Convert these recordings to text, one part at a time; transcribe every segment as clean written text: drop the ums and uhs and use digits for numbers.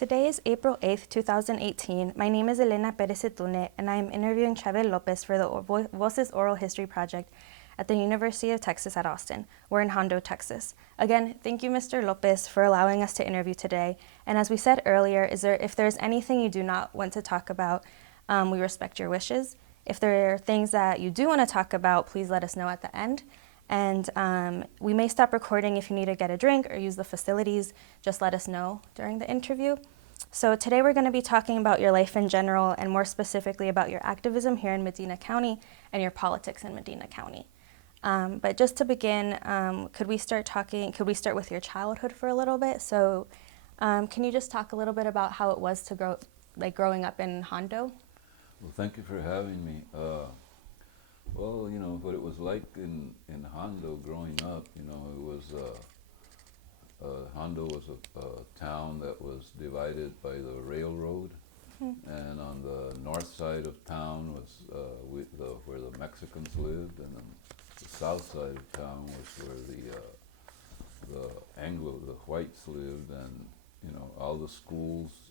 Today is April 8th, 2018. My name is Elena Perez-Etune, and I am interviewing Chavel Lopez for the Voces Oral History Project at the University of Texas at Austin. We're in Hondo, Texas. Again, thank you, Mr. Lopez, for allowing us to interview today. And as we said earlier, if there's anything you do not want to talk about, we respect your wishes. If there are things that you do want to talk about, please let us know at the end. And we may stop recording if you need to get a drink or use the facilities. Just let us know during the interview. So today we're going to be talking about your life in general and more specifically about your activism here in Medina County and your politics in Medina County. But just to begin, could we start with your childhood for a little bit? So can you just talk a little bit about how it was to growing up in Hondo? Well, thank you for having me. Well, what it was like in Hondo growing up, it was, Hondo was a town that was divided by the railroad, and on the north side of town was where the Mexicans lived, and on the south side of town was where the whites lived, and, all the schools,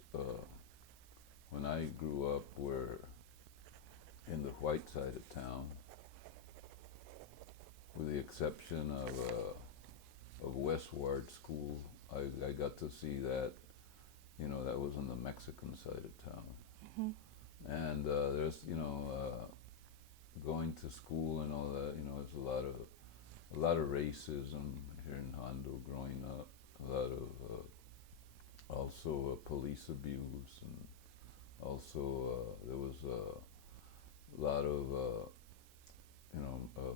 when I grew up, were in the white side of town, with the exception of Westward School. I got to see that, that was on the Mexican side of town. And there's, going to school and all that, there's a lot of racism here in Hondo growing up, a lot of also police abuse, and also there was a lot of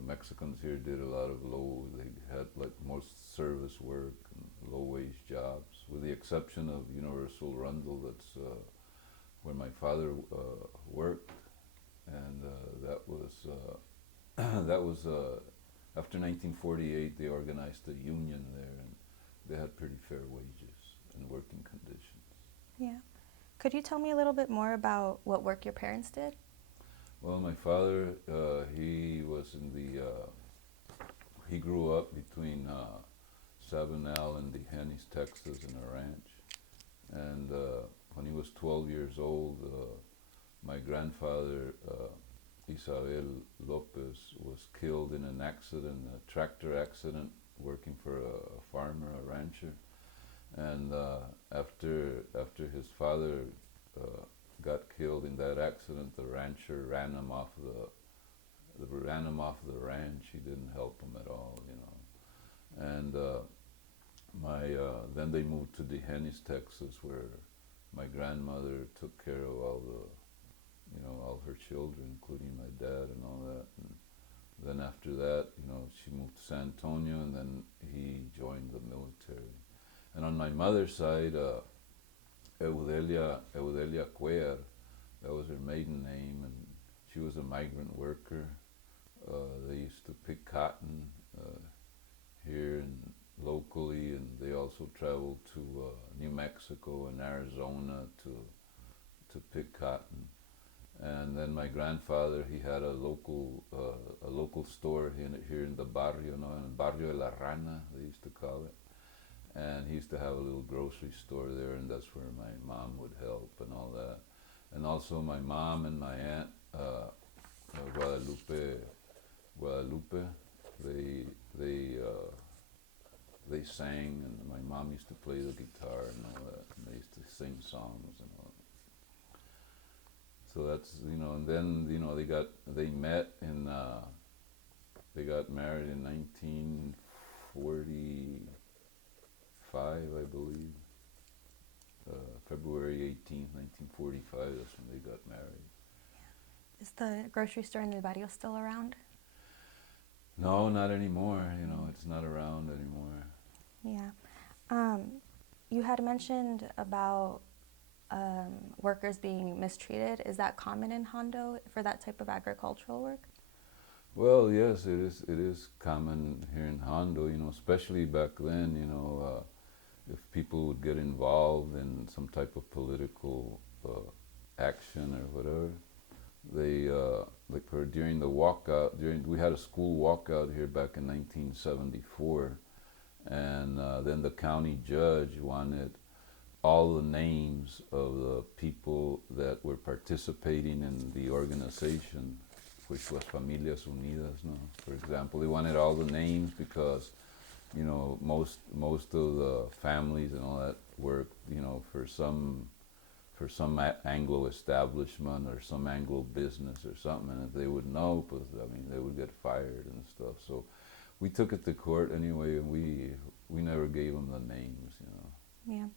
Mexicans here did a lot of they had like most service work and low-wage jobs, with the exception of Universal Rundle, that's where my father worked, and that was after 1948 they organized a union there, and they had pretty fair wages and working conditions. Yeah. Could you tell me a little bit more about what work your parents did? Well, my father, he was he grew up between Sabinal and Dehennis, Texas, in a ranch. And when he was 12 years old, my grandfather, Chavel Lopez, was killed in an accident, a tractor accident, working for a farmer, a rancher. And after his father got killed in that accident, the rancher ran him off the ranch. He didn't help him at all, And then they moved to Dehennis, Texas, where my grandmother took care of all her children, including my dad and all that. And then after that, she moved to San Antonio, and then he joined the military. And on my mother's side, Eudelia Cuellar, that was her maiden name, and she was a migrant worker. They used to pick cotton here and locally, and they also traveled to New Mexico and Arizona to pick cotton. And then my grandfather, he had a local store here in the barrio, in Barrio de la Rana, they used to call it. And he used to have a little grocery store there, and that's where my mom would help and all that. And also my mom and my aunt, Guadalupe, they sang, and my mom used to play the guitar and all that, and they used to sing songs and all that. So that's, and then, they got married in 1945, I believe. February 18th, 1945, that's when they got married. Is the grocery store in the barrio still around? No, not anymore. It's not around anymore. Yeah. You had mentioned about workers being mistreated. Is that common in Hondo for that type of agricultural work? Well, yes, it is common here in Hondo, especially back then, if people would get involved in some type of political action or whatever, they, during the walkout, we had a school walkout here back in 1974, and then the county judge wanted all the names of the people that were participating in the organization, which was Familias Unidas, no? For example, they wanted all the names because, you know, most of the families and all that worked, you know, for some Anglo establishment or some Anglo business or something, and if they would know, I mean, they would get fired and stuff. So we took it to court anyway, and we never gave them the names, you know. Yeah.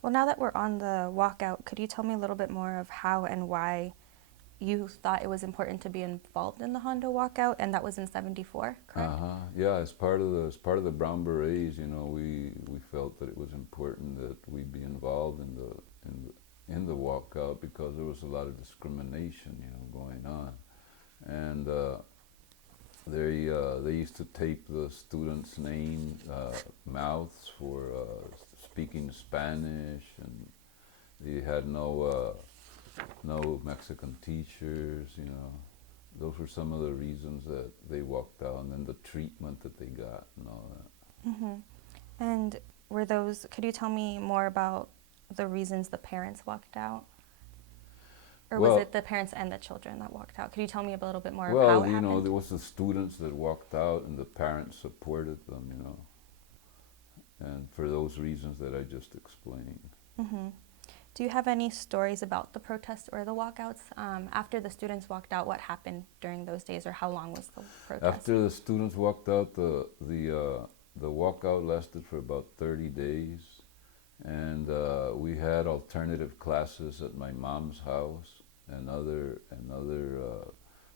Well, now that we're on the walkout, could you tell me a little bit more of how and why you thought it was important to be involved in the Hondo walkout, and that was in '74, correct? Yeah, as part of the Brown Berets, you know, we felt that it was important that we be involved in the walkout because there was a lot of discrimination, you know, going on, and they used to tape the students' name mouths for speaking Spanish, and they had no Mexican teachers, you know. Those were some of the reasons that they walked out, and then the treatment that they got and all that. Mm-hmm. And could you tell me more about the reasons the parents walked out? Or was it the parents and the children that walked out? Could you tell me a little bit more of how it happened? Well, you know, there was the students that walked out and the parents supported them, you know. And for those reasons that I just explained. Mm-hmm. Do you have any stories about the protests or the walkouts? After the students walked out, what happened during those days, or how long was the protest? After the students walked out, the walkout lasted for about 30 days. And we had alternative classes at my mom's house, and other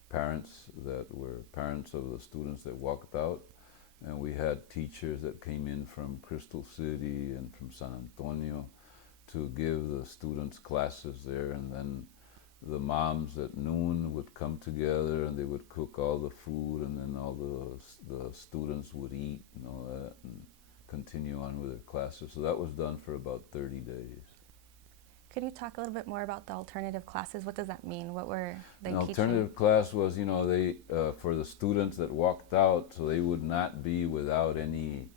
parents that were parents of the students that walked out. And we had teachers that came in from Crystal City and from San Antonio to give the students classes there, and then the moms at noon would come together and they would cook all the food, and then all the students would eat and all that and continue on with their classes. So that was done for about 30 days. Could you talk a little bit more about the alternative classes? What does that mean? What were they teaching? An alternative class was, you know, they for the students that walked out, so they would not be without any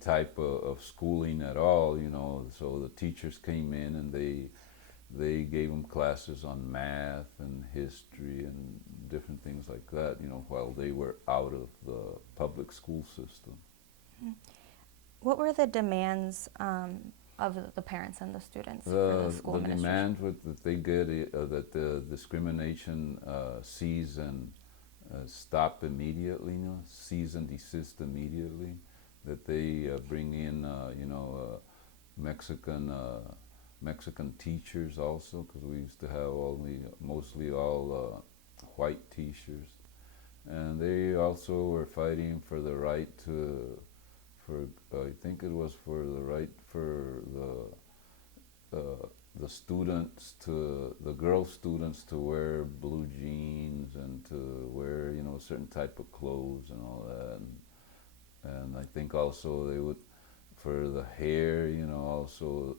type of schooling at all, you know. So the teachers came in and they gave them classes on math and history and different things like that, you know, while they were out of the public school system. Mm-hmm. What were the demands of the parents and the students for the school administration? The demands were that they get that the discrimination cease and stop immediately, you know, cease and desist immediately. That they bring in, you know, Mexican teachers also, because we used to have mostly all white teachers, and they also were fighting for the right I think it was for the right for the students the girl students to wear blue jeans and to wear, you know, a certain type of clothes and all that. And I think also they would, for the hair, you know, also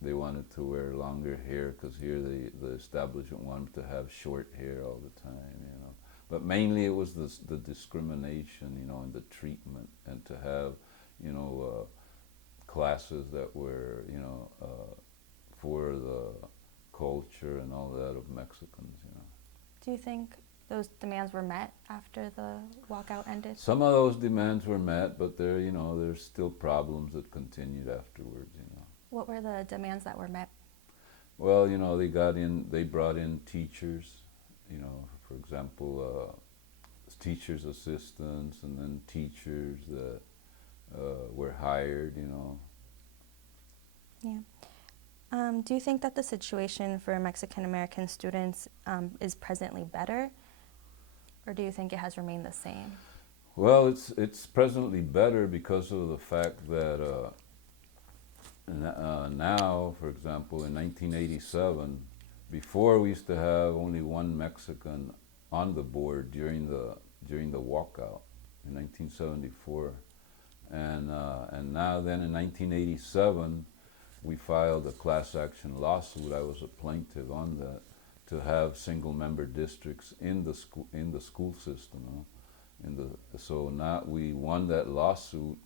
they wanted to wear longer hair, because here the establishment wanted to have short hair all the time, you know. But mainly it was the discrimination, you know, and the treatment, and to have, you know, classes that were, you know, for the culture and all that of Mexicans, you know. Do you think those demands were met after the walkout ended? Some of those demands were met, but there, you know, there's still problems that continued afterwards, you know. What were the demands that were met? Well, you know, they brought in teachers, you know, for example, teachers' assistants, and then teachers that were hired, you know. Yeah. Do you think that the situation for Mexican American students is presently better, or do you think it has remained the same? Well, it's presently better because of the fact that now, for example, in 1987, before we used to have only one Mexican on the board during the walkout in 1974, and now then in 1987 we filed a class action lawsuit. I was a plaintiff on that, to have single member districts in the school system. So now we won that lawsuit,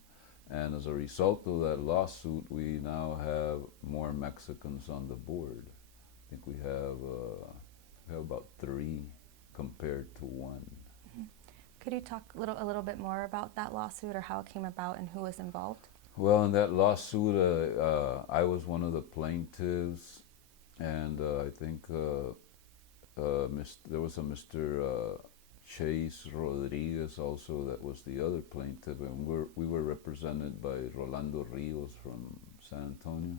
And as a result of that lawsuit, we now have more Mexicans on the board. I think we have about 3 compared to 1. Could you talk a little bit more about that lawsuit or how it came about and who was involved? Well, in that lawsuit, I was one of the plaintiffs, and I think there was a Mr. Chase Rodriguez also that was the other plaintiff, and we were represented by Rolando Rios from San Antonio.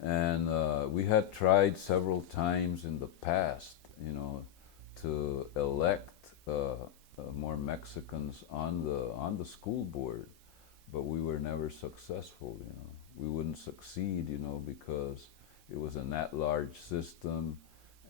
And we had tried several times in the past, to elect more Mexicans on the school board, but we were never successful. We wouldn't succeed, because it was an at-large system,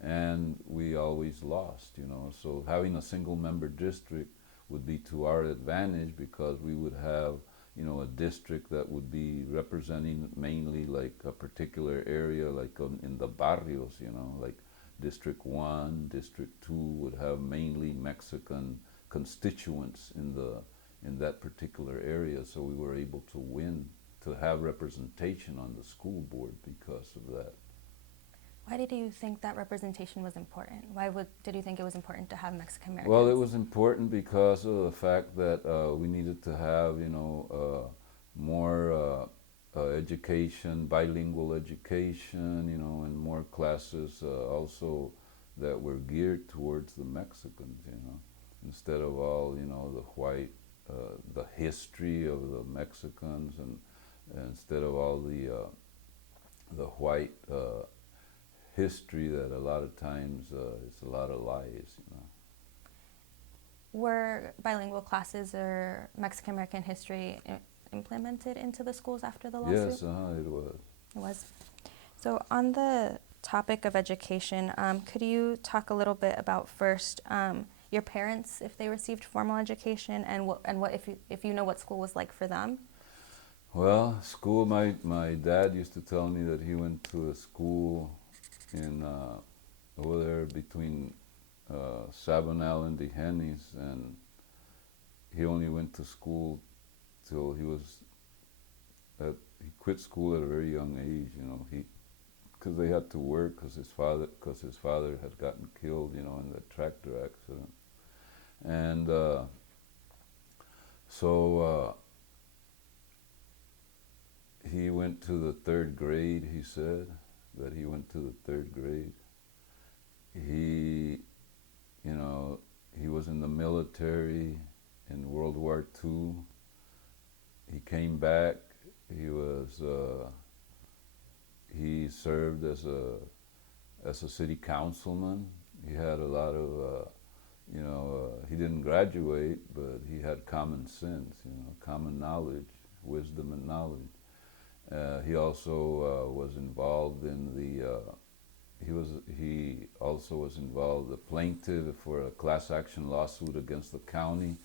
and we always lost. So having a single-member district would be to our advantage, because we would have a district that would be representing mainly like a particular area, like in the barrios, like District 1, District 2 would have mainly Mexican constituents in that particular area, so we were able to win, to have representation on the school board because of that. Why did you think that representation was important? Did you think it was important to have Mexican Americans? Well, it was important because of the fact that we needed to have, more education, bilingual education, and more classes also that were geared towards the Mexicans, instead of all, the white, the history of the Mexicans, and instead of all the white history that a lot of times is a lot of lies. Were bilingual classes or Mexican American history implemented into the schools after the lawsuit? Yes, it was. It was. So on the topic of education, could you talk a little bit about first your parents, if they received formal education, and what if you know what school was like for them? Well, school. My dad used to tell me that he went to a school in over there between Sabinal and Dehennis, and he only went to school till he quit school at a very young age. Because they had to work, because his father had gotten killed, in the tractor accident, and so he went to the 3rd grade. He said that he went to the 3rd grade. He was in the military in World War II. He came back. He served as a city councilman. He had a lot of, he didn't graduate, but he had common sense, common knowledge, wisdom and knowledge. He also was involved in he also was involved, the plaintiff for a class action lawsuit against the county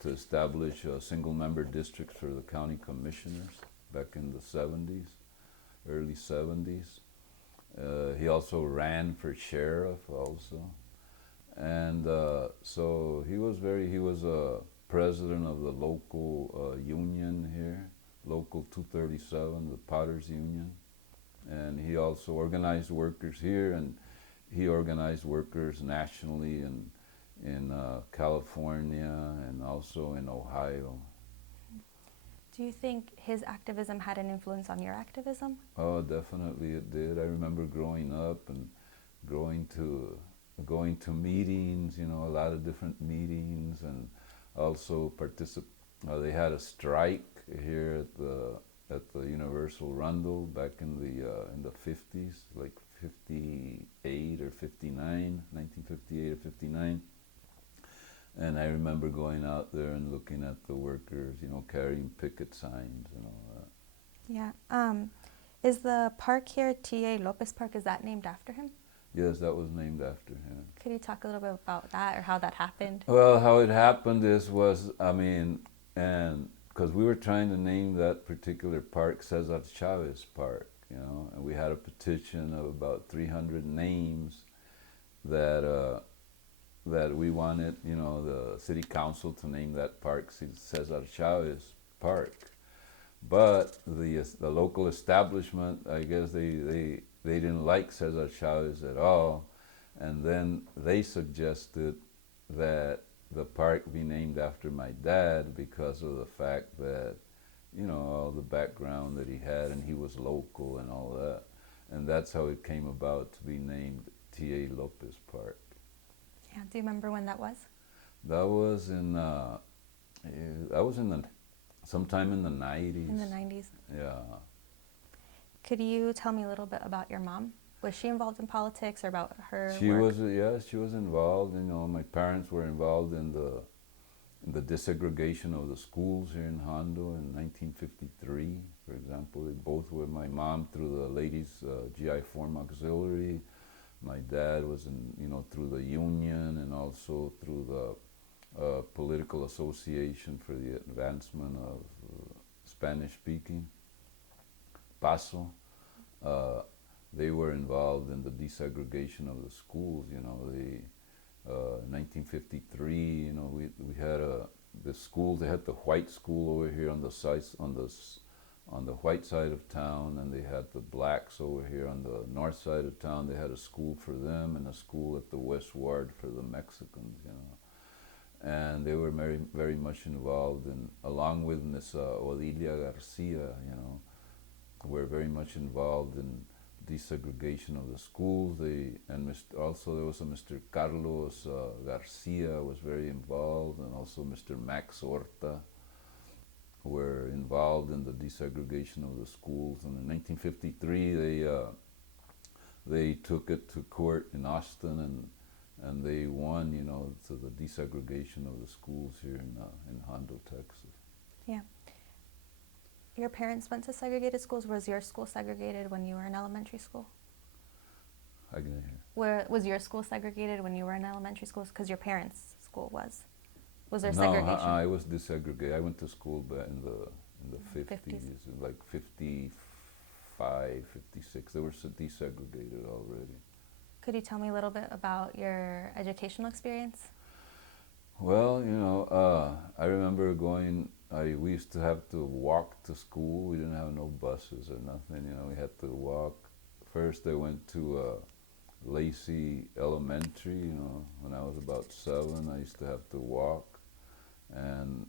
to establish single-member districts for the county commissioners back in the 70s, early 70s. He also ran for sheriff also. And so he was a president of the local union here, Local 237, the Potters Union. And he also organized workers here, and he organized workers nationally in California and also in Ohio. Do you think his activism had an influence on your activism? Oh, definitely it did. I remember growing up and going to meetings, a lot of different meetings, and also they had a strike here at the Universal Rundle back in the 50s, like 58 or 59, 1958 or 59. And I remember going out there and looking at the workers, carrying picket signs and all that. Yeah. Is the park here, T.A. Lopez Park, is that named after him? Yes, that was named after him. Could you talk a little bit about that, or how that happened? Well, how it happened and because we were trying to name that particular park Cesar Chavez Park, and we had a petition of about 300 names that we wanted, the city council to name that park Cesar Chavez. park. But the local establishment, I guess they didn't like Cesar Chavez at all, and then they suggested that the park be named after my dad because of the fact that, all the background that he had, and he was local and all that. And that's how it came about to be named T.A. Lopez Park. Yeah. Do you remember when that was? That was in sometime in the 90s. In the 90s. Yeah. Could you tell me a little bit about your mom? Was she involved in politics or about her She work? she was involved. My parents were involved in the desegregation of the schools here in Hondo in 1953, for example. They both were, my mom through the ladies' GI Form Auxiliary. My dad was through the union and also through the political association for the advancement of Spanish speaking, PASO. They were involved in the desegregation of the schools. In 1953, we had the schools. They had the white school over here on the side, on the white side of town, and they had the blacks over here on the north side of town. They had a school for them and a school at the West Ward for the Mexicans. And they were very, very much involved, and along with Miss Odilia Garcia, were very much involved in desegregation of the schools. Also there was a Mr. Carlos Garcia was very involved, and also Mr. Max Horta were involved in the desegregation of the schools. And in 1953, they took it to court in Austin, and they won, to the desegregation of the schools here in Hondo, Texas. Yeah. Your parents went to segregated schools. Was your school segregated when you were in elementary school? I can hear. Was your school segregated when you were in elementary schools? Because your parents' school was. Was there No, segregation? I was desegregated. I went to school back in the 50s, like 55, 56. They were desegregated already. Could you tell me a little bit about your educational experience? Well, I remember we used to have to walk to school. We didn't have no buses or nothing, we had to walk. First I went to Lacey Elementary, when I was about 7. I used to have to walk. And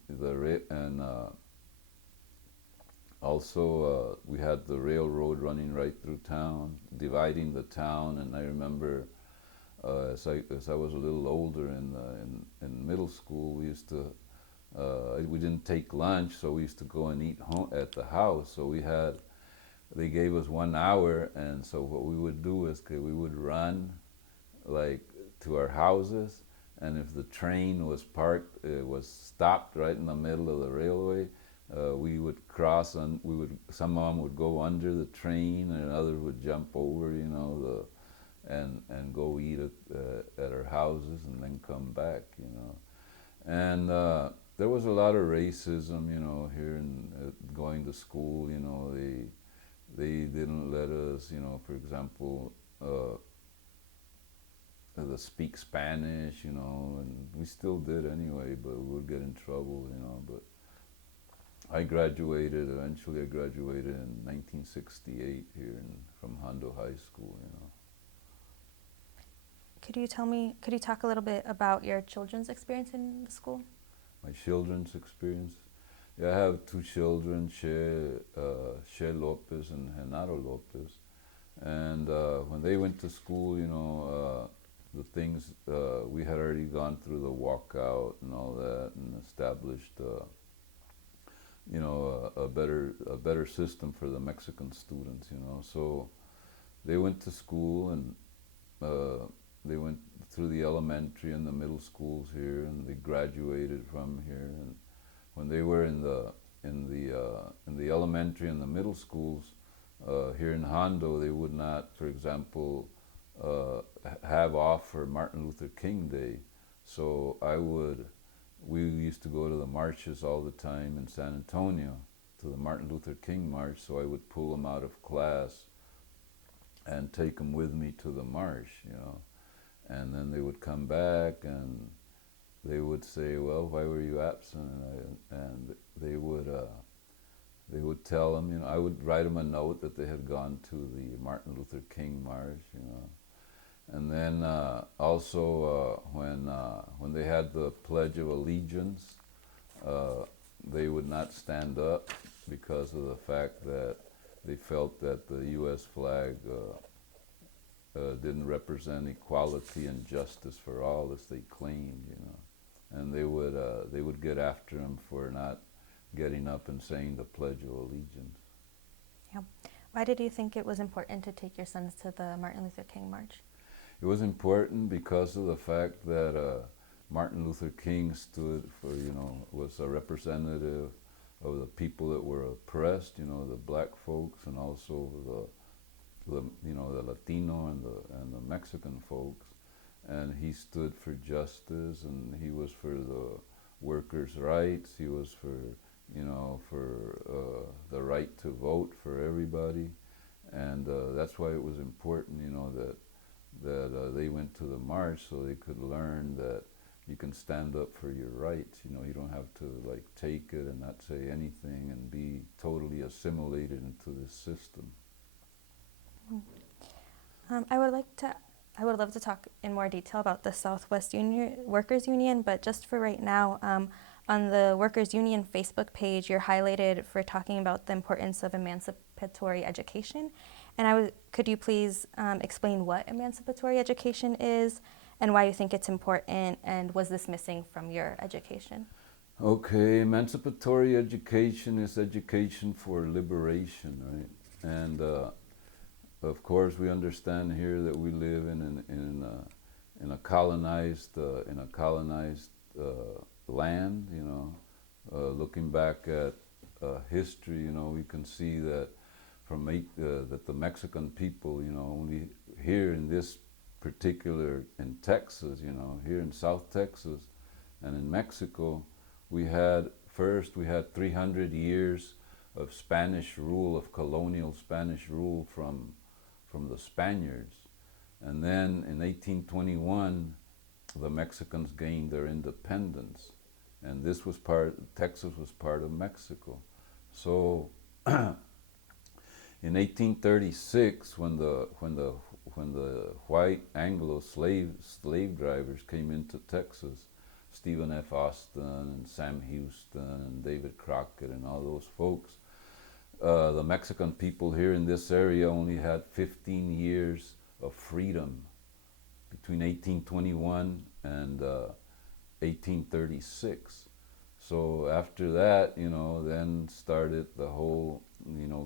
also we had the railroad running right through town, dividing the town. And I remember as I was a little older in middle school, we used to we didn't take lunch, so we used to go and eat at the house. So they gave us 1 hour, and so what we would do is we would run like to our houses, and if the train was parked, it was stopped right in the middle of the railway, we would cross, and some of them would go under the train, and others would jump over, and go eat at our houses and then come back, And there was a lot of racism, here in going to school. They didn't let us, for example, speak Spanish, and we still did anyway, but we would get in trouble, But eventually I graduated in 1968 here from Hondo High School, Could you talk a little bit about your children's experience in the school? My children's experience? Yeah, I have 2 children, She Lopez and Genaro Lopez. And when they went to school, the things, we had already gone through the walkout and all that, and established, a better system for the Mexican students, So they went to school, and they went through the elementary and the middle schools here, and they graduated from here. And when they were in the elementary and the middle schools here in Hondo, they would not, for example, have off for Martin Luther King Day. So we used to go to the marches all the time in San Antonio, to the Martin Luther King March. So I would pull them out of class and take them with me to the march, And then they would come back, and they would say, "Well, why were you absent?" And they would they would tell them, I would write them a note that they had gone to the Martin Luther King March, And then also when they had the Pledge of Allegiance, they would not stand up because of the fact that they felt that the U.S. flag didn't represent equality and justice for all as they claimed, And they would get after them for not getting up and saying the Pledge of Allegiance. Yeah. Why did you think it was important to take your sons to the Martin Luther King March? It was important because of the fact that Martin Luther King stood for, was a representative of the people that were oppressed, the black folks, and also the Latino and the Mexican folks. And he stood for justice, and he was for the workers' rights. He was for, the right to vote for everybody. And that's why it was important, that they went to the march so they could learn that you can stand up for your rights. You don't have to take it and not say anything and be totally assimilated into this system. I would love to talk in more detail about the Southwest Workers Union, but just for right now, on the Workers Union Facebook page, you're highlighted for talking about the importance of emancipatory education. And could you please explain what emancipatory education is and why you think it's important, and was this missing from your education? Okay, emancipatory education is education for liberation, right? And of course, we understand here that we live in a colonized land. Looking back at history, we can see that that the Mexican people, only here in this particular in Texas, here in South Texas, and in Mexico, we had 300 years of Spanish rule, of colonial Spanish rule from the Spaniards. And then in 1821, the Mexicans gained their independence. And Texas was part of Mexico. So in 1836, when the white Anglo slave drivers came into Texas, Stephen F. Austin and Sam Houston and David Crockett and all those folks, the Mexican people here in this area only had 15 years of freedom between 1821 and 1836. So after that, then started the whole,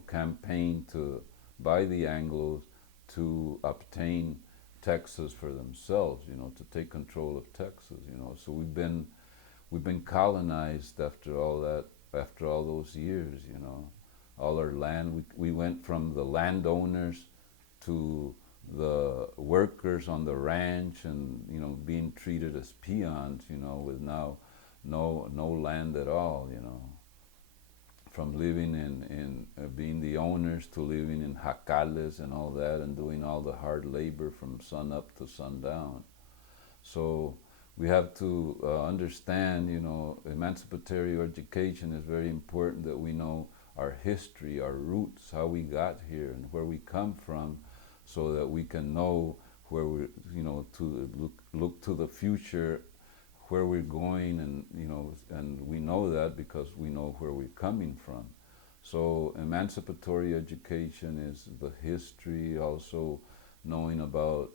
campaign by the Anglos to obtain Texas for themselves, to take control of Texas, So we've been colonized after all that, after all those years, all our land. We went from the landowners to the workers on the ranch, and being treated as peons, with now no land at all, From living in being the owners to living in jacales and all that, and doing all the hard labor from sun up to sundown. So we have to understand, emancipatory education is very important, that we know our history, our roots, how we got here and where we come from, so that we can know where we, to look to the future, where we're going, and and we know that because we know where we're coming from. So emancipatory education is the history, also knowing about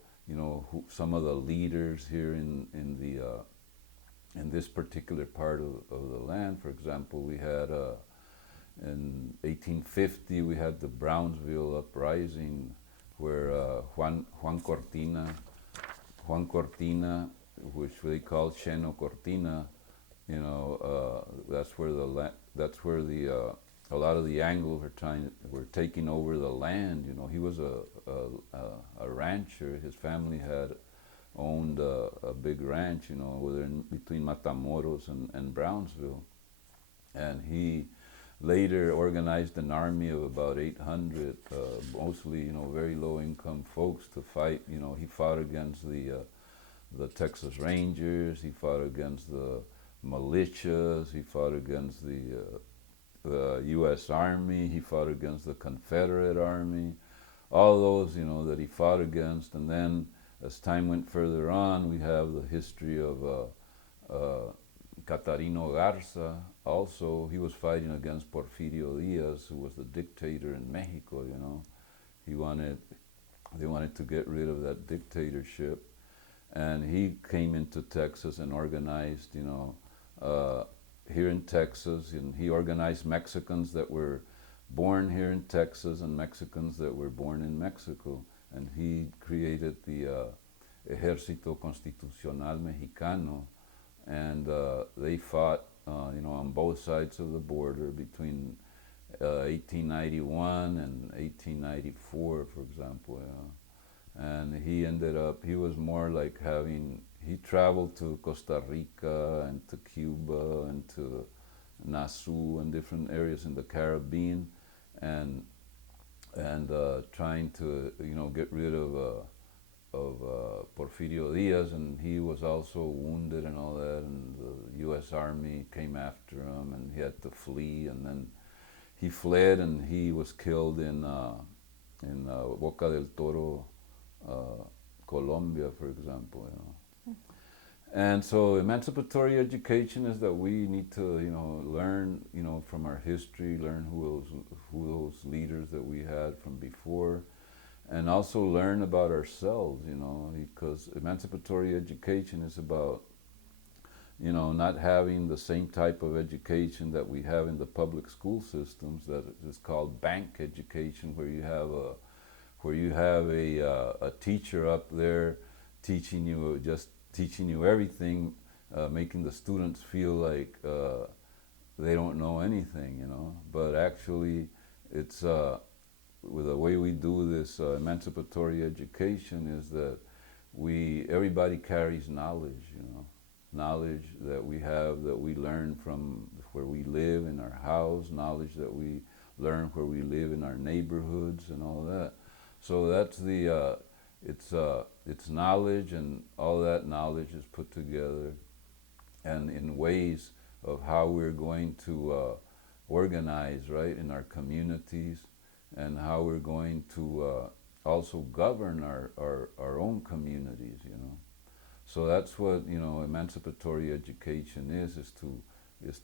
some of the leaders here in this particular part of the land. For example, we had in 1850 we had the Brownsville uprising, where Juan Cortina, which they call Cheno Cortina, that's where a lot of the Anglos were taking over the land. He was a rancher. His family had owned a big ranch, between Matamoros and Brownsville, and he later organized an army of about 800, mostly very low-income folks, to fight. He fought against the Texas Rangers. He fought against the militias. He fought against the the U.S. Army. He fought against the Confederate Army. All those, you know, that he fought against. And then as time went further on, we have the history of Catarino Garza. Also, he was fighting against Porfirio Diaz, who was the dictator in Mexico, you know. They wanted to get rid of that dictatorship. And he came into Texas and organized, you know, here in Texas, and he organized Mexicans that were born here in Texas and Mexicans that were born in Mexico. And he created the Ejército Constitucional Mexicano, and they fought, you know, on both sides of the border between 1891 and 1894, for example. And he ended up, he was more like he traveled to Costa Rica and to Cuba and to Nassau and different areas in the Caribbean, and trying to, you know, get rid of Porfirio Diaz, and he was also wounded and all that, and the U.S. Army came after him, and he had to flee, and then he fled, and he was killed in Boca del Toro, Colombia, for example, you know. And so emancipatory education is that we need to, you know, learn, you know, from our history, learn who those leaders that we had from before, and also learn about ourselves, you know, because emancipatory education is about, you know, not having the same type of education that we have in the public school systems that is called bank education, where you have a teacher up there teaching you everything, making the students feel like they don't know anything, you know. But actually, it's with the way we do this emancipatory education is that everybody carries knowledge, you know, knowledge that we have, that we learn from where we live in our house, knowledge that we learn where we live in our neighborhoods and all that. So that's the it's knowledge, and all that knowledge is put together and in ways of how we're going to organize, right, in our communities, and how we're going to also govern our own communities, you know. So that's what, you know, emancipatory education is to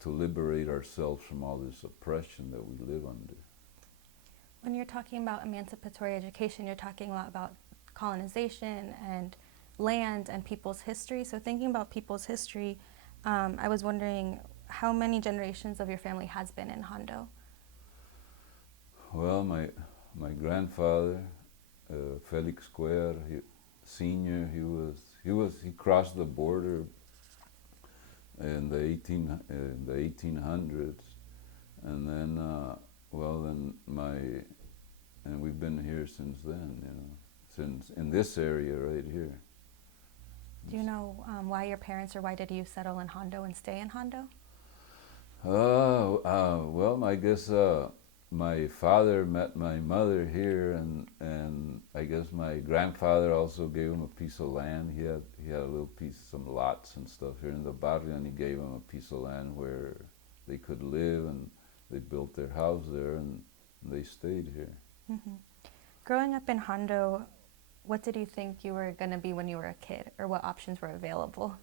liberate ourselves from all this oppression that we live under. When you're talking about emancipatory education, you're talking a lot about colonization and land and people's history. So thinking about people's history, I was wondering how many generations of your family has been in Hondo? Well, my grandfather, Felix Cuellar, Senior, he crossed the border in the 1800s, and then and we've been here since then, you know, since in this area right here. Do you know why your parents, or why did you settle in Hondo and stay in Hondo? Well, I guess my father met my mother here, and I guess my grandfather also gave him a piece of land. He had a little piece, some lots and stuff here in the barrio, and he gave him a piece of land where they could live, and they built their house there, and they stayed here. Mm-hmm. Growing up in Hondo, what did you think you were going to be when you were a kid, or what options were available?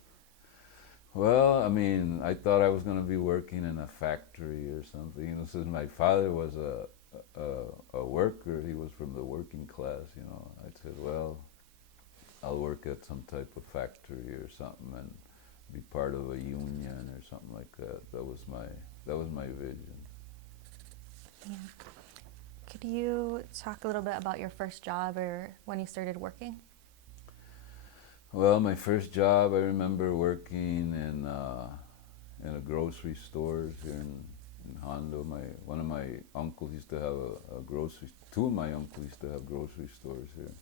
Well, I mean, I thought I was going to be working in a factory or something. You know, since my father was a worker, he was from the working class, you know. I said, well, I'll work at some type of factory or something and be part of a union or something like that. That was my vision. Yeah. Could you talk a little bit about your first job or when you started working? Well, my first job, I remember working in a grocery store here in Hondo. One of my uncles used to have two of my uncles used to have grocery stores here.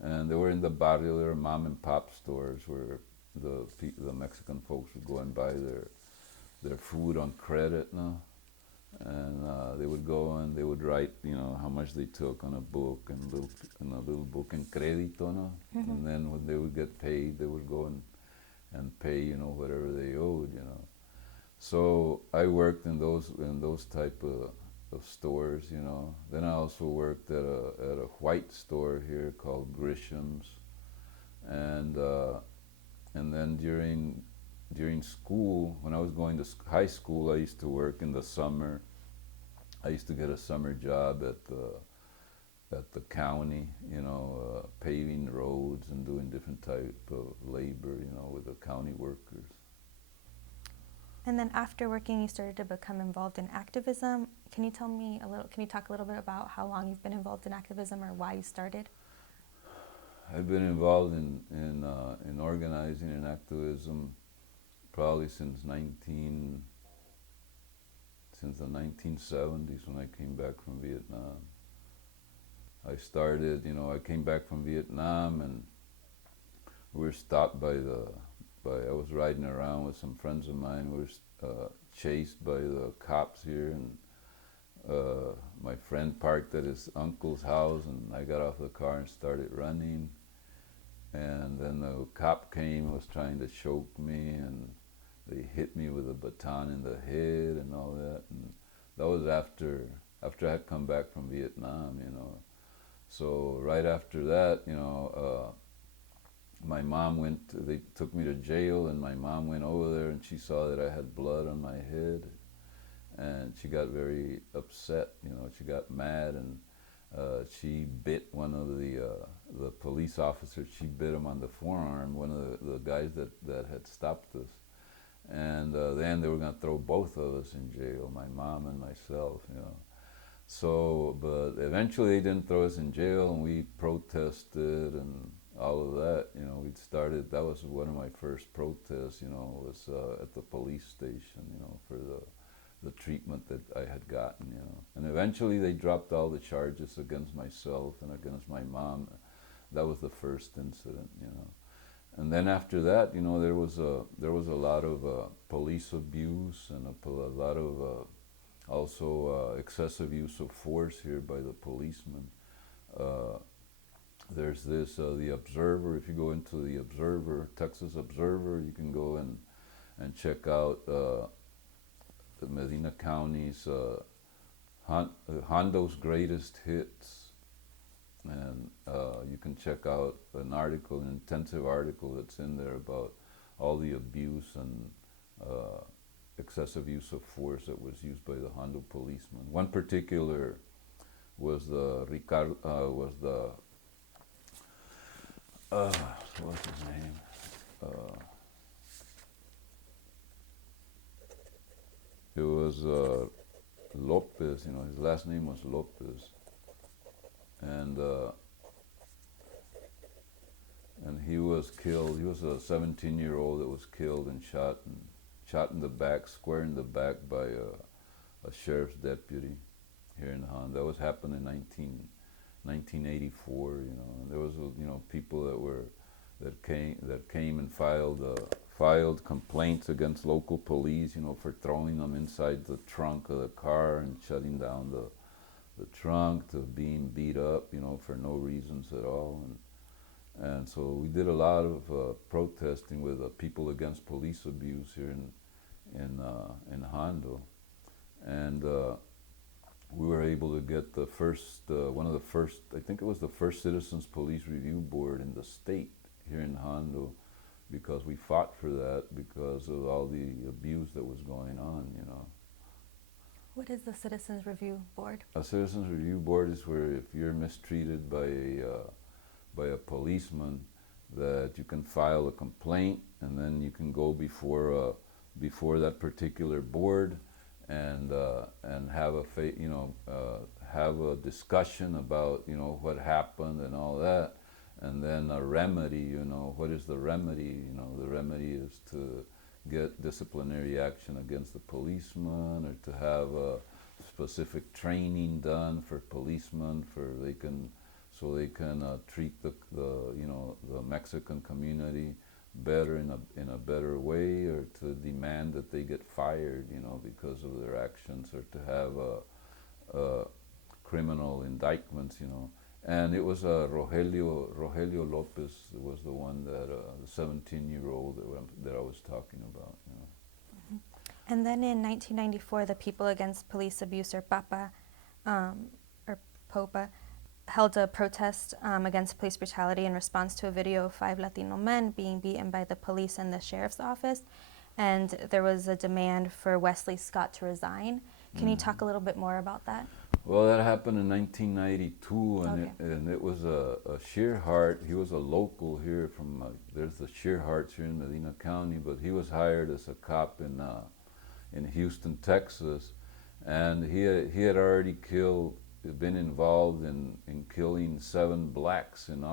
And they were in the barrio. They were mom and pop stores where the Mexican folks would go and buy their food on credit, no? And they would go and they would write, you know, how much they took on a book, and a little book in credito, no? Mm-hmm. And then when they would get paid, they would go and pay, you know, whatever they owed, you know. So I worked in those type of stores, you know. Then I also worked at a white store here called Grisham's, and and then during school, when I was going to high school, I used to work in the summer. I used to get a summer job at the county, you know, paving roads and doing different type of labor, you know, with the county workers. And then after working, you started to become involved in activism. Can you talk a little bit about how long you've been involved in activism or why you started? I've been involved in organizing and activism probably since the 1970s when I came back from Vietnam. I came back from Vietnam and we were stopped I was riding around with some friends of mine. We were chased by the cops here, and my friend parked at his uncle's house, and I got off the car and started running. And then the cop came, was trying to choke me, and they hit me with a baton in the head and all that. And that was after I had come back from Vietnam, you know. So right after that, you know, my mom they took me to jail, and my mom went over there and she saw that I had blood on my head, and she got very upset, you know. She got mad, and she bit one of the police officers. She bit him on the forearm, one of the guys that had stopped us. And then they were going to throw both of us in jail, my mom and myself, you know. So, but eventually they didn't throw us in jail, and we protested and all of that, you know. That was one of my first protests, you know, was at the police station, you know, for the treatment that I had gotten, you know. And eventually they dropped all the charges against myself and against my mom. That was the first incident, you know. And then after that, you know, there was a lot of police abuse and a lot of also excessive use of force here by the policemen. There's the Observer. If you go into the Observer, Texas Observer, you can go and check out the Medina County's Hondo's greatest hits, and you can check out an intensive article that's in there about all the abuse and excessive use of force that was used by the Hondo policemen. One particular was what's his name? It was Lopez, you know, his last name was Lopez. And he was killed. He was a 17-year-old that was killed and shot in the back, square in the back by a sheriff's deputy here in Hondo. That was happened in 1984, you know. And there was, you know, people that came and filed complaints against local police, you know, for throwing them inside the trunk of the car and shutting down the trunk, to being beat up, you know, for no reasons at all. And so we did a lot of protesting with people against police abuse here in Hondo, and we were able to get the first I think it was the first Citizens Police Review Board in the state here in Hondo, because we fought for that because of all the abuse that was going on, you know. What is the Citizens Review Board? A Citizens Review Board is where if you're mistreated by a policeman, that you can file a complaint, and then you can go before that particular board and have have a discussion about, you know, what happened and all that, and then a remedy. You know, what is the remedy? You know, the remedy is to get disciplinary action against the policeman, or to have a specific training done for policemen so they can treat the Mexican community better in a better way, or to demand that they get fired, you know, because of their actions, or to have criminal indictments, you know. And it was Rogelio Lopez was the one that the 17-year-old that I was talking about, you know. And then in 1994, the People Against Police Abuse, or PAPA, or POPA, held a protest against police brutality in response to a video of 5 Latino men being beaten by the police and the sheriff's office. And there was a demand for Wesley Scott to resign. Can you talk a little bit more about that? Well, that happened in 1992, Okay. and it was a Shearhart. He was a local here from, there's the Shearharts here in Medina County, but he was hired as a cop in Houston, Texas, and he had already been involved in killing 7 blacks in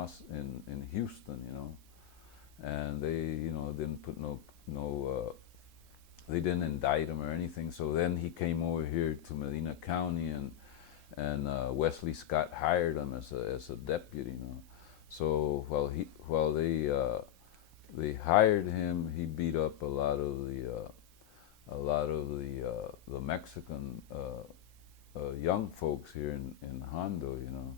Houston, you know, and they, you know, didn't put they didn't indict him or anything. So then he came over here to Medina County, and Wesley Scott hired him as a deputy, you know. So while they hired him, he beat up a lot of the Mexican young folks here in Hondo, you know.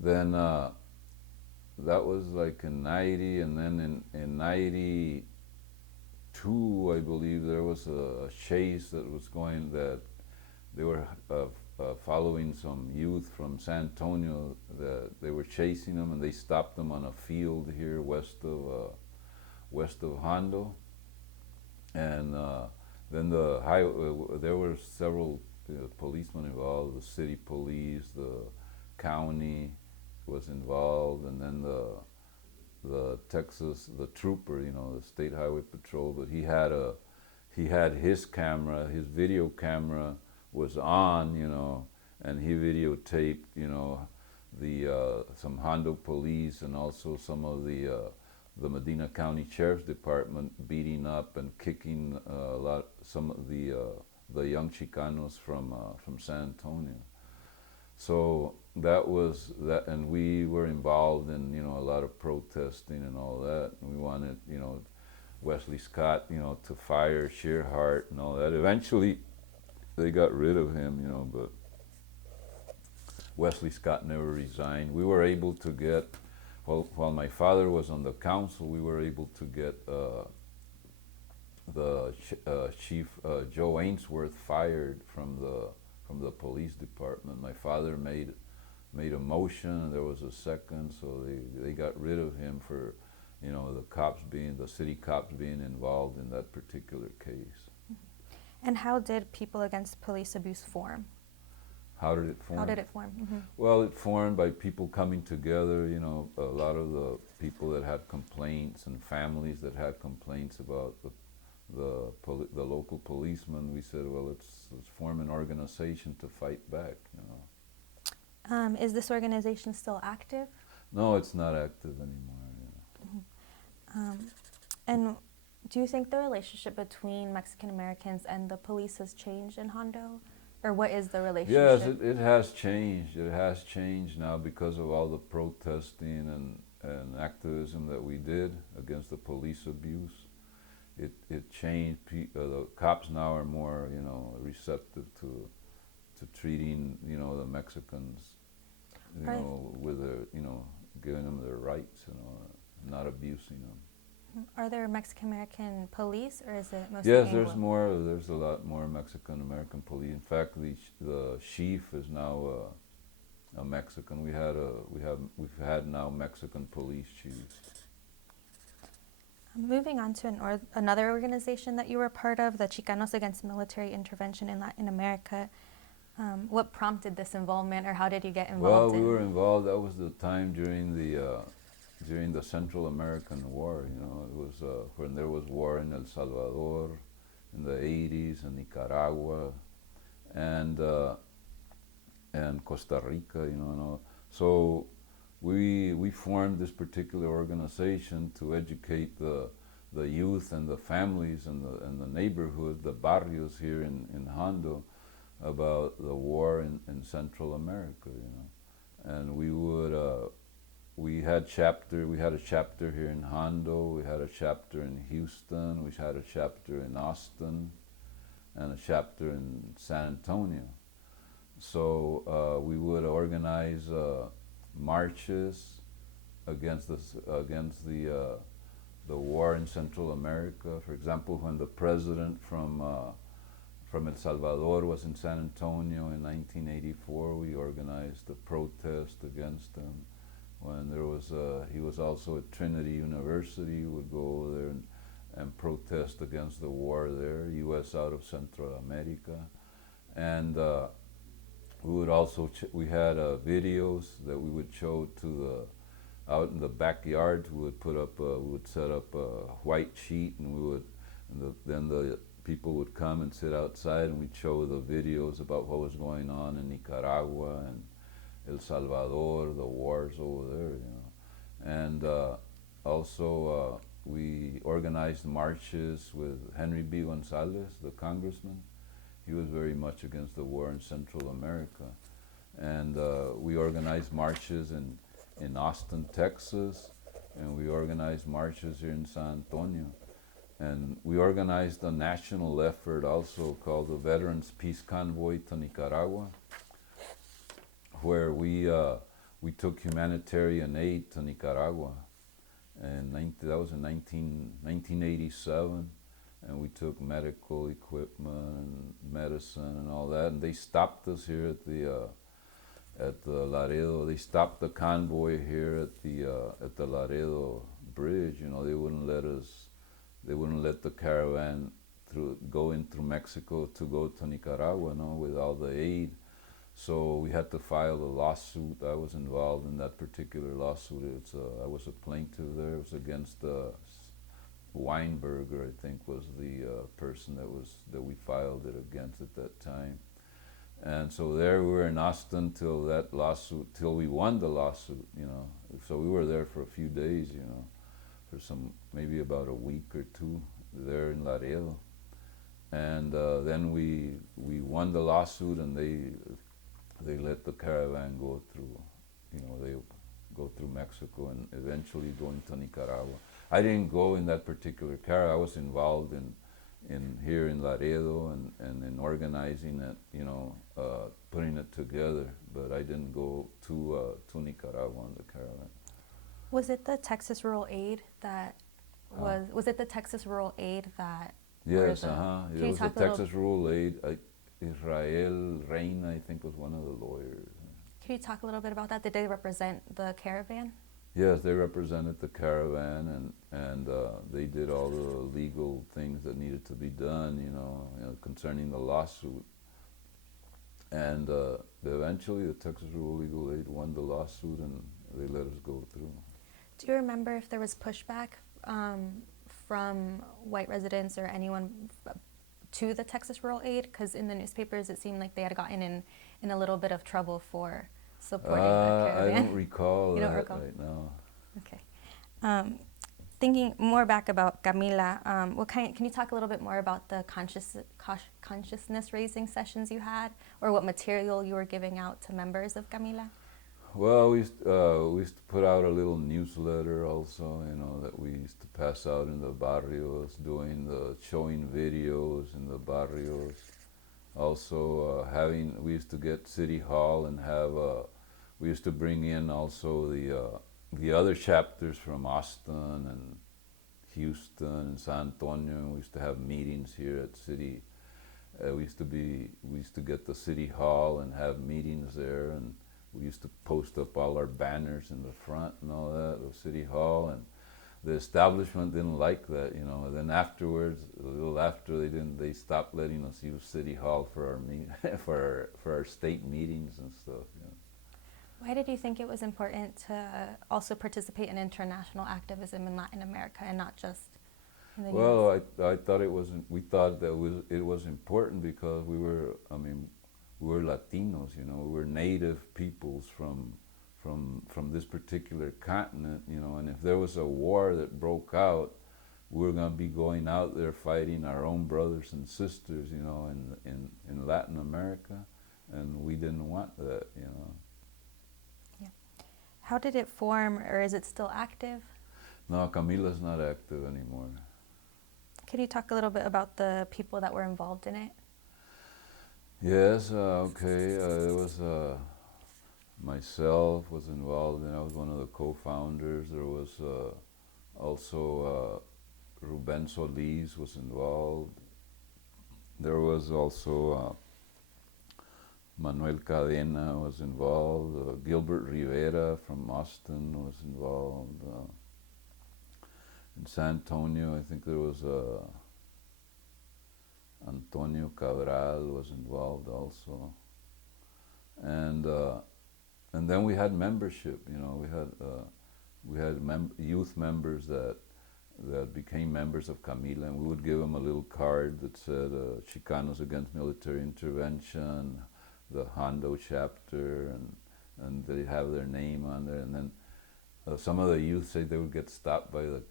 Then that was like in '90, and then in '92, I believe, there was a chase that was going, that they were following some youth from San Antonio. That they were chasing them, and they stopped them on a field here west of Hondo, and then there were several policemen involved. The city police, the county was involved, and then the trooper, you know, the State Highway Patrol. But he had his camera, his video camera was on, you know, and he videotaped, you know, some Hondo police and also some of the Medina County Sheriff's Department beating up and kicking some of the young Chicanos from San Antonio. So that was that, and we were involved in, you know, a lot of protesting and all that. And we wanted, you know, Wesley Scott, you know, to fire Shearhart and all that. Eventually, they got rid of him, you know, but Wesley Scott never resigned. We were able to get, while my father was on the council, we were able to get the Chief Joe Ainsworth fired from the police department. My father made a motion, and there was a second, so they got rid of him for, you know, the city cops being involved in that particular case. And how did People Against Police Abuse form? How did it form? How did it form? Mm-hmm. Well, it formed by people coming together, you know, a lot of the people that had complaints and families that had complaints about the local policemen. We said, well, let's form an organization to fight back, you know. Is this organization still active? No, it's not active anymore. Yeah. Mm-hmm. And do you think the relationship between Mexican Americans and the police has changed in Hondo? Or what is the relationship? Yes, it has changed. It has changed now because of all the protesting and activism that we did against the police abuse. It changed. The cops now are more, you know, receptive to treating, you know, the Mexicans, you right. know, with their, you know, giving them their rights, you know, not abusing them. Are there Mexican American police, or is it mostly Yes, Anglo? there's more. There's a lot more Mexican American police. In fact, the chief is now a Mexican. We've had now Mexican police chiefs. Moving on to another organization that you were part of, the Chicanos Against Military Intervention in Latin America. What prompted this involvement, or how did you get involved? Well, we were involved. That was the time during the Central American War. You know, it was when there was war in El Salvador in the '80s, and Nicaragua, and Costa Rica. You know, and all. So we formed this particular organization to educate the youth and the families and the neighborhood, the barrios here in Hondo, about the war in Central America. You know, and we had a chapter here in Hondo, we had a chapter in Houston, we had a chapter in Austin, and a chapter in San Antonio. So we would organize marches against the war in Central America. For example, when the president from from El Salvador was in San Antonio in 1984. We organized a protest against him. When there was, he was also at Trinity University. We would go over there and protest against the war there, U.S. out of Central America. And we would also, we had videos that we would show to the, out in the backyard. We would put up, we would set up a white sheet, and we would, and then the people would come and sit outside, and we'd show the videos about what was going on in Nicaragua and El Salvador, the wars over there, you know. And also we organized marches with Henry B. Gonzalez, the congressman. He was very much against the war in Central America. And we organized marches in Austin, Texas, and we organized marches here in San Antonio. And we organized a national effort also called the Veterans Peace Convoy to Nicaragua, where we took humanitarian aid to Nicaragua. And that was in 1987. And we took medical equipment and medicine and all that. And they stopped us here at the Laredo. They stopped the convoy here at the Laredo bridge. You know, they wouldn't let us. They wouldn't let the caravan go in through Mexico to go to Nicaragua, you know, with all the aid. So we had to file a lawsuit. I was involved in that particular lawsuit. I was a plaintiff there. It was against Weinberger, I think, was the person that we filed it against at that time. And so there we were in Austin till we won the lawsuit, you know. So we were there for a few days, you know, for maybe about a week or two there in Laredo. And then we won the lawsuit, and they let the caravan go through, you know, they go through Mexico and eventually go into Nicaragua. I didn't go in that particular caravan. I was involved in here in Laredo and in organizing it, you know, putting it together, but I didn't go to Nicaragua on the caravan. Was it the Texas Rural Aid that was it the Texas Rural Aid that? Yes, It was the Texas Rural Aid. Israel Reina, I think, was one of the lawyers. Can you talk a little bit about that? Did they represent the caravan? Yes, they represented the caravan, and they did all the legal things that needed to be done, you know, concerning the lawsuit. And eventually, the Texas Rural Legal Aid won the lawsuit, and they let us go through. Do you remember if there was pushback from white residents or anyone to the Texas Rural Aid? Because in the newspapers, it seemed like they had gotten in a little bit of trouble for supporting the caravan. I don't recall You that don't recall? right now. Okay. Thinking more back about Camila, can you talk a little bit more about the consciousness raising sessions you had, or what material you were giving out to members of Camila? Well, we used to put out a little newsletter also, you know, that we used to pass out in the barrios, showing videos in the barrios. Also, we used to get City Hall and we used to bring in also the other chapters from Austin and Houston and San Antonio. We used to have meetings here at City. We used to get the City Hall and have meetings there, and we used to post up all our banners in the front and all that, the City Hall, and the establishment didn't like that, you know. And then afterwards, a little after, they stopped letting us use City Hall for our for our state meetings and stuff. You know. Why did you think it was important to also participate in international activism in Latin America and not just in the US? I thought we thought that it was important because we were Latinos, you know, we were native peoples from this particular continent, you know, and if there was a war that broke out, we were going to be going out there fighting our own brothers and sisters, you know, in Latin America, and we didn't want that, you know. Yeah. How did it form, or is it still active? No, Camila's not active anymore. Could you talk a little bit about the people that were involved in it? Yes, okay. It was myself was involved, and I was one of the co-founders. There was also Ruben Solis was involved, There was also Manuel Cadena was involved. Gilbert Rivera from Austin was involved. In San Antonio, I think there was Antonio Cabral was involved also, and then we had membership. You know, we had youth members that became members of Camila, and we would give them a little card that said Chicanos Against Military Intervention, the Hondo chapter, and they have their name on there. And then some of the youth say they would get stopped by the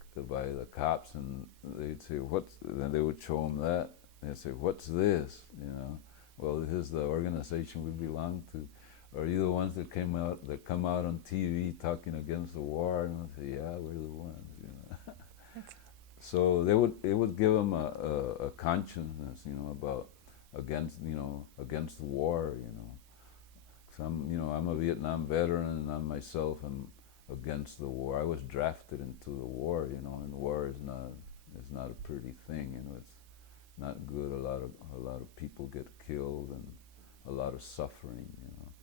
cops, and they'd say, "What's?" Then they would show them that. And they'd say, "What's this?" You know, well, this is the organization we belong to. Are you the ones that come out on TV talking against the war? And I say, "Yeah, we're the ones." You know. So it would give them a consciousness, you know, about against the war, you know. So I'm a Vietnam veteran, and I myself am against the war. I was drafted into the war, you know, and war is not a pretty thing, you know. It's not good. A lot of people get killed and a lot of suffering, you know.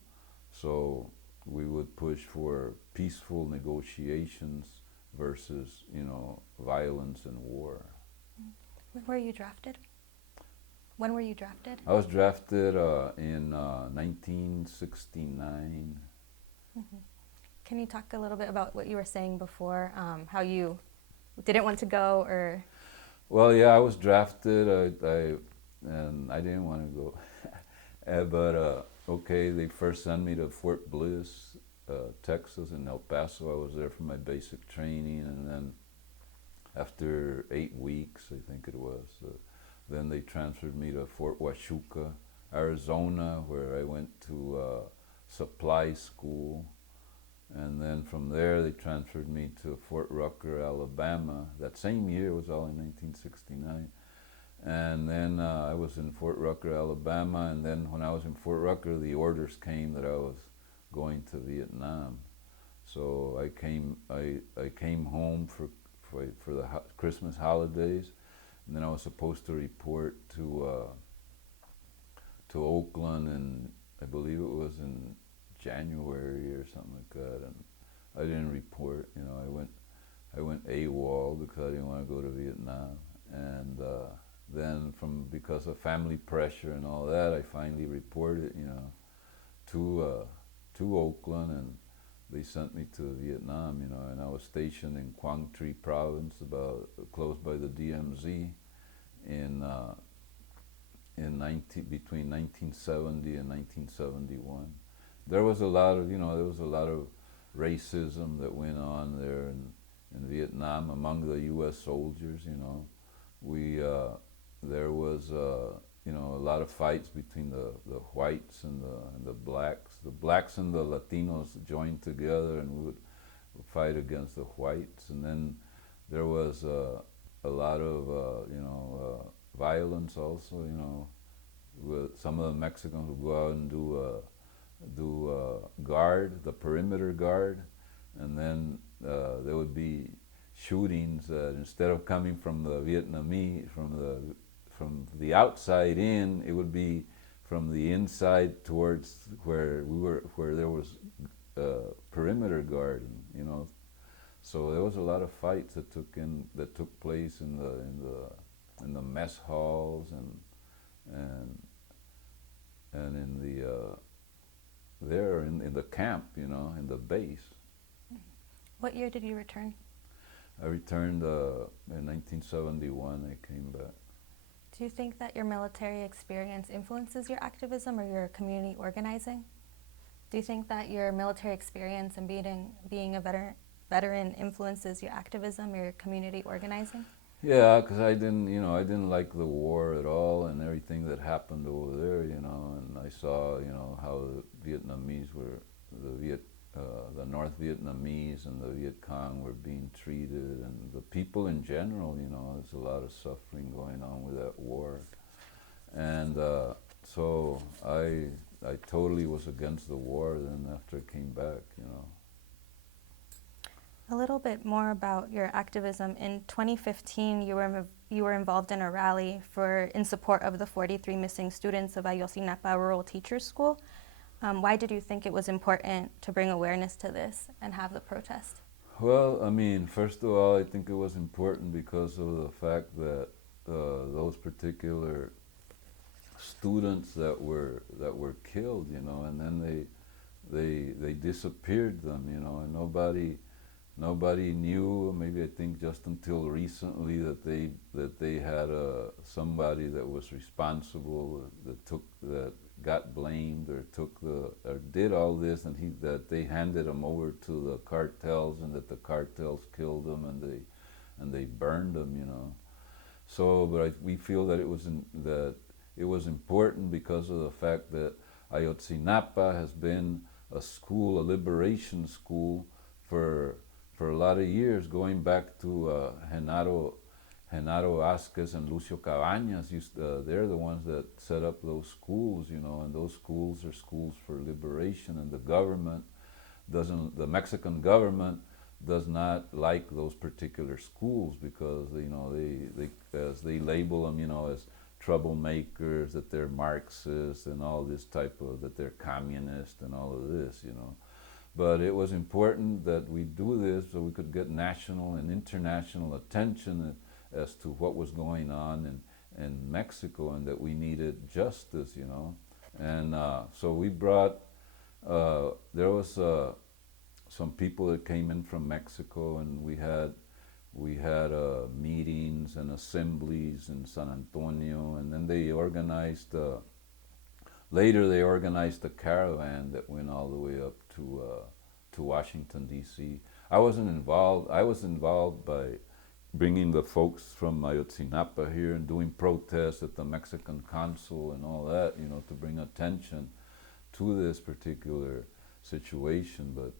So we would push for peaceful negotiations versus, you know, violence and war. When were you drafted? When were you drafted? I was drafted in 1969. Mm-hmm. Can you talk a little bit about what you were saying before, how you didn't want to go, or? Well, yeah, I was drafted, and I didn't want to go. But okay, they first sent me to Fort Bliss, Texas, in El Paso. I was there for my basic training, and then after 8 weeks, I think it was, then they transferred me to Fort Huachuca, Arizona, where I went to supply school. And then from there, they transferred me to Fort Rucker, Alabama. That same year, it was all in 1969. And then I was in Fort Rucker, Alabama. And then when I was in Fort Rucker, the orders came that I was going to Vietnam. So I came home for the Christmas holidays. And then I was supposed to report to Oakland, and I believe it was in January or something like that, and I didn't report. You know, I went AWOL because I didn't want to go to Vietnam, and then because of family pressure and all that, I finally reported, you know, to Oakland, and they sent me to Vietnam. You know, and I was stationed in Quang Tri Province, about close by the DMZ, between 1970 and 1971. There was a lot of racism that went on there in Vietnam among the U.S. soldiers. You know, there was you know, a lot of fights between the whites and the blacks. The blacks and the Latinos joined together, and we would fight against the whites. And then there was a lot of you know, violence also. You know, with some of the Mexicans would go out and do guard, the perimeter guard, and then there would be shootings that instead of coming from the Vietnamese, from the outside in, it would be from the inside towards where there was perimeter guard, you know. So there was a lot of fights that took place in the mess halls and in the there in the camp, you know, in the base. What year did you return? I returned in 1971. I came back. Do you think that your military experience influences your activism or your community organizing? Do you think that your military experience and being a veteran influences your activism or your community organizing? Yeah, because I didn't like the war at all and everything that happened over there, you know, and I saw, you know, how the Vietnamese were, the North Vietnamese and the Viet Cong were being treated, and the people in general, you know, there's a lot of suffering going on with that war. And so I totally was against the war then after I came back, you know. A little bit more about your activism. In 2015, you were involved in a rally in support of the 43 missing students of Ayotzinapa Rural Teachers School. Why did you think it was important to bring awareness to this and have the protest? Well, I mean, first of all, I think it was important because of the fact that those particular students that were killed, and then they disappeared them, and nobody knew. Maybe I think just until recently that they had somebody that was responsible that got blamed or did all this, and that they handed them over to the cartels, and that the cartels killed them, and they burned them. So, but we feel that it was important because of the fact that Ayotzinapa has been a school, a liberation school, for a lot of years, going back to Genaro Vázquez and Lucio Cabañas. They're the ones that set up those schools, and those schools are schools for liberation, and the Mexican government does not like those particular schools because as they label them, as troublemakers, that they're Marxists and all this type of, that they're communist and all of this. But it was important that we do this so we could get national and international attention as to what was going on in Mexico, and that we needed justice. And so we brought, there was some people that came in from Mexico, and we had meetings and assemblies in San Antonio, and then later they organized a caravan that went all the way up to Washington, D.C. I wasn't involved. I was involved by bringing the folks from Ayotzinapa here and doing protests at the Mexican consul and all that, to bring attention to this particular situation. But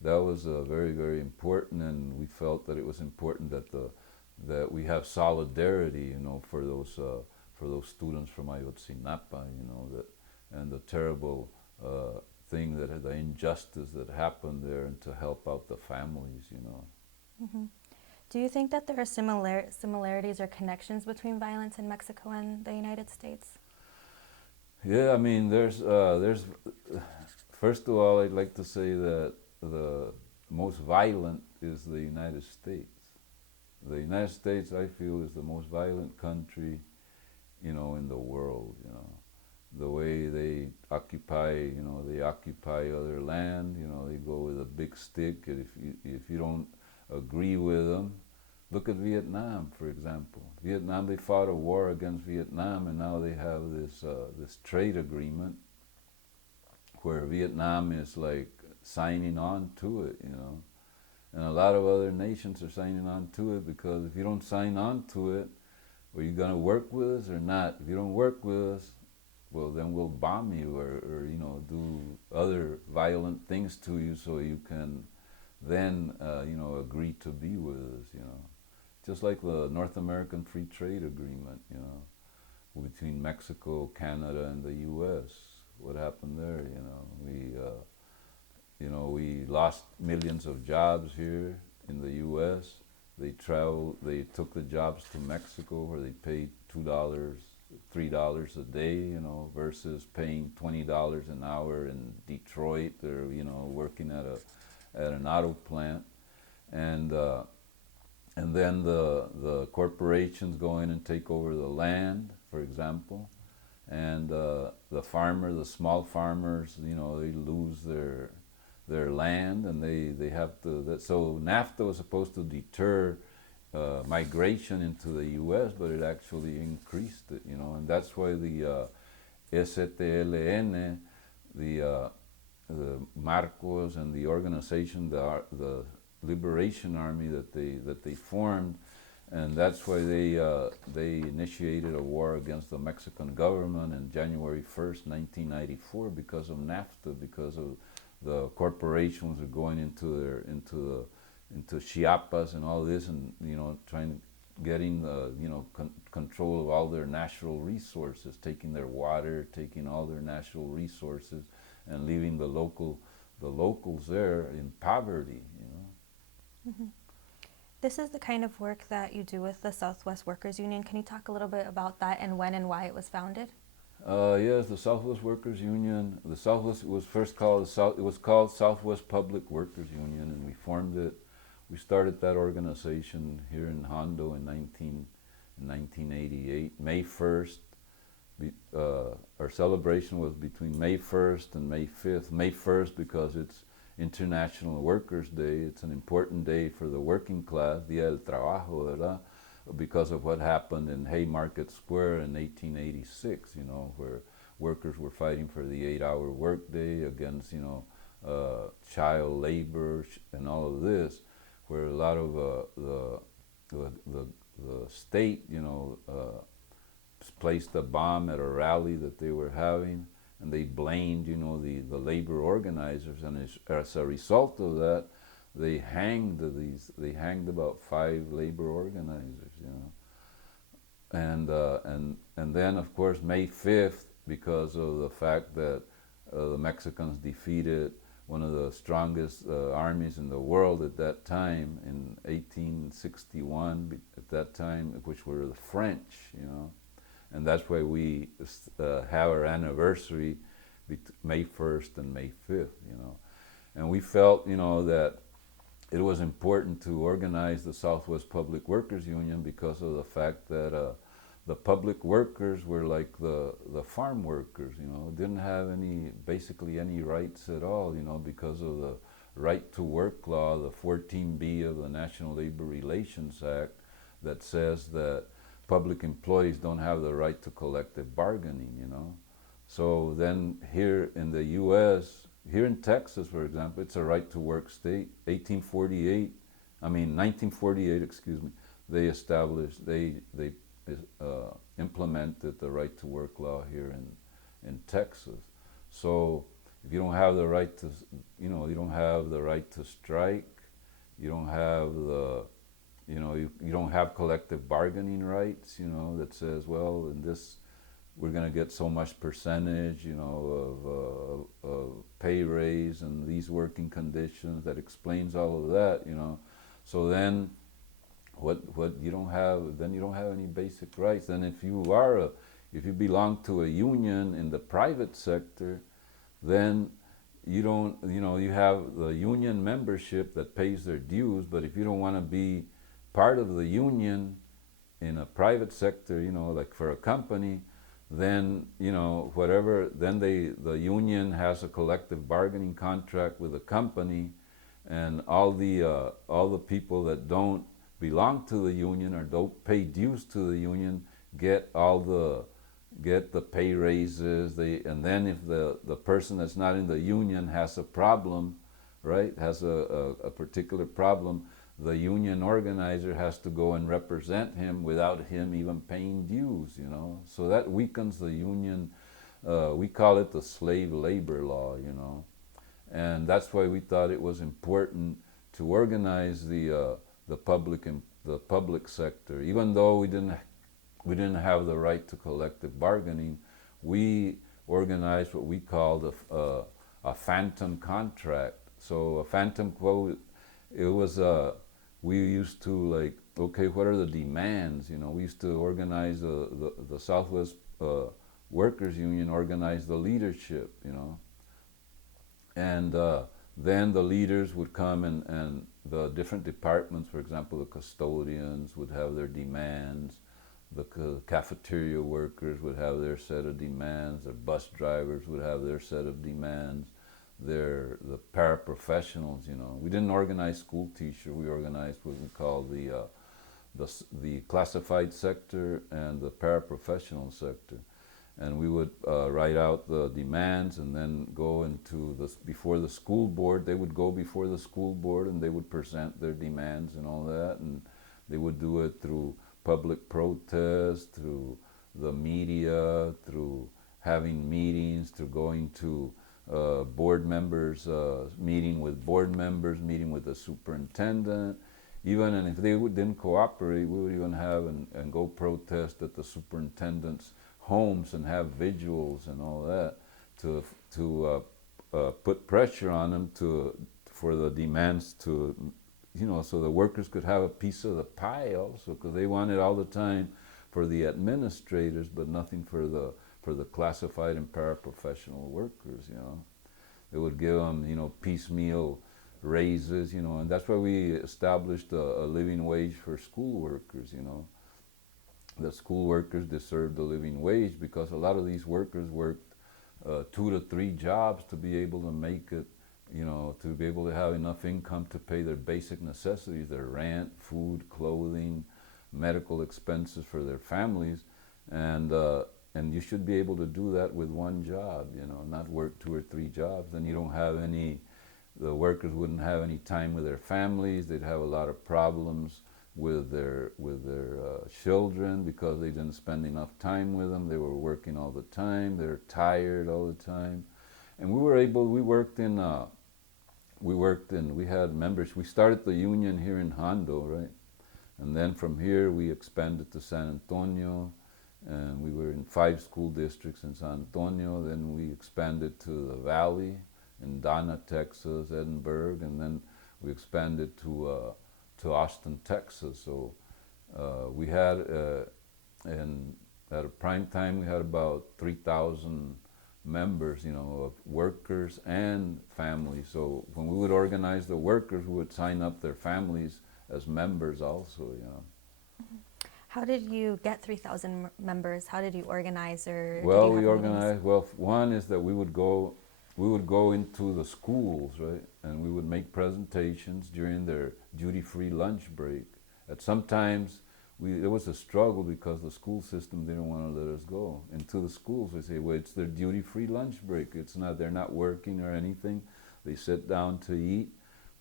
that was very, very important, and we felt that it was important that we have solidarity, for those students from Ayotzinapa, and the terrible the injustice that happened there, and to help out the families. Mm-hmm. Do you think that there are similarities or connections between violence in Mexico and the United States? Yeah, I mean, there's first of all, I'd like to say that the most violent is the United States. The United States, I feel, is the most violent country, in the world. The way they occupy, they occupy other land. They go with a big stick, and if you don't agree with them, look at Vietnam, for example. Vietnam, they fought a war against Vietnam, and now they have this trade agreement where Vietnam is like signing on to it, and a lot of other nations are signing on to it, because if you don't sign on to it, are you going to work with us or not? If you don't work with us, well, then we'll bomb you or do other violent things to you, so you can then agree to be with us. Just like the North American Free Trade Agreement, between Mexico, Canada, and the U.S. What happened there? We lost millions of jobs here in the U.S. They took the jobs to Mexico, where they paid $2, $3 a day, versus paying $20 an hour in Detroit, or working at an auto plant, and then the corporations go in and take over the land, for example, and the small farmers, they lose their land, and they have to. So NAFTA was supposed to deter migration into the U.S., but it actually increased it, and that's why the STLN, the Marcos, and the organization, the Liberation Army that they formed, and that's why they initiated a war against the Mexican government on January 1st, 1994, because of NAFTA, because of the corporations are going into Chiapas and all this, and getting control of all their natural resources, taking their water, taking all their natural resources, and leaving the locals there in poverty. This is the kind of work that you do with the Southwest Workers Union. Can you talk a little bit about that and when and why it was founded? Yes, the Southwest Workers Union. The Southwest was first called it was called Southwest Public Workers Union, and we formed it. We started that organization here in Hondo in 1988, May 1st. Our celebration was between May 1st and May 5th. May 1st because it's International Workers' Day. It's an important day for the working class, Día del Trabajo, ¿verdad? Because of what happened in Haymarket Square in 1886, you know, where workers were fighting for the 8-hour workday against, you know, child labor and all of this, where a lot of the state, you know, placed a bomb at a rally that they were having, and they blamed, you know, the labor organizers, and as a result of that, they hanged about 5 labor organizers, you know, and then of course May 5th, because of the fact that the Mexicans defeated one of the strongest armies in the world at that time in 1861, at that time, which were the French, you know, and that's why we have our anniversary May 1st and May 5th, you know, and we felt, you know, that it was important to organize the Southwest Public Workers Union because of the fact that the public workers were like the farm workers, you know, didn't have basically any rights at all, you know, because of the right to work law, the 14B of the National Labor Relations Act, that says that public employees don't have the right to collective bargaining, you know. So then here in the U.S., here in Texas, for example, it's a right-to-work state. 1948, excuse me, they implemented the right-to-work law here in Texas. So if you don't have the right to, you know, you don't have the right to strike, you don't have you know, you don't have collective bargaining rights, you know, that says, well, in this, we're going to get so much percentage, you know, of pay raise and these working conditions, that explains all of that, you know. So then what you don't have, then you don't have any basic rights. And if you belong to a union in the private sector, then you don't, you know, you have the union membership that pays their dues, but if you don't want to be part of the union in a private sector, you know, like for a company, then, you know, whatever, then the union has a collective bargaining contract with the company, and all the people that don't belong to the union or don't pay dues to the union get the pay raises. And then if the person that's not in the union has a problem, right, has a particular problem, the union organizer has to go and represent him without him even paying dues, you know. So that weakens the union. We call it the slave labor law, you know. And that's why we thought it was important to organize the public sector. Even though we didn't have the right to collective bargaining, we organized what we called a phantom contract. So a phantom quote, it was we used to, like, okay, what are the demands? You know, we used to organize the Southwest Workers Union, organize the leadership, you know. And then the leaders would come, and the different departments, for example, the custodians would have their demands, the cafeteria workers would have their set of demands, the bus drivers would have their set of demands, the paraprofessionals, you know. We didn't organize school teachers, we organized what we call the classified sector and the paraprofessional sector. And we would write out the demands and then go before the school board. They would go before the school board and they would present their demands and all that. And they would do it through public protest, through the media, through having meetings, through going to board members, meeting with board members, meeting with the superintendent. Even, and if they didn't cooperate, we would even have and go protest at the superintendent's homes and have vigils and all that to put pressure on them for the demands to you know, so the workers could have a piece of the pie also, because they wanted all the time for the administrators, but nothing for the classified and paraprofessional workers, you know. They would give them, you know, piecemeal raises, you know, and that's why we established a living wage for school workers, you know. The school workers deserved a living wage because a lot of these workers worked 2 to 3 jobs to be able to make it, you know, to be able to have enough income to pay their basic necessities, their rent, food, clothing, medical expenses for their families, and you should be able to do that with one job, you know, not work 2 or 3 jobs. Then you don't have any, the workers wouldn't have any time with their families. They'd have a lot of problems with their children because they didn't spend enough time with them. They were working all the time. They're tired all the time, and we had members. We started the union here in Hondo, right? And then from here we expanded to San Antonio, and we were in 5 school districts in San Antonio. Then we expanded to the Valley in Donna, Texas, Edinburgh, and then we expanded to Austin, Texas. So we had, and at a prime time, we had about 3,000 members, you know, of workers and families. So when we would organize the workers, we would sign up their families as members also, you know. How did you get 3,000 members? How did you organize, or Well, did you have we organized. meetings? Well, one is that we would go into the schools, right, and we would make presentations during their duty-free lunch break. At sometimes it was a struggle because the school system didn't want to let us go into the schools. They say, well, it's their duty-free lunch break. It's not. They're not working or anything. They sit down to eat.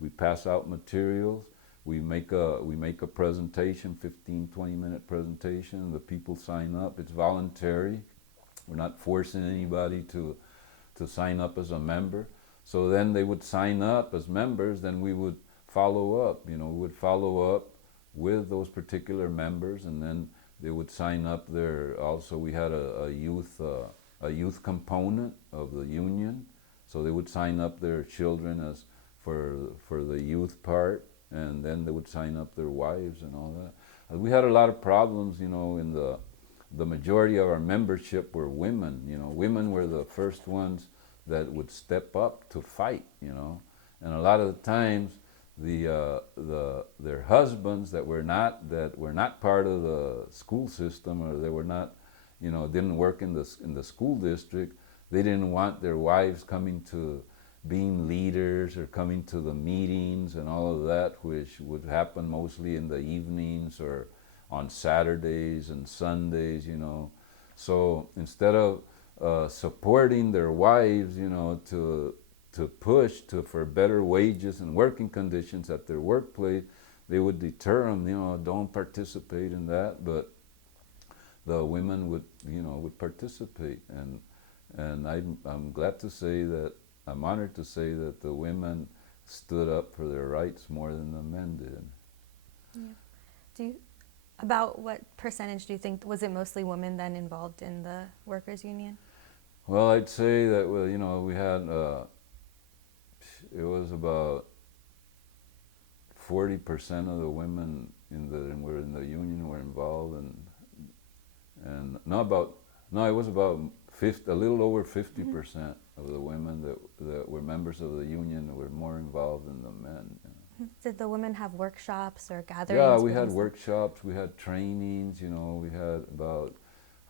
We pass out materials. We make a presentation, 15, 20-minute presentation. The people sign up. It's voluntary. We're not forcing anybody to sign up as a member. So then they would sign up as members, then we would follow up. You know, we would follow up with those particular members, and then they would sign up there. Also, we had a youth component of the union, so they would sign up their children as for the youth part, and then they would sign up their wives and all that. And we had a lot of problems, you know, in the majority of our membership were women. You know, women were the first ones that would step up to fight, you know, and a lot of the times their husbands that were not part of the school system, or they were not, you know, didn't work in the school district. They didn't want their wives coming to being leaders or coming to the meetings and all of that, which would happen mostly in the evenings or on Saturdays and Sundays, you know. So instead of supporting their wives, you know, to push for better wages and working conditions at their workplace, they would deter them, you know, don't participate in that. But the women would, you know, would participate, and I'm glad to say that, I'm honored to say that the women stood up for their rights more than the men did. Yeah. About what percentage do you think, was it mostly women then involved in the workers' union? Well, I'd say that, well, you know, we had, it was about 40% of the women were in the union were involved, and it was about a little over 50% of the women that were members of the union were more involved than the men. You know. Did the women have workshops or gatherings? Yeah, we had workshops, we had trainings, you know, we had about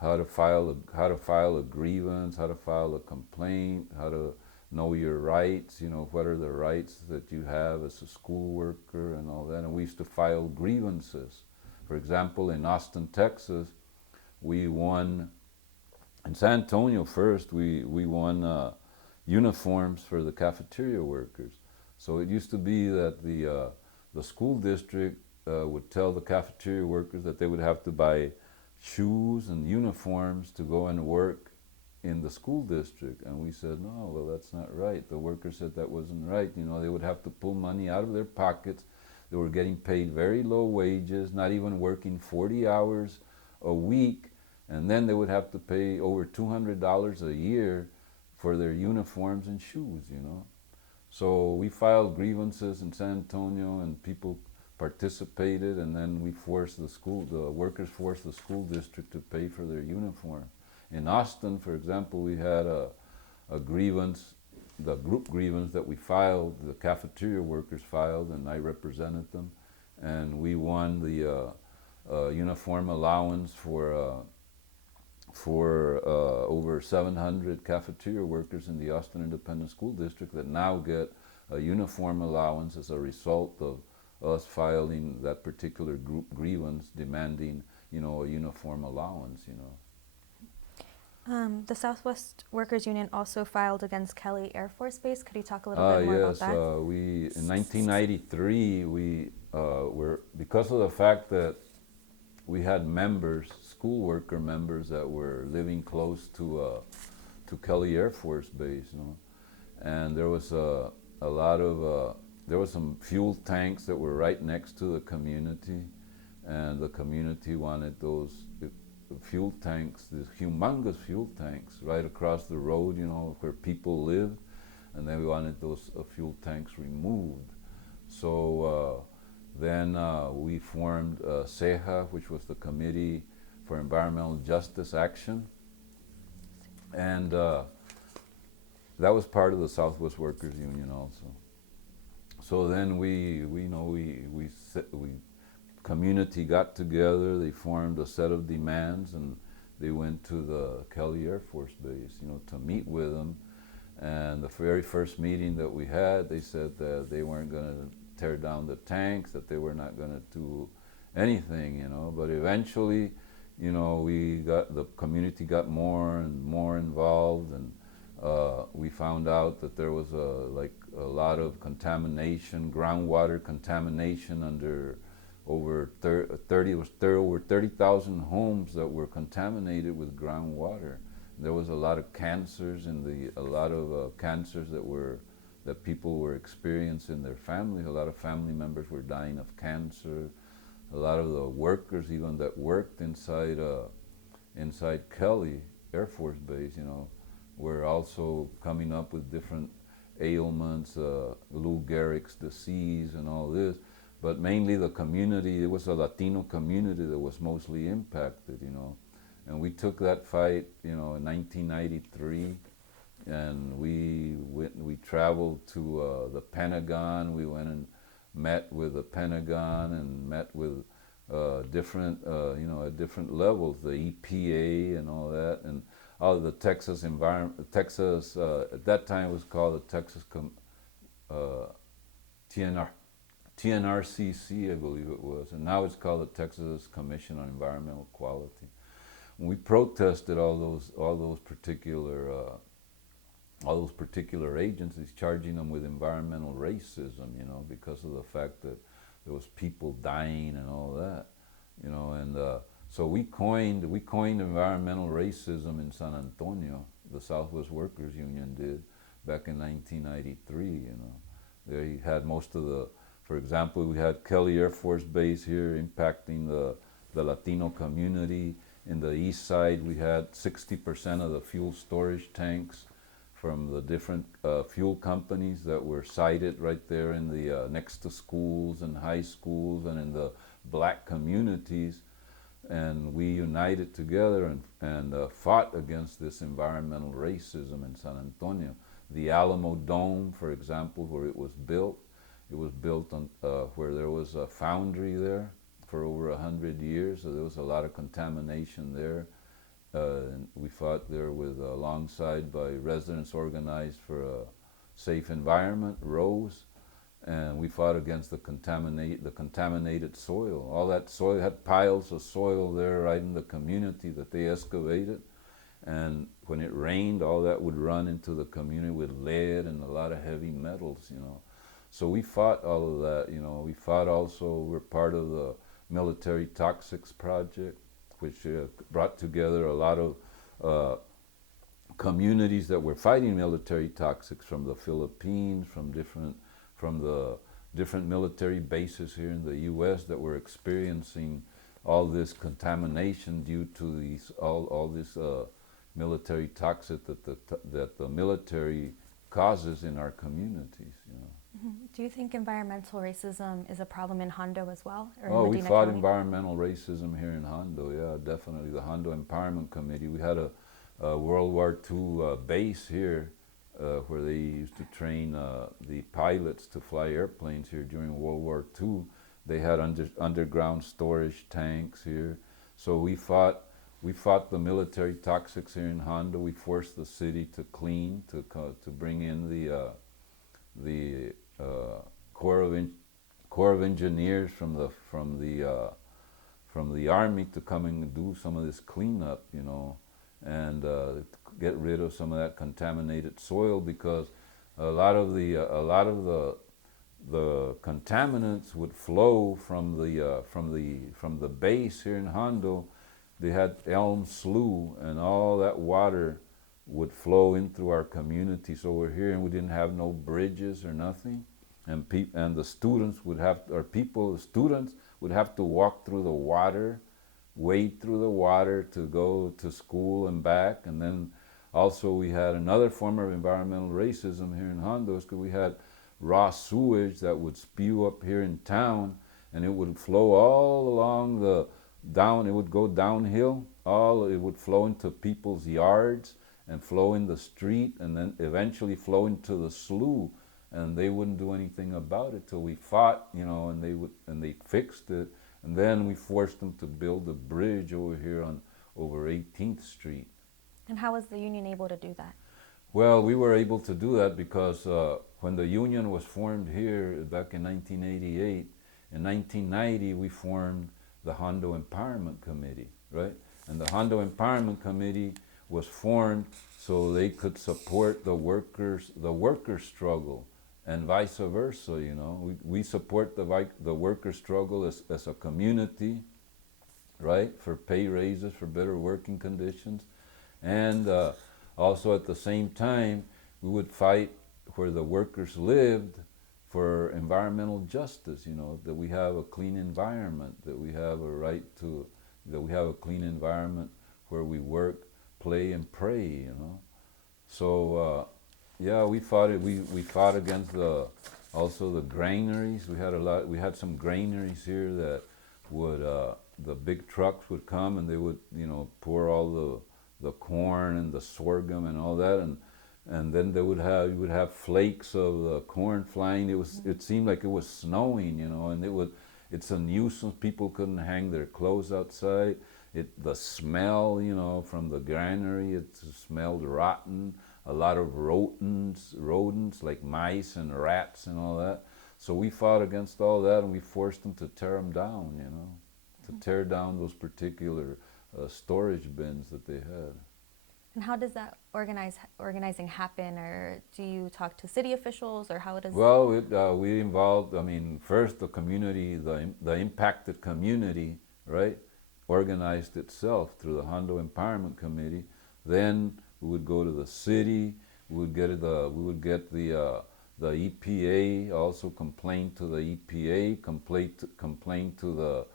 how to file a grievance, how to file a complaint, how to know your rights, you know, what are the rights that you have as a school worker and all that. And we used to file grievances. For example, in Austin, Texas, we won, in San Antonio first, we won uniforms for the cafeteria workers. So it used to be that the school district would tell the cafeteria workers that they would have to buy shoes and uniforms to go and work in the school district. And we said, no, well, that's not right. The workers said that wasn't right. You know, they would have to pull money out of their pockets. They were getting paid very low wages, not even working 40 hours a week. And then they would have to pay over $200 a year for their uniforms and shoes, you know. So we filed grievances in San Antonio, and people participated, and then the workers forced the school district to pay for their uniform. In Austin, for example, we had a grievance, the group grievance that we filed, the cafeteria workers filed, and I represented them, and we won the uniform allowance for over 700 cafeteria workers in the Austin Independent School District that now get a uniform allowance as a result of us filing that particular group grievance demanding, a uniform allowance, The Southwest Workers Union also filed against Kelly Air Force Base. Could you talk a little bit more about that? Yes, in 1993, we were, because of the fact that we had members, school worker members that were living close to Kelly Air Force Base, and there was a lot of there was some fuel tanks that were right next to the community, and the community wanted those fuel tanks, these humongous fuel tanks, right across the road, where people live, and then we wanted those fuel tanks removed. So then we formed CEJA, which was the Committee for Environmental Justice Action, and that was part of the Southwest Workers Union also. So then we community got together, they formed a set of demands, and they went to the Kelly Air Force Base, to meet with them. And the very first meeting that we had, they said that they weren't going to tear down the tanks, that they were not going to do anything, But eventually, the community got more and more involved, and we found out that there was a lot of contamination, groundwater contamination under over 30,000 homes that were contaminated with groundwater. There was a lot of cancers cancers that people were experiencing in their families. A lot of family members were dying of cancer. A lot of the workers, even that worked inside Kelly Air Force Base, were also coming up with different ailments, Lou Gehrig's disease and all this. But mainly the community, it was a Latino community that was mostly impacted, And we took that fight, in 1993, and we traveled to the Pentagon. We went and met with the Pentagon and met with different, at different levels, the EPA and all that, and all the Texas at that time it was called the Texas TNRCC, I believe it was, and now it's called the Texas Commission on Environmental Quality. We protested all those particular agencies, charging them with environmental racism, because of the fact that there was people dying and all that, and so we coined environmental racism in San Antonio. The Southwest Workers Union did back in 1993. They had most of the. For example, we had Kelly Air Force Base here impacting the Latino community. In the east side, we had 60% of the fuel storage tanks from the different fuel companies that were sited right there in the next to schools and high schools and in the black communities. And we united together and fought against this environmental racism in San Antonio. The Alamo Dome, for example, where it was built on where there was a foundry there for over 100 years, so there was a lot of contamination there. And we fought there alongside by residents organized for a safe environment, ROSE, and we fought against the contaminated soil. All that soil had piles of soil there right in the community that they excavated, and when it rained, all that would run into the community with lead and a lot of heavy metals, So we fought all of that, We fought also, we're part of the Military Toxics Project, which brought together a lot of communities that were fighting military toxics from the Philippines, from the different military bases here in the U.S. that were experiencing all this contamination due to all this military toxic that the military causes in our communities, you know. Do you think environmental racism is a problem in Hondo as well, or Oh, in we Medina fought County? environmental racism here in Hondo, yeah, definitely. The Hondo Empowerment Committee. We had a World War II base here where they used to train the pilots to fly airplanes here during World War II. They had underground storage tanks here. So we fought the military toxics here in Hondo. We forced the city to clean, to bring in the Corps of Engineers from the Army to come and do some of this cleanup, you know, and get rid of some of that contaminated soil, because a lot of the contaminants would flow from the base here in Hondo. They had Elm Slough, and all that water would flow in through our community. So we're here, and we didn't have no bridges or nothing, and the students would have, the students would have to walk through the water, wade through the water to go to school and back. And then also we had another form of environmental racism here in Hondo, because we had raw sewage that would spew up here in town, and it would flow all along it would go downhill, it would flow into people's yards and flow in the street, and then eventually flow into the slough, and they wouldn't do anything about it till we fought, you know, and they fixed it, and then we forced them to build a bridge over here over 18th Street. And how was the union able to do that? Well, we were able to do that because when the union was formed here back in 1988, in 1990 we formed the Hondo Empowerment Committee, right? And the Hondo Empowerment Committee was formed so they could support the workers' struggle, and vice versa, you know. We support the worker struggle as a community, right, for pay raises, for better working conditions. And also at the same time, we would fight where the workers lived for environmental justice, you know, that we have a clean environment, that we have a clean environment where we work, play, and pray, you know. So yeah, we fought it. We fought against also the granaries. We had some granaries here that would the big trucks would come, and they would, you know, pour all the corn and the sorghum and all that, and then you would have flakes of the corn flying. It seemed like it was snowing, you know, and it's a nuisance. People couldn't hang their clothes outside. The smell, you know, from the granary, it smelled rotten. A lot of rodents like mice and rats and all that. So we fought against all that, and we forced them to tear them down, you know, to tear down those particular storage bins that they had. And how does that organizing happen, or do you talk to city officials, or how does? Well, we involved, first the community, the impacted community, right, organized itself through the Hondo Empowerment Committee. Then we would go to the city. We would get the EPA, also complain to the EPA, complain to the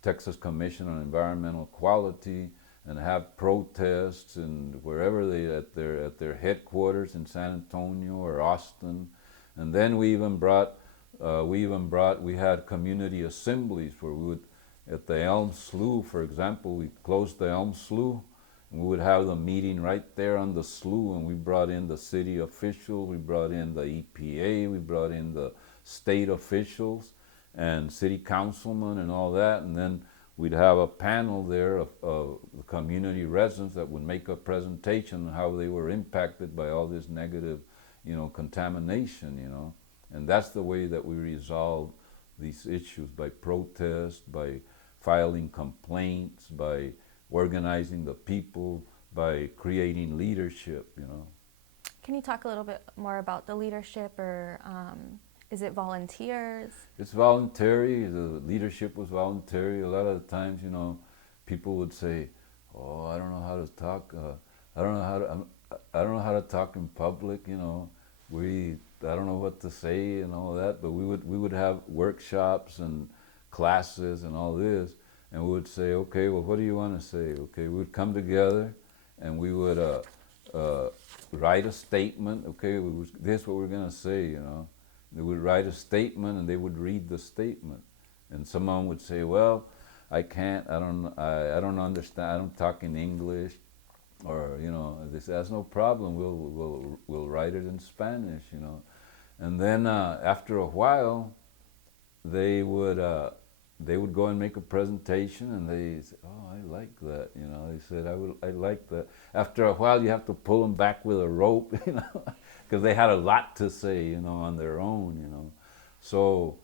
Texas Commission on Environmental Quality, and have protests, and wherever at their headquarters in San Antonio or Austin. And then we had community assemblies where we would, at the Elm Slough, for example, we closed the Elm Slough, and we would have the meeting right there on the slough, and we brought in the city officials, we brought in the EPA, we brought in the state officials and city councilmen and all that, and then we'd have a panel there of the community residents that would make a presentation on how they were impacted by all this negative, you know, contamination, you know. And that's the way that we resolved these issues, by protest, by filing complaints, by organizing the people, by creating leadership, you know. Can you talk a little bit more about the leadership, or is it volunteers? It's voluntary. The leadership was voluntary. A lot of the times, you know, people would say, "Oh, I don't know how to talk. I don't know how to talk in public. You know, I don't know what to say and all that." But we would have workshops and classes and all this, and we would say, "Okay, well, what do you want to say?" Okay, we would come together, and we would write a statement. Okay, this is what we're going to say, you know. They would write a statement and they would read the statement. And someone would say, well, I can't, I don't understand, I don't talk in English. Or, you know, they say, that's no problem, we'll write it in Spanish, you know. And then after a while, they would go and make a presentation, and they say, oh, I like that, you know. They said, I like that. After a while, you have to pull them back with a rope, you know, because they had a lot to say, you know, on their own, you know. So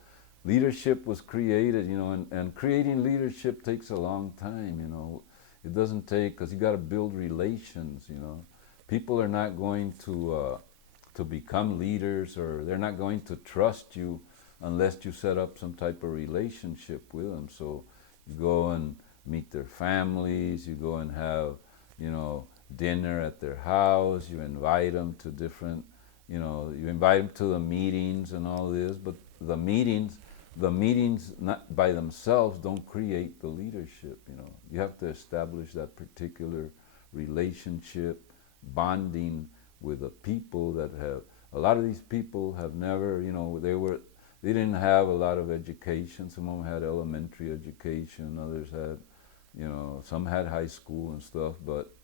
leadership was created, you know, and creating leadership takes a long time, you know. It doesn't take, because you got to build relations, you know. People are not going to become leaders, or they're not going to trust you unless you set up some type of relationship with them. So you go and meet their families, you go and have, you know, dinner at their house, you invite them to different, you know, you invite them to the meetings and all this, but the meetings not by themselves don't create the leadership, you know. You have to establish that particular relationship, bonding with the people that have, a lot of these people have never, you know, they didn't have a lot of education. Some of them had elementary education, others had, you know, some had high school and stuff, but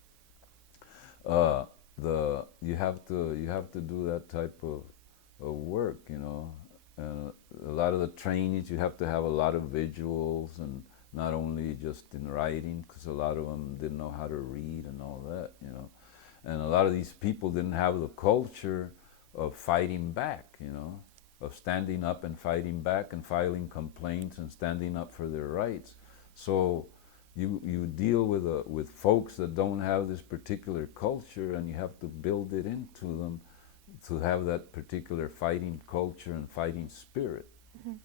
you have to do that type of work, you know. And a lot of the trainings, you have to have a lot of visuals, and not only just in writing, because a lot of them didn't know how to read and all that, you know. And a lot of these people didn't have the culture of fighting back, you know, of standing up and fighting back and filing complaints and standing up for their rights. So you deal with folks that don't have this particular culture, and you have to build it into them to have that particular fighting culture and fighting spirit. Mm-hmm.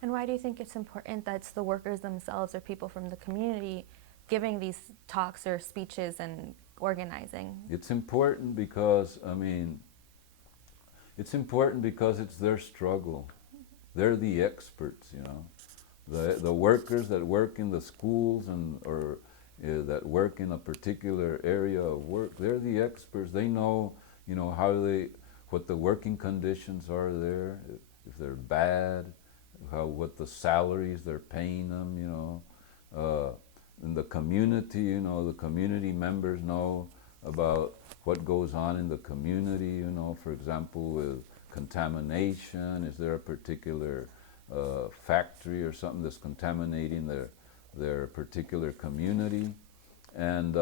And why do you think it's important that it's the workers themselves or people from the community giving these talks or speeches and organizing? It's important because, I mean, it's important because it's their struggle. They're the experts, you know. The workers that work in the schools or that work in a particular area of work, they're the experts. They know, you know, what the working conditions are there, if they're bad, what the salaries they're paying them, you know. In the community, you know, the community members know about what goes on in the community, you know, for example, with contamination. Is there a particular factory or something that's contaminating their particular community? And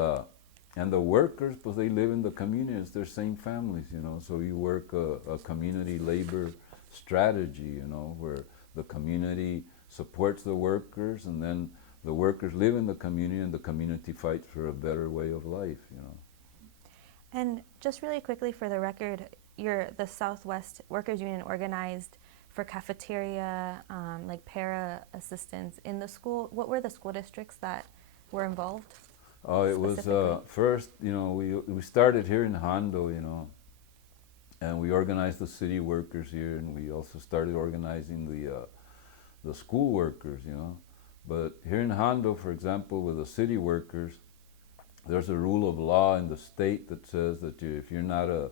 the workers, because they live in the community, it's their same families, you know. So you work a community labor strategy, you know, where the community supports the workers, and then the workers live in the community, and the community fights for a better way of life, you know. And just really quickly for the record, the Southwest Workers Union organized for cafeteria, like para assistants in the school. What were the school districts that were involved? It was first, you know, we started here in Hondo, you know, and we organized the city workers here, and we also started organizing the school workers, you know. But here in Hondo, for example, with the city workers, there's a rule of law in the state that says that if you're not a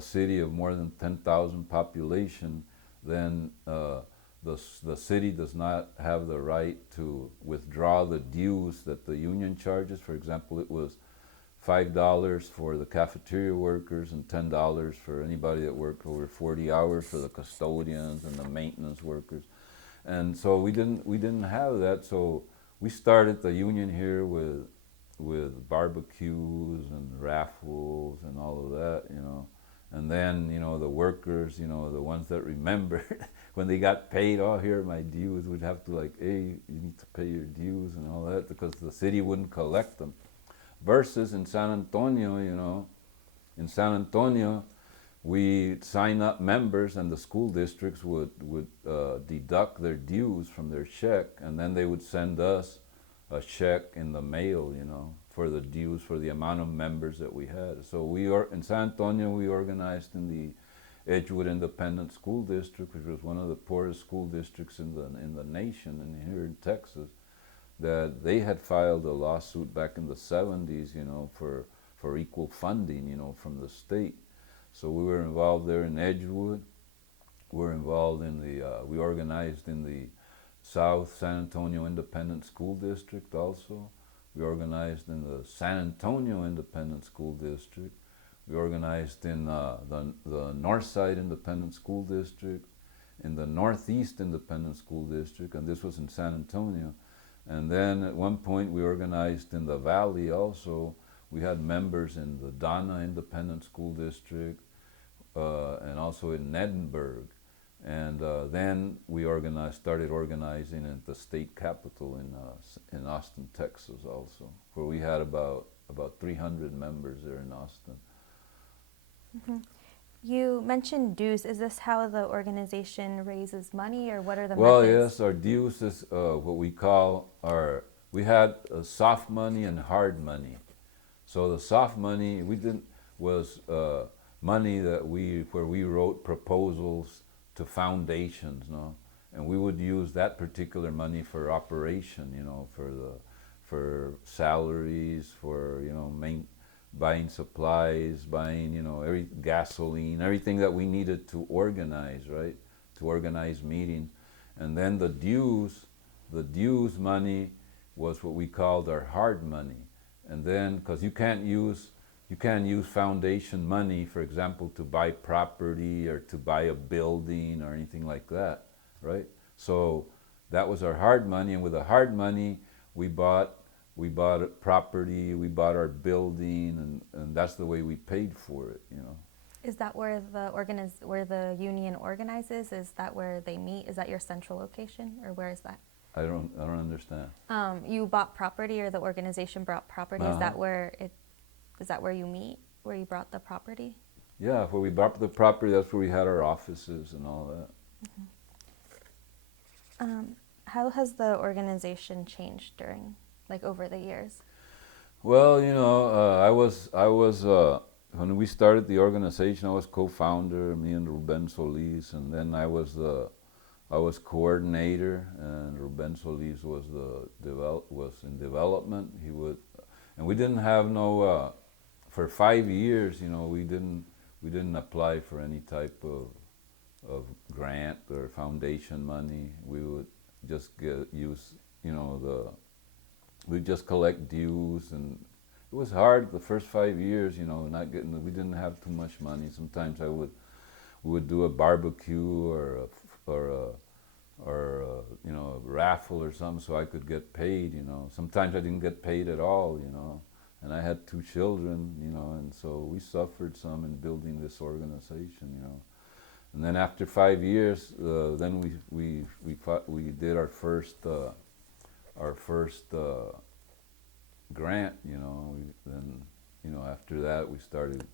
city of more than 10,000 population, then the city does not have the right to withdraw the dues that the union charges. For example, it was $5 for the cafeteria workers and $10 for anybody that worked over 40 hours for the custodians and the maintenance workers. And so we didn't have that. So we started the union here with barbecues and raffles and all of that, you know. And then, you know, the workers, you know, the ones that remembered, when they got paid, oh, here are my dues, we'd have to like, hey, you need to pay your dues and all that, because the city wouldn't collect them. Versus in San Antonio, you know, in San Antonio, we sign up members, and the school districts would deduct their dues from their check, and then they would send us a check in the mail, you know, for the dues, for the amount of members that we had. So in San Antonio, we organized in the Edgewood Independent School District, which was one of the poorest school districts in the nation, and here in Texas, that they had filed a lawsuit back in the 70s, you know, for equal funding, you know, from the state. So we were involved there in Edgewood. We're involved in we organized in the South San Antonio Independent School District also. We organized in the San Antonio Independent School District. We organized in the North Side Independent School District, in the Northeast Independent School District, and this was in San Antonio. And then at one point we organized in the Valley also. We had members in the Donna Independent School District and also in Edinburgh. And then we started organizing at the state capitol in Austin, Texas also, where we had about 300 members there in Austin. Mm-hmm. You mentioned dues. Is this how the organization raises money, or what are the methods? Well, yes, our dues is what we call we had soft money and hard money. So the soft money was money that where we wrote proposals to foundations, no? And we would use that particular money for operation, for salaries, for buying supplies, buying every gasoline, everything that we needed to organize, right? To organize meetings. And then the dues money was what we called our hard money. And then, because you can't use foundation money, for example, to buy property or to buy a building or anything like that, right? So that was our hard money, and with the hard money, we bought property, we bought our building, and that's the way we paid for it, Is that where where the union organizes? Is that where they meet? Is that your central location, or where is that? I don't understand. You bought property, or the organization brought property. Is that where you meet? Where you brought the property? Yeah, where we bought the property, that's where we had our offices and all that. Mm-hmm. How has the organization changed over the years? Well, I was when we started the organization, I was co-founder, me and Ruben Solis, and then I was coordinator, and Ruben Solis was in development. And we didn't have for 5 years, we didn't apply for any type of grant or foundation money. We would just we'd just collect dues, and it was hard the first 5 years, we didn't have too much money. Sometimes we would do a barbecue or a raffle or something so I could get paid, Sometimes I didn't get paid at all, and I had 2 children, and so we suffered some in building this organization, And then after 5 years, then we did our first grant, Then after that we started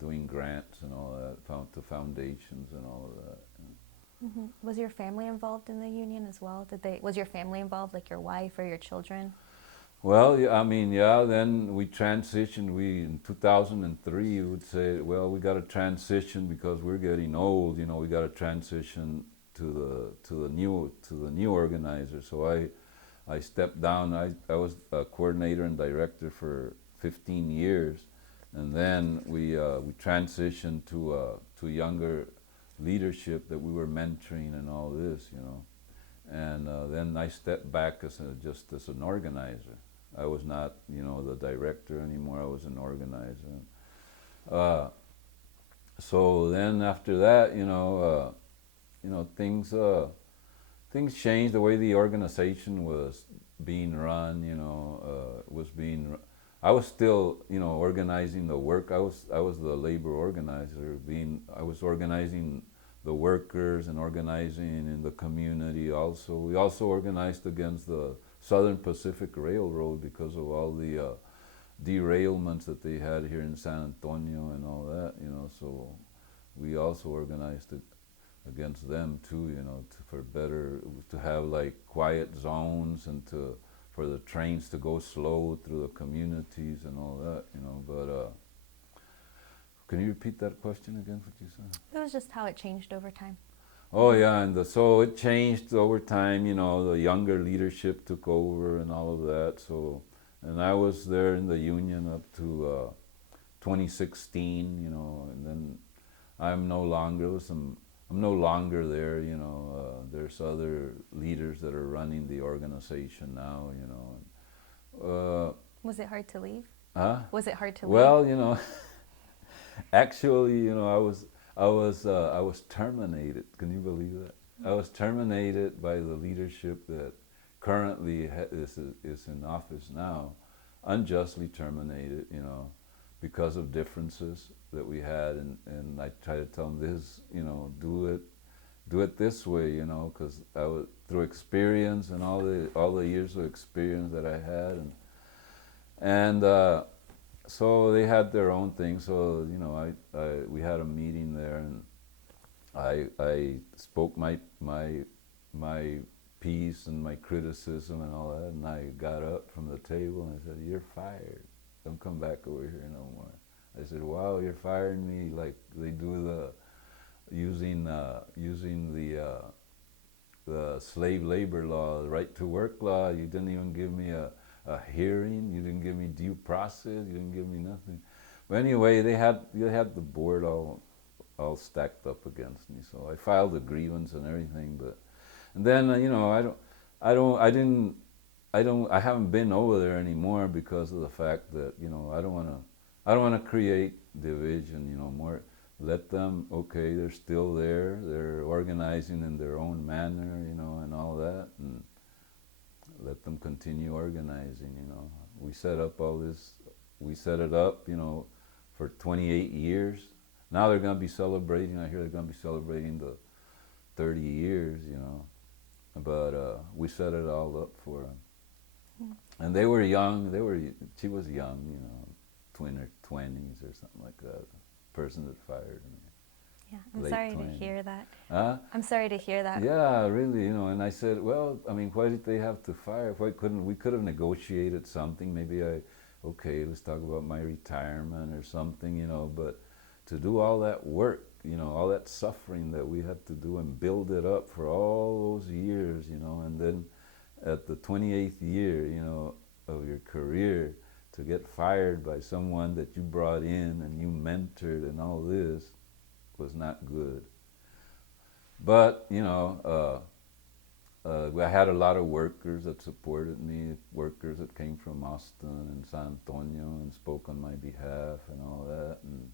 doing grants and all that, to foundations and all of that. Mm-hmm. Was your family involved in the union as well? Was your family involved, like your wife or your children? Well, yeah, then we transitioned. In 2003, we would say, well, we got to transition because we're getting old, we got to transition to the new organizer. So I stepped down. I was a coordinator and director for 15 years, and then we transitioned to younger leadership that we were mentoring and all this, And then I stepped back just as an organizer. I was not, the director anymore. I was an organizer. So then after that, things changed. The way the organization was being run, I was still, organizing the work. I was the labor organizer. I was organizing the workers and organizing in the community also. We also organized against the Southern Pacific Railroad because of all the derailments that they had here in San Antonio and all that, So we also organized it against them too, to have like quiet zones and for the trains to go slow through the communities and all that, But can you repeat that question again? What you said? It was just how it changed over time. Oh yeah, and so it changed over time. The younger leadership took over and all of that. So, and I was there in the union up to 2016, you know, and then I'm no longer I'm no longer there, you know. There's other leaders that are running the organization now, you know. Was it hard to leave? Huh? Was it hard to leave? Well, you know, actually, you know, I was terminated. Can you believe that? I was terminated by the leadership that currently is in office now, unjustly terminated, you know, because of differences that we had, and I try to tell them this, you know, do it this way, you know, because I was through experience and all the years of experience that I had, and so they had their own thing. So you know, we had a meeting there, and I spoke my piece and my criticism and all that, and I got up from the table and I said, "You're fired. Don't come back over here no more." I said, "Wow, you're firing me like they do using the slave labor law, the right to work law. You didn't even give me a hearing. You didn't give me due process. You didn't give me nothing." But anyway, they had the board all stacked up against me. So I filed a grievance and everything. But and then you know, I haven't been over there anymore because of the fact that, you know, I don't want to create division, you know, more. Let them, okay, they're still there, they're organizing in their own manner, you know, and all that, and let them continue organizing, you know. We set it up, you know, for 28 years. Now they're going to be celebrating, I hear they're going to be celebrating the 30 years, you know. But we set it all up for them. And they were young, she was young, you know, in her 20s or something like that, the person that fired me. Yeah, I'm Late sorry 20s. to hear that. Huh? I'm sorry to hear that. Yeah, really, you know, and I said, well, I mean, why did they have to fire? Why couldn't we could have negotiated something? Maybe okay, let's talk about my retirement or something, you know, but to do all that work, you know, all that suffering that we had to do and build it up for all those years, you know, and then at the 28th year, you know, of your career, to get fired by someone that you brought in and you mentored and all this was not good. But, you know, I had a lot of workers that supported me, workers that came from Austin and San Antonio and spoke on my behalf and all that. And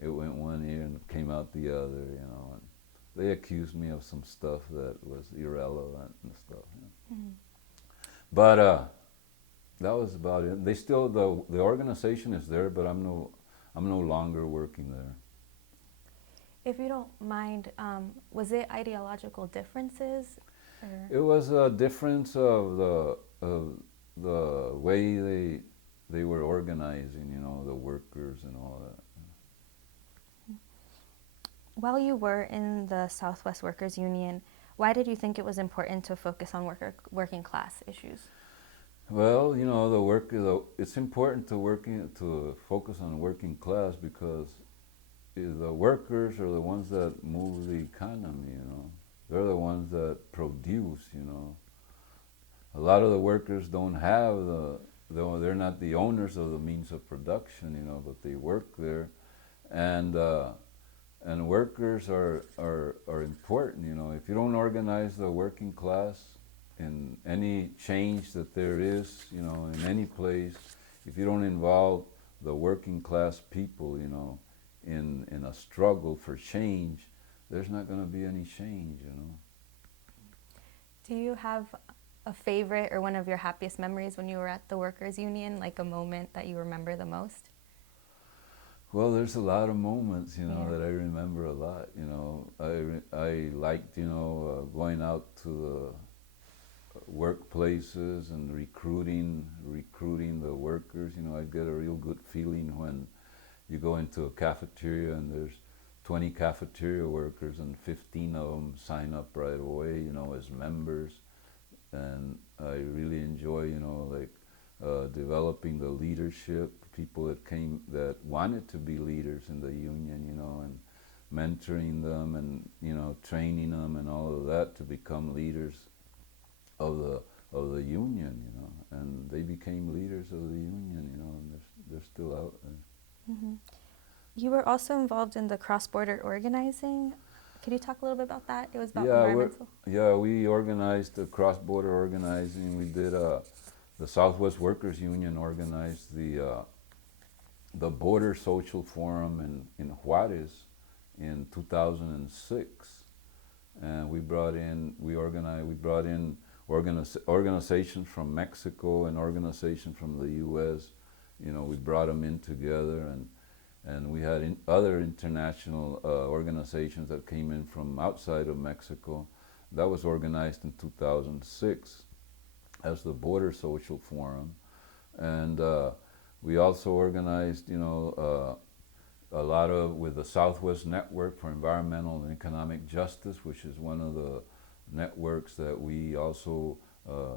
it went one ear and it came out the other, you know. And they accused me of some stuff that was irrelevant and stuff. You know. Mm-hmm. But that was about it. They still, the organization is there, but I'm no longer working there. If you don't mind, was it ideological differences? Or? It was a difference of the way they were organizing, you know, the workers and all that. While you were in the Southwest Workers Union, why did you think it was important to focus on working class issues? Well, you know, it's important to focus on working class because the workers are the ones that move the economy, you know. They're the ones that produce, you know. A lot of the workers don't have they're not the owners of the means of production, you know, but they work there. And workers are important, you know. If you don't organize the working class in any change that there is, you know, in any place, if you don't involve the working class people, you know, in a struggle for change, there's not going to be any change, you know. Do you have a favorite or one of your happiest memories when you were at the Workers' Union, like a moment that you remember the most? Well, there's a lot of moments, you know, that I remember a lot, you know. I liked, you know, going out to the workplaces and recruiting the workers. You know, I get a real good feeling when you go into a cafeteria and there's 20 cafeteria workers and 15 of them sign up right away, you know, as members. And I really enjoy, you know, like developing the leadership, people that wanted to be leaders in the union, you know, and mentoring them and, you know, training them and all of that to become leaders of the union, you know. And they became leaders of the union, you know, and they're still out there. Hmm. You were also involved in the cross-border organizing. Could you talk a little bit about that? It was about Yeah, environmental. we organized the cross-border organizing. We did the Southwest Workers Union organized the Border Social Forum in Juarez in 2006, and we brought in organizations from Mexico and organizations from the U.S. You know, we brought them in together, and we had other international organizations that came in from outside of Mexico. That was organized in 2006 as the Border Social Forum, and we also organized, a lot with the Southwest Network for Environmental and Economic Justice, which is one of the networks that we also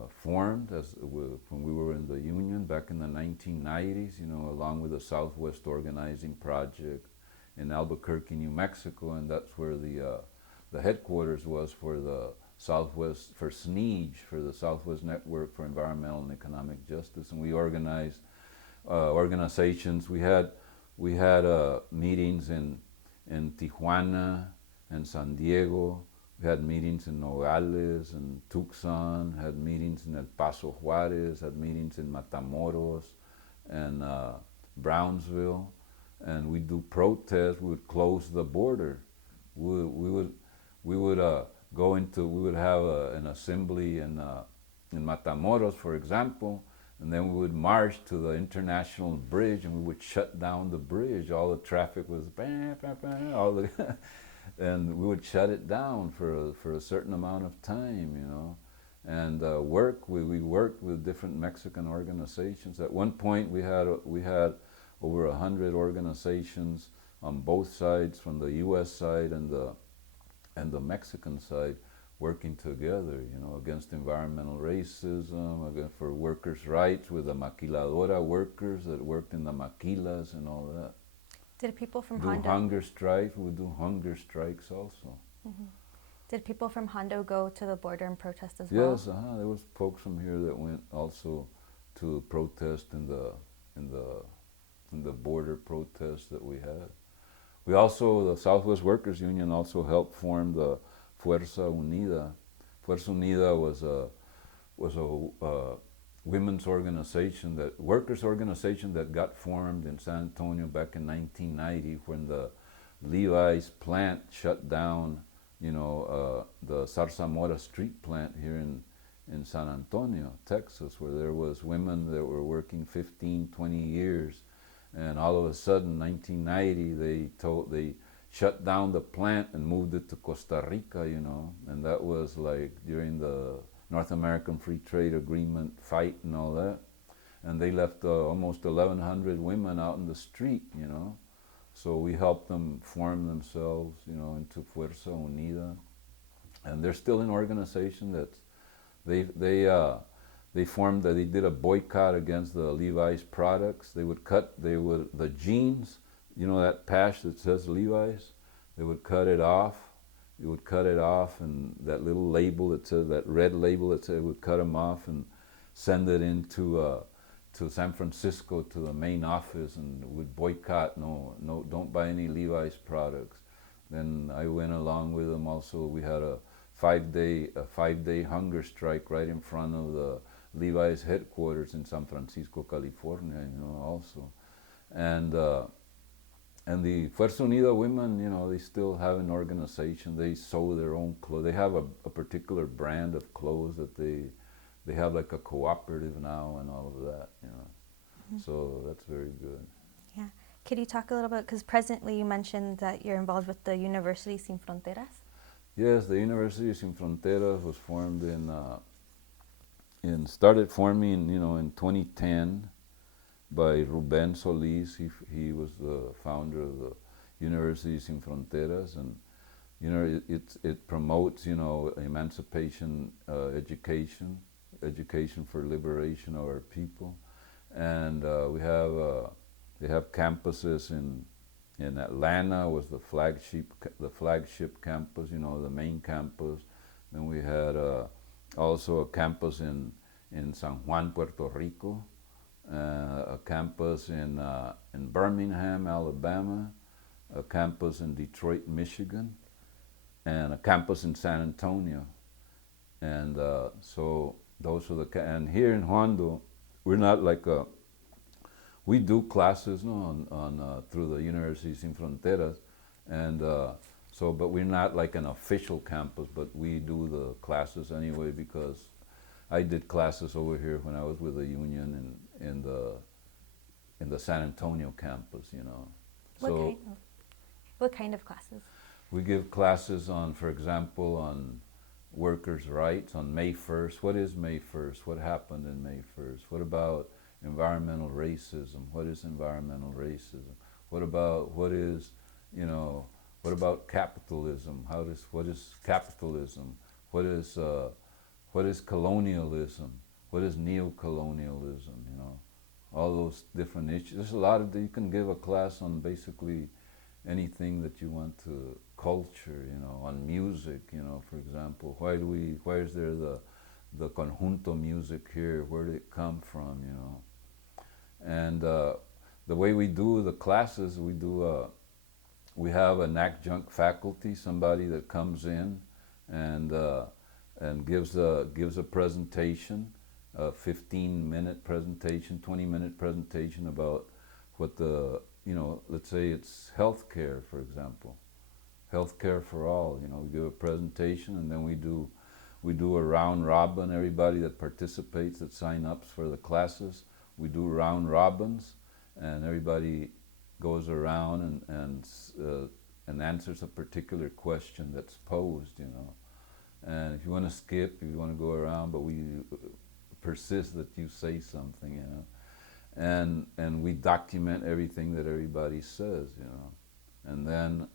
formed when we were in the union back in the 1990s, along with the Southwest Organizing Project in Albuquerque, New Mexico, and that's where the headquarters was for the Southwest, for SNEJ, for the Southwest Network for Environmental and Economic Justice, and we organized organizations. We had meetings in Tijuana and San Diego. We had meetings in Nogales and Tucson. Had meetings in El Paso, Juarez. Had meetings in Matamoros and Brownsville. And we do protests. We would close the border. We would go into. We would have an assembly in Matamoros, for example. And then we would march to the international bridge, and we would shut down the bridge. All the traffic was bam, bam, bam, and we would shut it down for a certain amount of time, and we worked with different Mexican organizations. At one point, we had over 100 organizations on both sides, from the U.S. side and the Mexican side, working together, against environmental racism, for workers' rights, with the maquiladora workers that worked in the maquilas and all that. Did people from Do Hondo? hunger strikes. We do hunger strikes also. Hmm. Did people from Hondo go to the border and protest as well? Yes, there was folks from here that went also to protest in the border protests that we had. We also, the Southwest Workers Union, also helped form the Fuerza Unida. Fuerza Unida was a women's organization, workers' organization that got formed in San Antonio back in 1990 when the Levi's plant shut down, the Zarzamora street plant here in San Antonio, Texas, where there was women that were working 15, 20 years. And all of a sudden, 1990, they shut down the plant and moved it to Costa Rica, and that was like during the North American Free Trade Agreement fight and all that. And they left almost 1,100 women out in the street, So we helped them form themselves, into Fuerza Unida. And they're still an organization that they did a boycott against the Levi's products. The jeans, that patch that says Levi's, they would cut it off. You would cut it off, and that little label that says, that red label that said, would cut them off and send it into to San Francisco to the main office, and would boycott. No, don't buy any Levi's products. Then I went along with them. Also, we had a 5-day hunger strike right in front of the Levi's headquarters in San Francisco, California. Also, and the Fuerza Unida women, they still have an organization. They sew their own clothes. They have a particular brand of clothes that they have, like a cooperative now and all of that, Mm-hmm. So that's very good. Yeah. Could you talk a little bit, because presently you mentioned that you're involved with the University Sin Fronteras? Yes, the University Sin Fronteras was formed started forming, in 2010 by Ruben Solis. He was the founder of the University Sin Fronteras, and it promotes, emancipation, education for liberation of our people, and they have campuses in Atlanta was the flagship campus, the main campus. Then we had also a campus in San Juan, Puerto Rico, a campus in Birmingham, Alabama, a campus in Detroit, Michigan, and a campus in San Antonio. And so those are and here in Hondo, we're not like we do classes, no, on through the University Sin Fronteras, and so, but we're not like an official campus, but we do the classes anyway because I did classes over here when I was with the union in the San Antonio campus, you know. What kind of classes? We give classes on, for example, on workers' rights, on May 1st. What is May 1st? What happened in May 1st? What about environmental racism? What is environmental racism? What is, you know, what about capitalism? What is capitalism? What is colonialism? What is neocolonialism? You know, all those different issues. There's a lot of, you can give a class on basically anything that you want to culture, you know, on music, you know, for example. Why is there the conjunto music here? Where did it come from, you know? And the way we do the classes, we have an adjunct faculty, somebody that comes in and gives a presentation, a 15-minute presentation, 20-minute presentation about what you know, let's say it's healthcare, for example. Healthcare for all, you know, we give a presentation and then we do a round robin. Everybody that participates, that sign up for the classes, we do round robins, and everybody goes around and answers a particular question that's posed, you know. And if you want to skip, if you want to go around, but we persist that you say something, you know. And we document everything that everybody says, you know. And then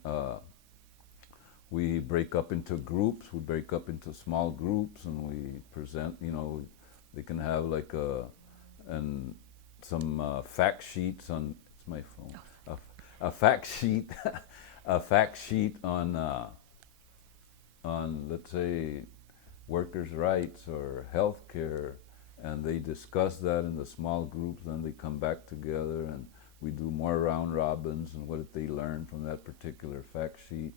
we break up into groups, we break up into small groups, and we present, you know, they can have like some fact sheets on, it's my phone, a fact sheet, a fact sheet on let's say workers' rights or healthcare, and they discuss that in the small groups, then they come back together and we do more round robins and what did they learn from that particular fact sheet.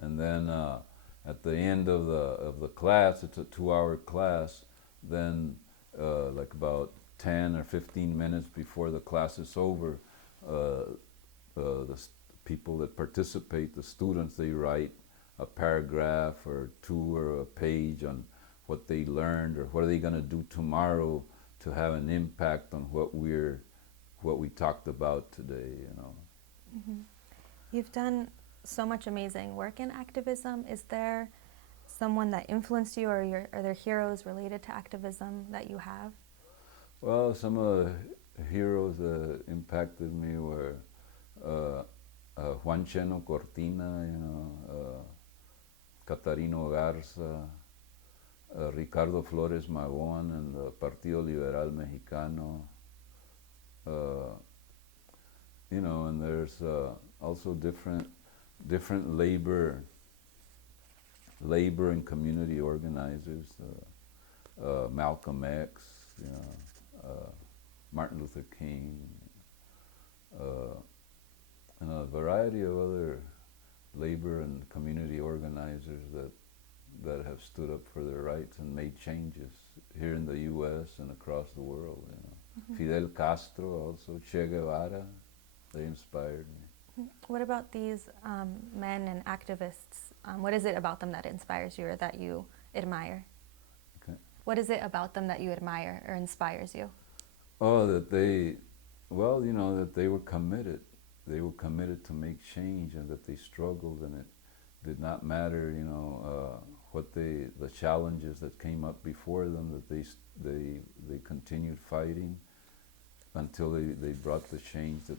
And then at the end of the class, it's a 2-hour class, then like about 10 or 15 minutes before the class is over, the people that participate, the students, they write a paragraph or two or a page on what they learned or what are they going to do tomorrow to have an impact on what we talked about today, you know. Mm-hmm. You've done so much amazing work in activism. Is there someone that influenced you, or are there heroes related to activism that you have? Well, some of the heroes that impacted me were Juan Cheno Cortina, you know, Catarino Garza, Ricardo Flores Magón and the Partido Liberal Mexicano, you know, and there's also different labor and community organizers, Malcolm X, you know, Martin Luther King, and a variety of other labor and community organizers that have stood up for their rights and made changes here in the U.S. and across the world, you know. Mm-hmm. Fidel Castro also, Che Guevara, they inspired me. What about these men and activists? What is it about them that inspires you or that you admire? Okay. What is it about them that you admire or inspires you? Oh, that they were committed. They were committed to make change, and that they struggled, and it did not matter, you know, the challenges that came up before them, that they continued fighting until they brought the change that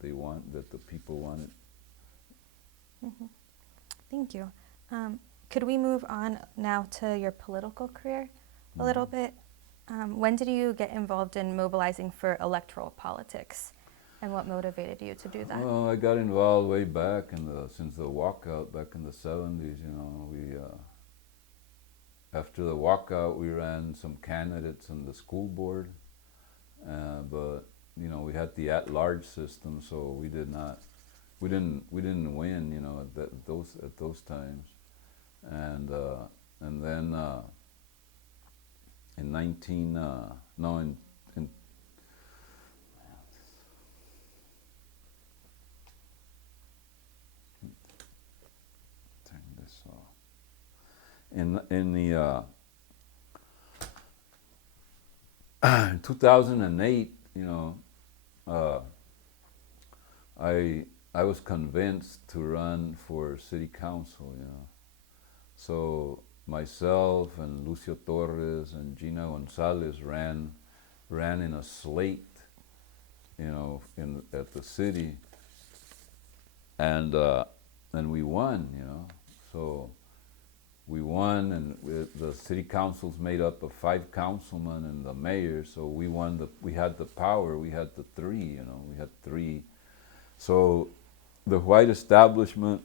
the people wanted. Mm-hmm. Thank you. Could we move on now to your political career a little bit? When did you get involved in mobilizing for electoral politics, and what motivated you to do that? Well, I got involved way back since the walkout back in the 70s. You know, after the walkout, we ran some candidates on the school board, but you know, we had the at-large system, so we didn't win, you know, at those times, and then in 19 no in turn this off. In the 2008, you know, uh, I was convinced to run for city council, you know. So myself and Lucio Torres and Gina Gonzalez ran in a slate, you know, at the city, and we won, you know. So we won, and the city council's made up of 5 councilmen and the mayor. So we won. We had the power. We had the 3, you know. We had 3. So the white establishment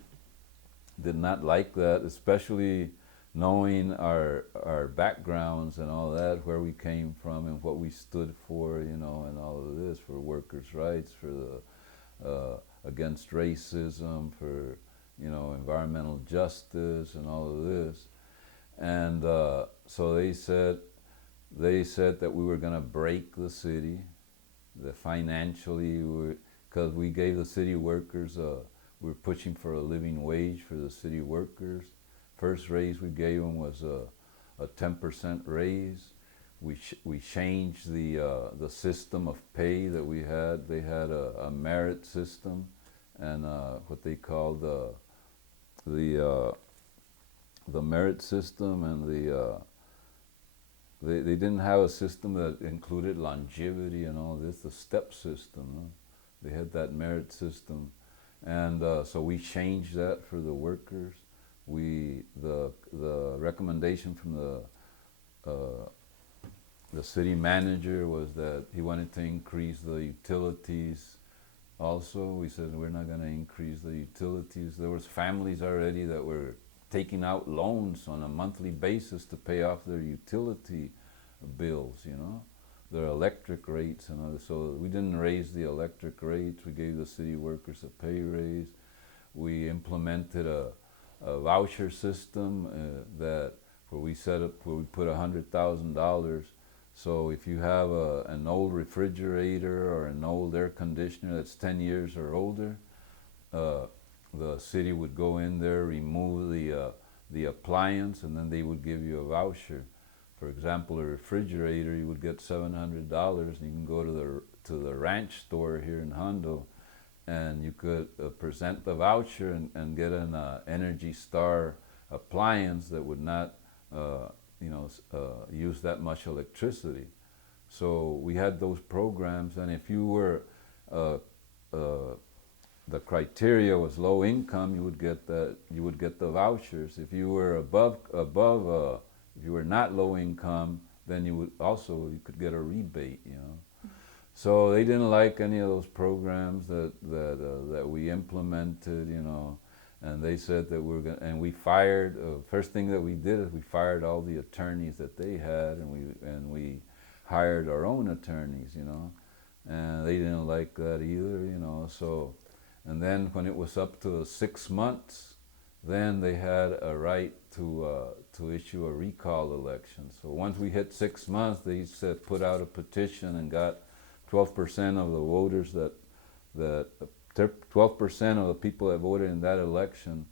did not like that, especially knowing our backgrounds and all that, where we came from and what we stood for, you know, and all of this, for workers' rights, for the against racism, for, you know, environmental justice and all of this. And so they said that we were going to break the city, that financially, because we gave the city workers, we were pushing for a living wage for the city workers. First raise we gave them was a 10% raise. We changed the system of pay that we had. They had a merit system, and what they called the merit system, and they didn't have a system that included longevity and all this, the step system. Huh? They had that merit system, and so we changed that for the workers. The recommendation from the city manager was that he wanted to increase the utilities. Also, we said we're not going to increase the utilities. There was families already that were taking out loans on a monthly basis to pay off their utility bills, you know, their electric rates and other. So we didn't raise the electric rates. We gave the city workers a pay raise. We implemented a voucher system where we put $100,000. So if you have an old refrigerator or an old air conditioner that's 10 years or older, the city would go in there, remove the appliance, and then they would give you a voucher. For example, a refrigerator, you would get $700, and you can go to the ranch store here in Hondo, and you could present the voucher and get an Energy Star appliance that would not use that much electricity. So we had those programs, and if you were the criteria was low income, you would get the vouchers. If you were above if you were not low income, then you could get a rebate, you know. So they didn't like any of those programs that we implemented, you know, and they said that and we fired. First thing that we did is we fired all the attorneys that they had, and we hired our own attorneys, you know, and they didn't like that either, you know. So, and then when it was up to 6 months, then they had a right to issue a recall election. So once we hit 6 months, they said put out a petition and got 12% of the voters 12% of the people that voted in that election,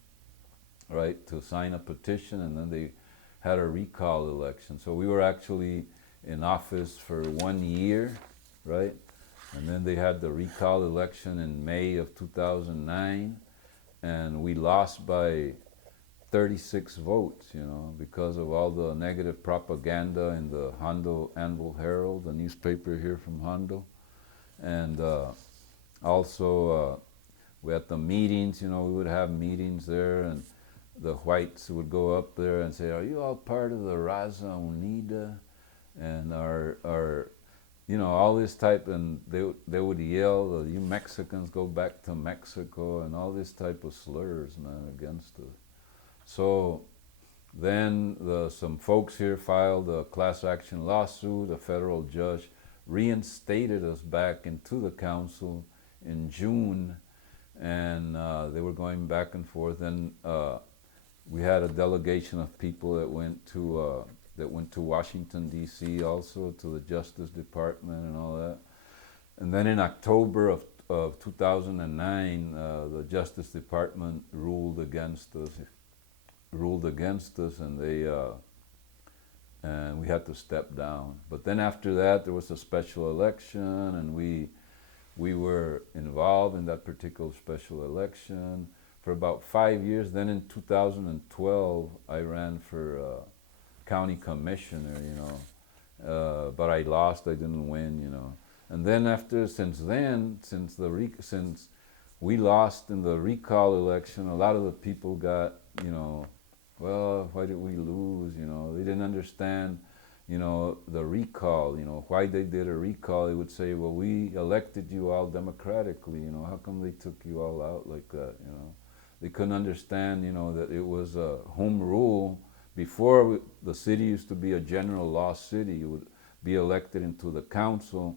right, to sign a petition, and then they had a recall election. So we were actually in office for 1 year, right? And then they had the recall election in May of 2009, and we lost by 36 votes, you know, because of all the negative propaganda in the Hondo Anvil Herald, the newspaper here from Hondo. And also we had the meetings, you know, we would have meetings there, and the whites would go up there and say, "Are you all part of the Raza Unida?" And you know, all this type, and they would yell, "You Mexicans go back to Mexico," and all this type of slurs, man, against us. So then some folks here filed a class action lawsuit. A federal judge reinstated us back into the council in June, and they were going back and forth. And we had a delegation of people that went to Washington D.C. also, to the Justice Department and all that. And then in October of 2009, the Justice Department ruled against us, and we had to step down. But then after that, there was a special election, and we were involved in that particular special election for about 5 years. Then in 2012, I ran for county commissioner, but I lost. I didn't win, And then since we lost in the recall election, a lot of the people got, well, why did we lose? They didn't understand, the recall, why they did a recall. They would say, well, we elected you all democratically, how come they took you all out like that, They couldn't understand, that it was a home rule. Before, the city used to be a general law city. You would be elected into the council,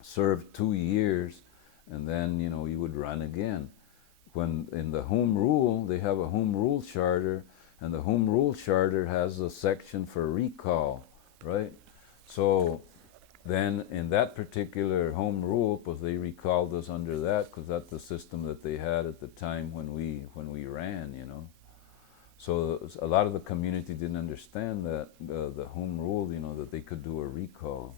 serve 2 years, and then, you would run again. When in the home rule, they have a home rule charter, and the home rule charter has a section for recall, right? So then in that particular home rule, because they recalled us under that, because that's the system that they had at the time when we ran, So a lot of the community didn't understand that, the home rule, that they could do a recall.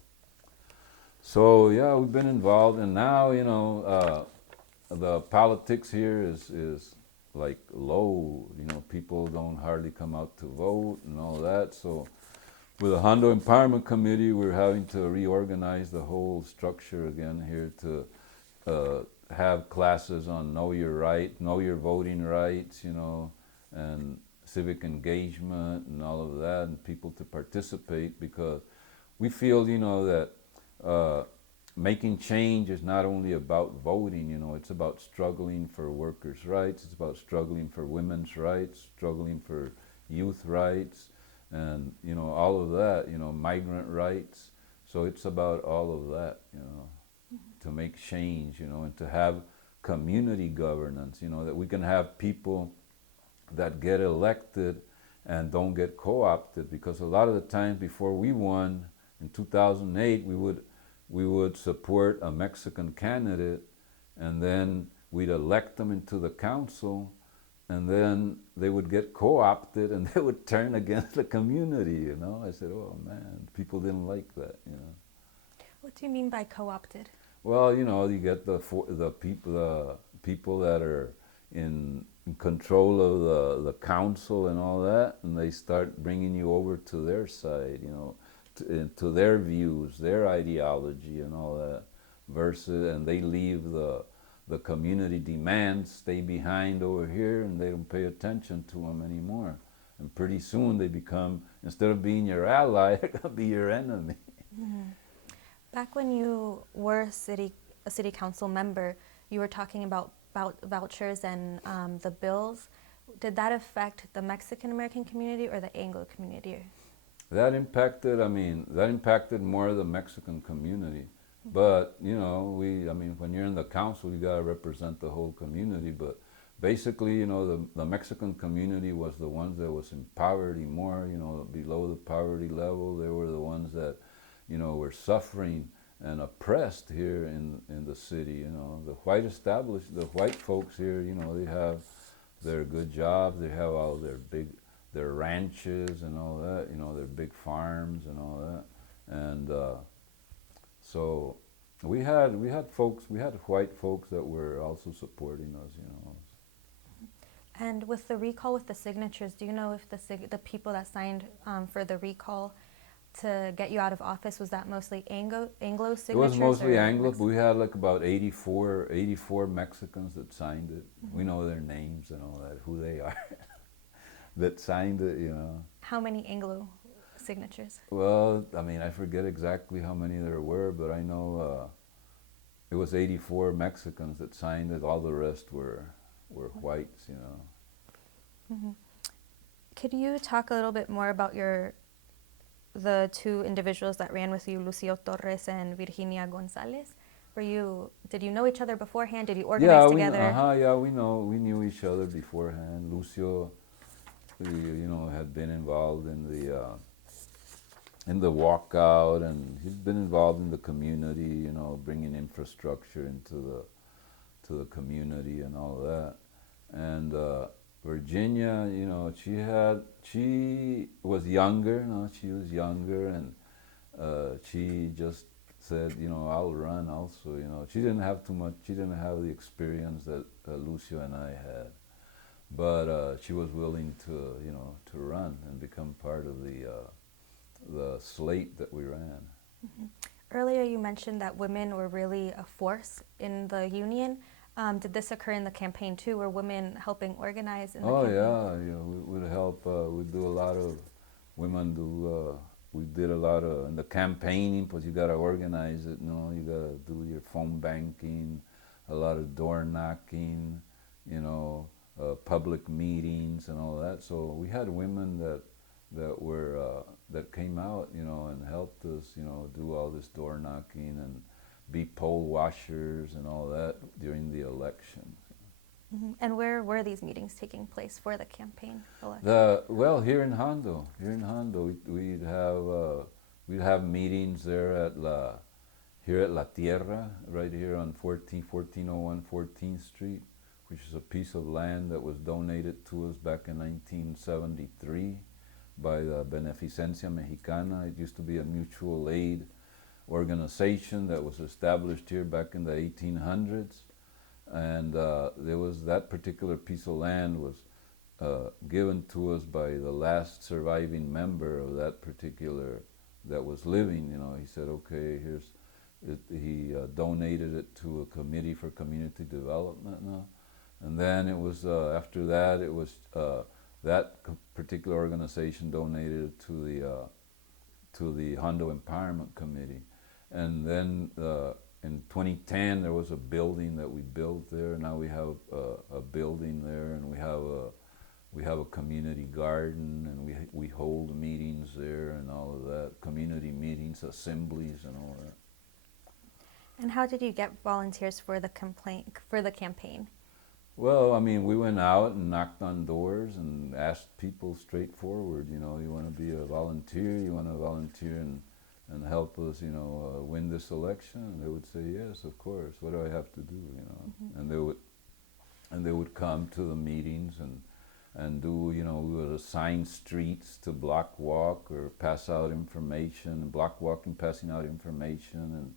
So yeah, we've been involved, and now, the politics here is like low. People don't hardly come out to vote and all that. So with the Hondo Empowerment Committee, we're having to reorganize the whole structure again here to have classes on know your right, know your voting rights, and civic engagement and all of that, and people to participate, because we feel, that making change is not only about voting, it's about struggling for workers' rights, it's about struggling for women's rights, struggling for youth rights, and, all of that, migrant rights. So it's about all of that, to make change, and to have community governance, that we can have people that get elected and don't get co-opted, because a lot of the times before we won in 2008, we would support a Mexican candidate, and then we'd elect them into the council, and then they would get co-opted and they would turn against the community, I said, oh man, people didn't like that, What do you mean by co-opted? Well, you get the people that are in control of the council and all that, and they start bringing you over to their side, to their views, their ideology and all that, and they leave the community demands, stay behind over here, and they don't pay attention to them anymore. And pretty soon they become, instead of being your ally, they're going to be your enemy. Mm-hmm. Back when you were a city council member, you were talking about vouchers and the bills. Did that affect the Mexican American community or the Anglo community? That impacted more the Mexican community. But, when you're in the council, you got to represent the whole community. But basically, the Mexican community was the ones that was in poverty more, below the poverty level. They were the ones that, were suffering and oppressed here in the city. The white folks here, they have their good jobs, they have all their ranches and all that, their big farms and all that. And so we had white folks that were also supporting us, And with the recall, with the signatures, do you know if the people that signed for the recall to get you out of office, was that mostly Anglo signatures? It was mostly Anglo, but we had like about 84 Mexicans that signed it. Mm-hmm. We know their names and all that, who they are, that signed it, How many Anglo signatures? Well, I forget exactly how many there were, but I know it was 84 Mexicans that signed it. All the rest were whites, Mm-hmm. Could you talk a little bit more about your the two individuals that ran with you, Lucio Torres and Virginia Gonzalez. Did you know each other beforehand? Did you organize together? We knew each other beforehand. Lucio, had been involved in the walkout, and he's been involved in the community, bringing infrastructure to the community and all of that. And Virginia, she was younger, and she just said, I'll run also. She didn't have the experience that Lucio and I had, but she was willing to run and become part of the slate that we ran. Mm-hmm. Earlier you mentioned that women were really a force in the union. Did this occur in the campaign too? Were women helping organize in the campaign? We would help. We do a lot of women do. We did a lot of in the campaigning, because you got to organize it. You got to do your phone banking, a lot of door knocking, public meetings and all that. So we had women that came out, and helped us, do all this door knocking and be poll washers and all that during the elections. Mm-hmm. And where were these meetings taking place for the campaign election? Here in Hondo, we'd have meetings there at La Tierra, right here on 1401 14th Street, which is a piece of land that was donated to us back in 1973 by the Beneficencia Mexicana. It used to be a mutual aid organization that was established here back in the 1800s, and there was that particular piece of land was given to us by the last surviving member of that particular that was living. He said, okay, here's it. He donated it to a committee for community development now, and then it was after that it was that particular organization donated it to the Hondo Empowerment Committee. And then in 2010, there was a building that we built there. Now we have a building there, and we have a community garden, and we hold meetings there and all of that, community meetings, assemblies, and all that. And how did you get volunteers for the campaign? Well, we went out and knocked on doors and asked people straightforward. You want to be a volunteer? You want to volunteer and help us, win this election? And they would say, yes, of course. What do I have to do? Mm-hmm. And they would come to the meetings and do, we would assign streets to block walk or pass out information, block walking, passing out information,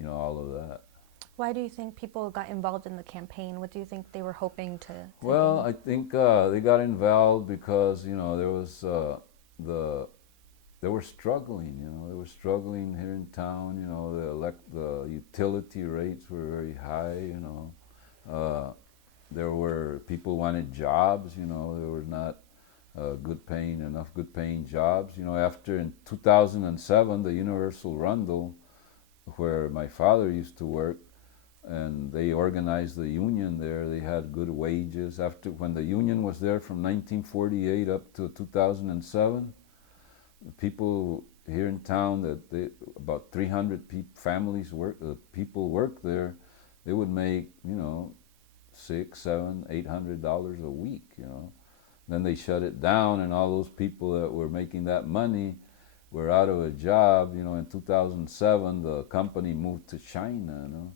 and all of that. Why do you think people got involved in the campaign? What do you think they were hoping to Well, gain? I think they got involved because, there was they were struggling, they were struggling here in town. The utility rates were very high. There were people wanted jobs. There were not enough good paying jobs. After in 2007, the Universal Rundle, where my father used to work, and they organized the union there. They had good wages. When the union was there from 1948 up to 2007, people here in town about 300 people worked there. They would make $600, $700, $800 a week. Then they shut it down, and all those people that were making that money were out of a job. In 2007, the company moved to China.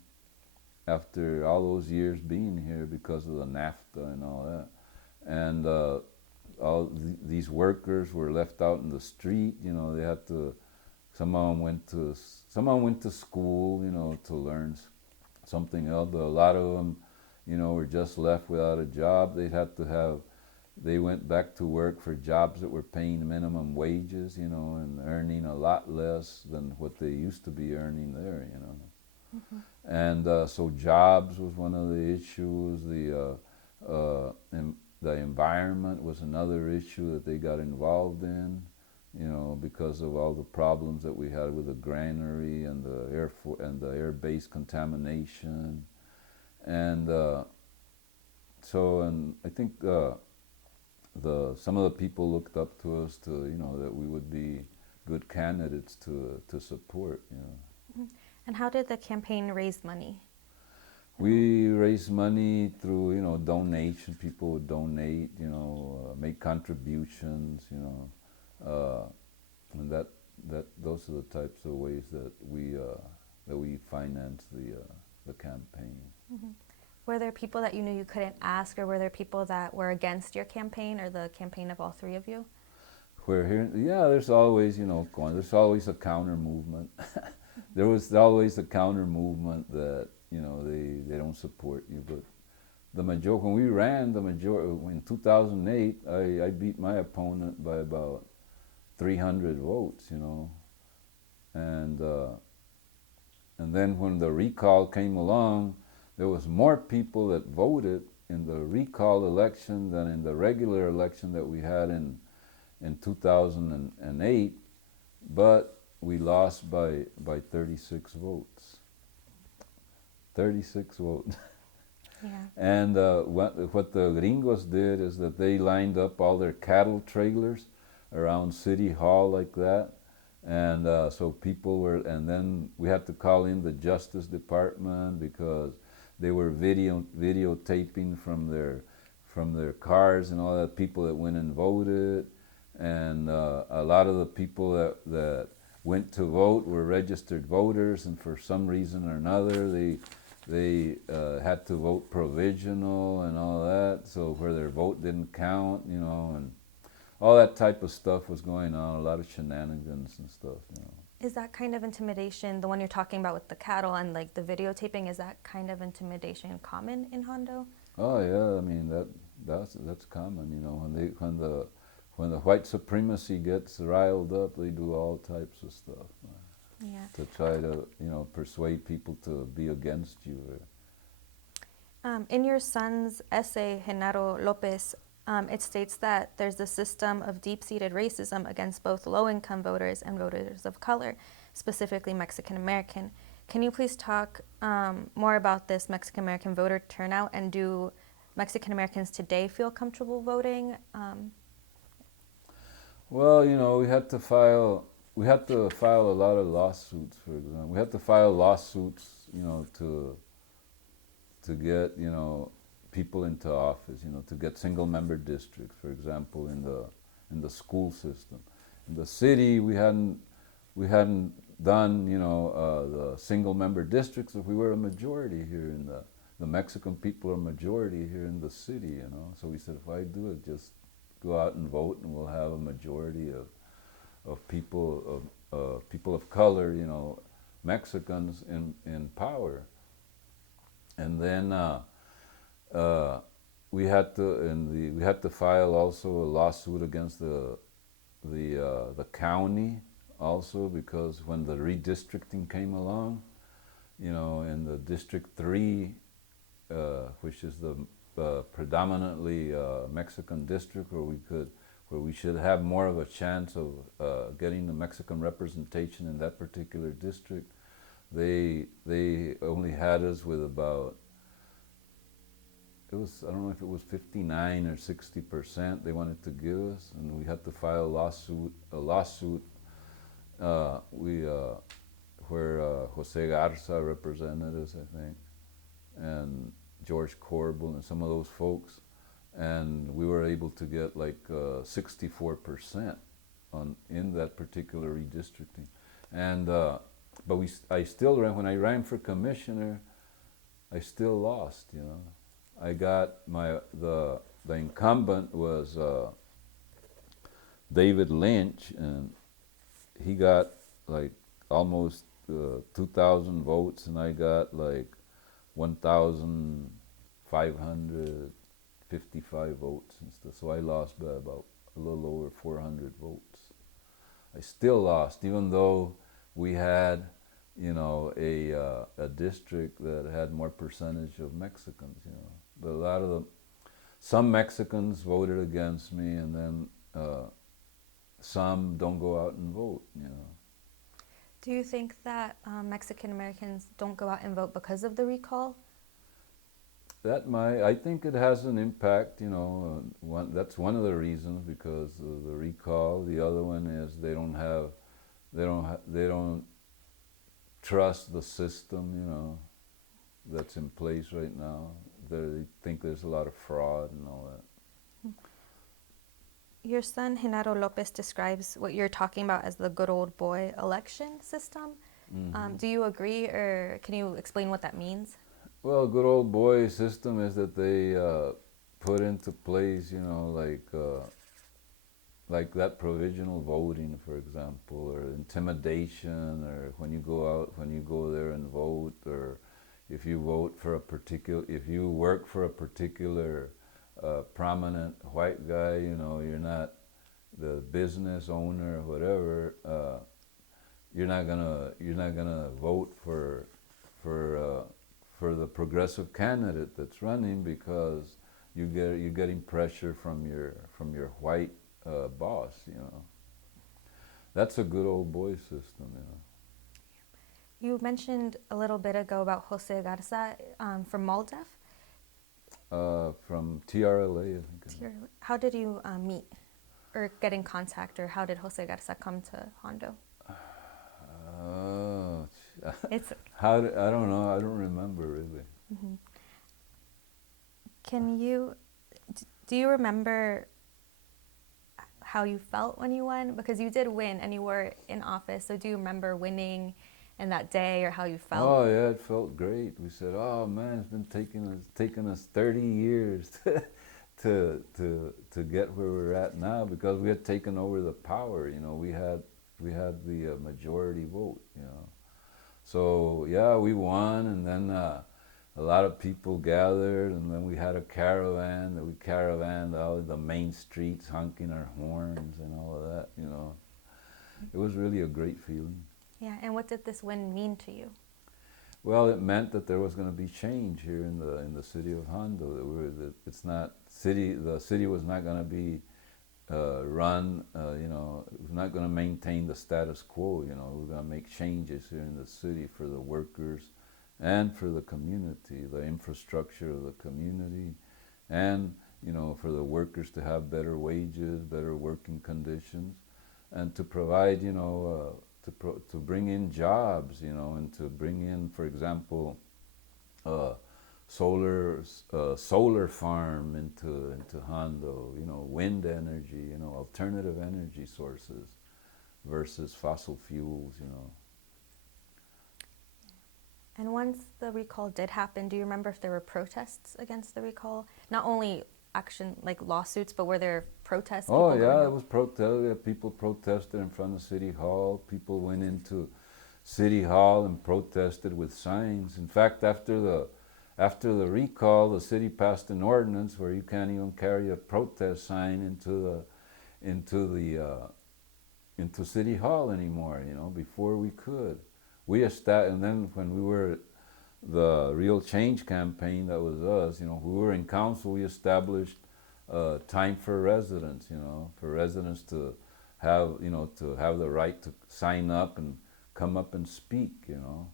After all those years being here because of the NAFTA and all that. And these workers were left out in the street. They had to, some of them went to school, to learn something else, but a lot of them, were just left without a job. They went back to work for jobs that were paying minimum wages, and earning a lot less than what they used to be earning there, Mm-hmm. And so jobs was one of the issues. The environment was another issue that they got involved in, because of all the problems that we had with the granary and the air base contamination, and I think some of the people looked up to us that we would be good candidates to support. You know. And how did the campaign raise money? We raise money through, donation. People would donate, make contributions, and those are the types of ways that we finance the campaign. Mm-hmm. Were there people that you knew you couldn't ask, or were there people that were against your campaign or the campaign of all three of you? Where here, yeah, there's always, there's always a counter movement. There was always a counter movement that, they don't support you. But the majority, when we ran, in 2008, I beat my opponent by about 300 votes, and then when the recall came along, there was more people that voted in the recall election than in the regular election that we had in 2008, but we lost by 36 votes. 36 votes. Yeah. And what the gringos did is that they lined up all their cattle trailers around City Hall like that, and so people were, and then we had to call in the Justice Department because they were videotaping from their cars and all that, people that went and voted, and a lot of the people that went to vote were registered voters, and for some reason or another they had to vote provisional and all that, so where their vote didn't count, and all that type of stuff was going on, a lot of shenanigans and stuff. Is that kind of intimidation, the one you're talking about with the cattle and like the videotaping, is that kind of intimidation common in Hondo? Oh yeah, I mean that's common. When the white supremacy gets riled up, they do all types of stuff. Yeah. To try to, persuade people to be against you. In your son's essay, Genaro Lopez, it states that there's a system of deep-seated racism against both low-income voters and voters of color, specifically Mexican-American. Can you please talk more about this Mexican-American voter turnout, and do Mexican-Americans today feel comfortable voting? Well, we had to file a lot of lawsuits. For example, we had to file lawsuits, to get, people into office, to get single-member districts, for example, in the school system. In the city, we hadn't done, the single-member districts if we were a majority here in the Mexican people are majority here in the city, So we said, if I do it, just go out and vote, and we'll have a majority of people of color, Mexicans in power. And then we had to file also a lawsuit against the county also, because when the redistricting came along, in the District 3, which is the predominantly Mexican district, where we should have more of a chance of getting the Mexican representation in that particular district, they only had us with about, I don't know if it was 59 or 60% they wanted to give us, and we had to file a lawsuit where Jose Garza represented us, I think, and George Corbel and some of those folks, and we were able to get like 64% in that particular redistricting, and but I still ran. When I ran for commissioner, I still lost. I got the incumbent was David Lynch, and he got like almost 2,000 votes, and I got like 1,555 votes and stuff. So I lost by about a little over 400 votes. I still lost, even though we had, a district that had more percentage of Mexicans, But some Mexicans voted against me, and then some don't go out and vote, Do you think that Mexican Americans don't go out and vote because of the recall? I think it has an impact, that's one of the reasons, because of the recall. The other one is they don't have they don't trust the system, you know, that's in place right now. They think there's a lot of fraud and all that. Your son, Genaro Lopez, describes what you're talking about as the good old boy election system. Do you agree, or can you explain what that means? Well, good old boy system is that they put into place, you know, like that provisional voting, for example, or intimidation, or when you go there and vote, or if you if you work for a particular prominent white guy, you know, you're not the business owner or whatever. You're not gonna vote for the progressive candidate that's running because you're getting pressure from your white boss. You know, that's a good old boy system. You know. You mentioned a little bit ago about Jose Garza from MALDEF. From TRLA, I think. How did you meet or get in contact, or how did Jose Garza come to Hondo? It's I don't know. I don't remember really. Do you remember how you felt when you won? Because you did win and you were in office, so do you remember winning in that day, or how you felt? Oh yeah, it felt great. We said, "Oh man, it's been taking us 30 years to get where we're at now, because we had taken over the power. You know, we had the majority vote. You know, so yeah, we won, and then a lot of people gathered, and then we had a caravan that we caravanned out the main streets, honking our horns and all of that. You know, it was really a great feeling." Yeah, and what did this win mean to you? Well, it meant that there was going to be change here in the city of Hondo. The city was not going to be run. You know, it was not going to maintain the status quo. You know, we're going to make changes here in the city for the workers and for the community, the infrastructure of the community, and you know, for the workers to have better wages, better working conditions, and to provide, you know, to bring in jobs, you know, and to bring in, for example, solar farm into Hondo, you know, wind energy, you know, alternative energy sources versus fossil fuels, you know. And once the recall did happen, do you remember if there were protests against the recall? Not only action, like lawsuits, but were there protests? Oh yeah, it was protest. People protested in front of City Hall. People went into City Hall and protested with signs. In fact, after the recall, the city passed an ordinance where you can't even carry a protest sign into City Hall anymore. You know, before we could. And then when we were the Real Change campaign, that was us. You know, we were in council. We established time for residents. You know, for residents to have the right to sign up and come up and speak. You know,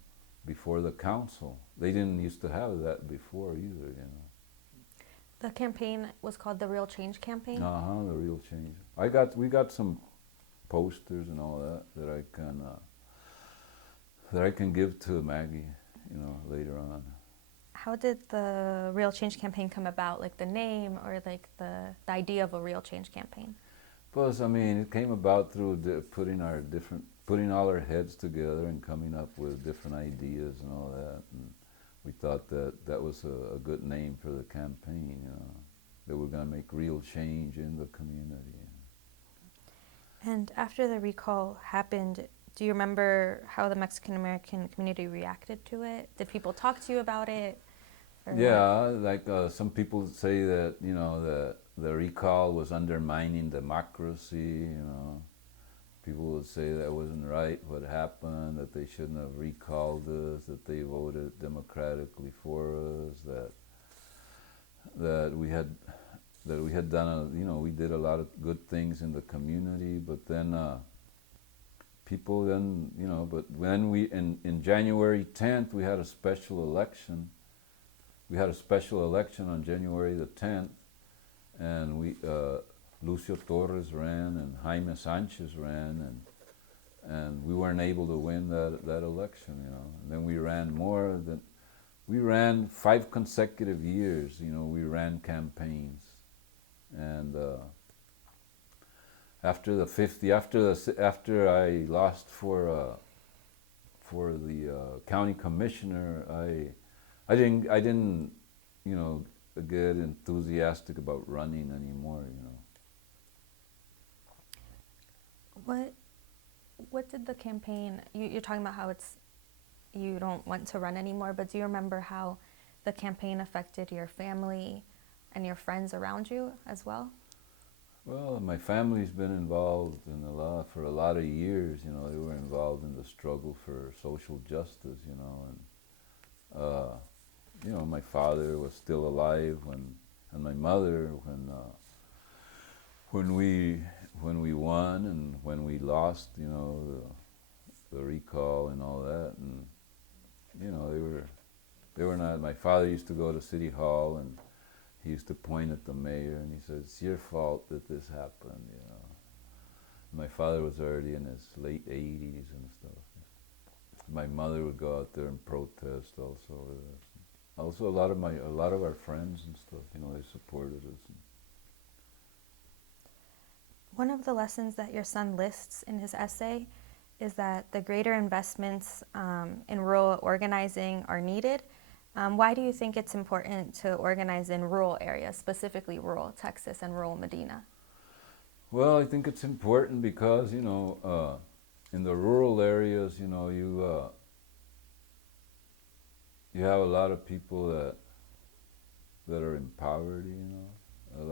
before the council. They didn't used to have that before either. You know. The campaign was called the Real Change campaign. The Real Change. We got some posters and all that I can give to Maggie, you know, later on. How did the Real Change campaign come about, like the name, or like the idea of a Real Change campaign? Plus, I mean, it came about through putting all our heads together and coming up with different ideas and all that. And we thought that was a good name for the campaign, you know, that we're going to make real change in the community. And after the recall happened, do you remember how the Mexican-American community reacted to it? Did people talk to you about it? Yeah, like some people say that, you know, the recall was undermining democracy, you know. People would say that wasn't right what happened, that they shouldn't have recalled us, that they voted democratically for us, that we had done we did a lot of good things in the community, but then people then, you know, but when in January 10th, we had a special election. We had a special election on January the 10th, and Lucio Torres ran and Jaime Sanchez ran, and we weren't able to win that election, you know. And then we ran 5 consecutive years, you know, we ran campaigns. And after I lost for the county commissioner, I didn't, you know, get enthusiastic about running anymore, you know. What did the campaign, you're talking about how you don't want to run anymore, but do you remember how the campaign affected your family and your friends around you as well? Well, my family's been involved for a lot of years, you know. They were involved in the struggle for social justice, you know, and you know, my father was still alive and my mother when we won and when we lost, you know, the recall and all that, and you know, they were not. My father used to go to City Hall and he used to point at the mayor and he said, "It's your fault that this happened," you know. My father was already in his late 80s and stuff. My mother would go out there and protest also. Also, a lot of our friends and stuff, you know, they supported us. One of the lessons that your son lists in his essay is that the greater investments in rural organizing are needed. Why do you think it's important to organize in rural areas, specifically rural Texas and rural Medina? Well, I think it's important because, you know, in the rural areas, you know, you have a lot of people that are in poverty, you know. A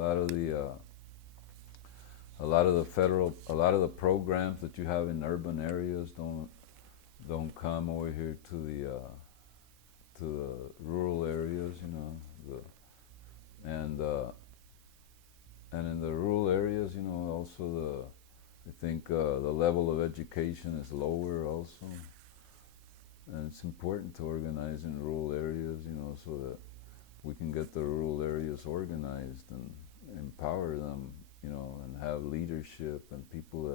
lot of the programs that you have in urban areas don't come over here to the rural areas, you know. And in the rural areas, you know, also I think the level of education is lower also. And it's important to organize in rural areas, you know, so that we can get the rural areas organized and empower them, you know, and have leadership and people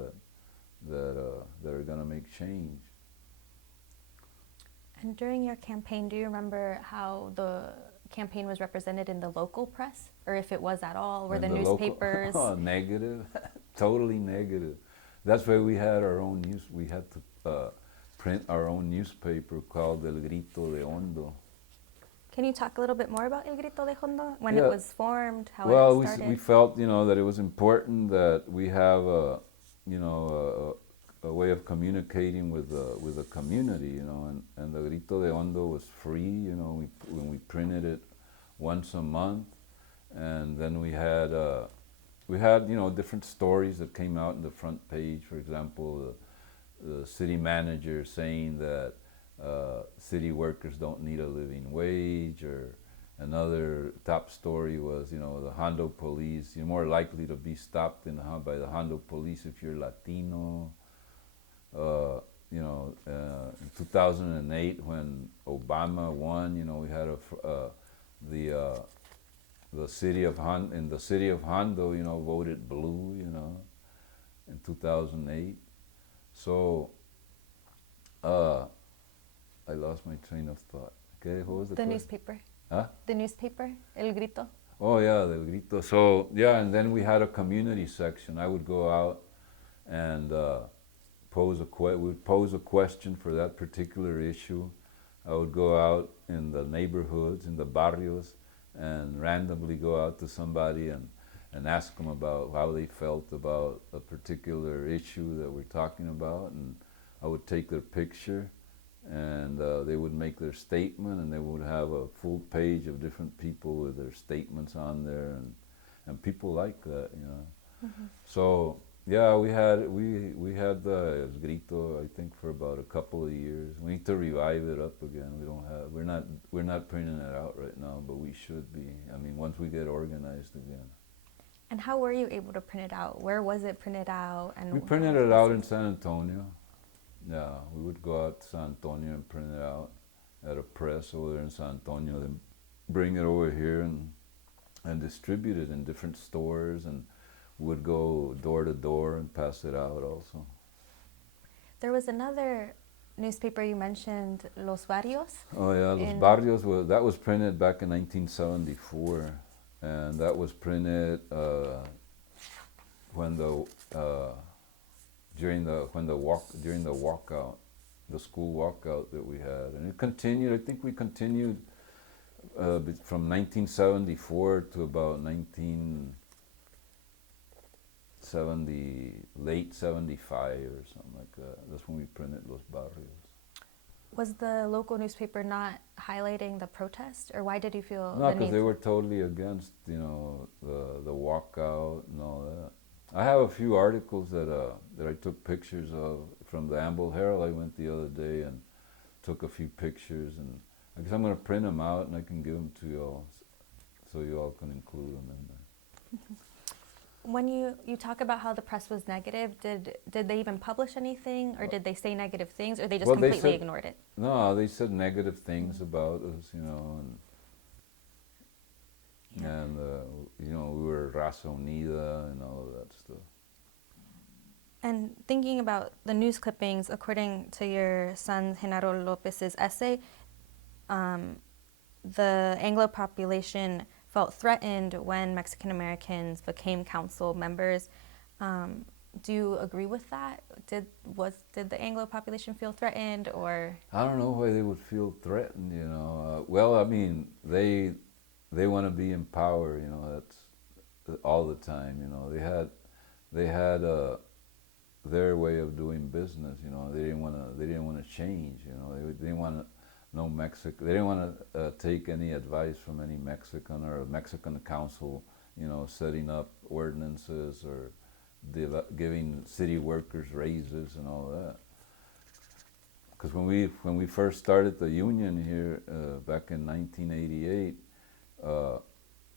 that are going to make change. And during your campaign, do you remember how the campaign was represented in the local press, or if it was at all? Were the newspapers? Negative, totally negative. That's why we had our own news. We had to print our own newspaper called El Grito de Hondo. Can you talk a little bit more about El Grito de Hondo, when it was formed, how it started? We felt, you know, that it was important that we have a way of communicating with the community, you know, and the Grito de Hondo was free, you know. When we printed it once a month, and then we had you know, different stories that came out in the front page. For example, the city manager saying that city workers don't need a living wage, or another top story was, you know, the Hondo police. You're more likely to be stopped by the Hondo police if you're Latino. You know, in 2008 when Obama won, you know, we had the city of Hondo, you know, voted blue, you know, in 2008. So I lost my train of thought. Okay, what was the question? Newspaper. Huh? The newspaper, El Grito. Oh yeah, the Grito. So yeah, and then we had a community section. I would go out and would pose a question for that particular issue. I would go out in the neighborhoods, in the barrios, and randomly go out to somebody and ask them about how they felt about a particular issue that we're talking about, and I would take their picture, and they would make their statement, and they would have a full page of different people with their statements on there, and people like that, you know. Mm-hmm. So yeah, we had the Grito, I think, for about a couple of years. We need to revive it up again. We're not printing it out right now, but we should be. I mean, once we get organized again. And how were you able to print it out? Where was it printed out? And we printed it out in San Antonio. Yeah, we would go out to San Antonio and print it out at a press over there in San Antonio, then bring it over here and distribute it in different stores, and would go door to door and pass it out also. There was another newspaper you mentioned, Los Barrios. Oh yeah, Los Barrios, that was printed back in 1974, and that was printed when the during the walkout, the school walkout that we had, and it continued. I think we continued from 1974 to about 1970, late 75 or something like that. That's when we printed Los Barrios. Was the local newspaper not highlighting the protest, or why did you feel No, the because need? they were totally against, the walkout and all that. I have a few articles that I took pictures of from the Amble Herald. I went the other day and took a few pictures, and I guess I'm going to print them out and I can give them to you all, so you all can include them in there. When you talk about how the press was negative, did they even publish anything, or did they say negative things, or they just Well, they completely said- ignored it? No, they said negative things about us, and we were raza unida and all of that stuff. And thinking about the news clippings, according to your son Genaro Lopez's essay, the Anglo population felt threatened when Mexican Americans became council members. Do you agree with that? Did the Anglo population feel threatened, or? I don't know why they would feel threatened, well, I mean, they want to be in power, that's all the time, they had their way of doing business, they didn't want to change, they didn't want they didn't want to take any advice from any Mexican or a Mexican council, setting up ordinances or giving city workers raises and all that. Because when we first started the union here back in 1988,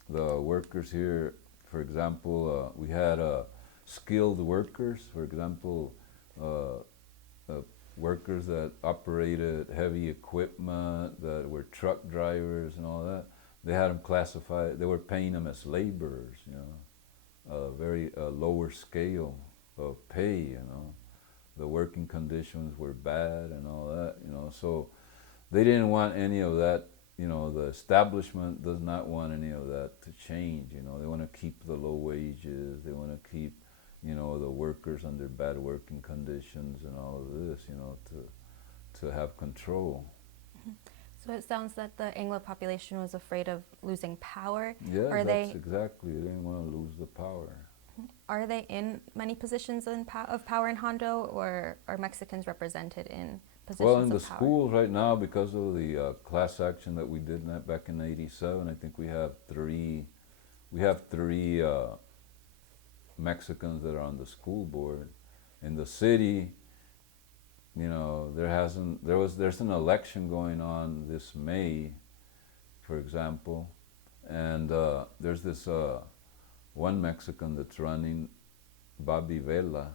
the workers here, for example, we had skilled workers, for example, workers that operated heavy equipment, that were truck drivers and all that. They had them classified, they were paying them as laborers, a very lower scale of pay, The working conditions were bad and all that, so they didn't want any of that, the establishment does not want any of that to change, They want to keep the low wages, they want to keep, the workers under bad working conditions and all of this, to have control. So it sounds that the Anglo population was afraid of losing power. Yeah, that's exactly. They didn't want to lose the power. Are they in many positions of power in Hondo, or are Mexicans represented in positions of power? Well, in the schools right now, because of the class action that we did back in '87, I think we have three Mexicans that are on the school board. In the city, there's an election going on this May, for example, and there's this one Mexican that's running, Bobby Vela,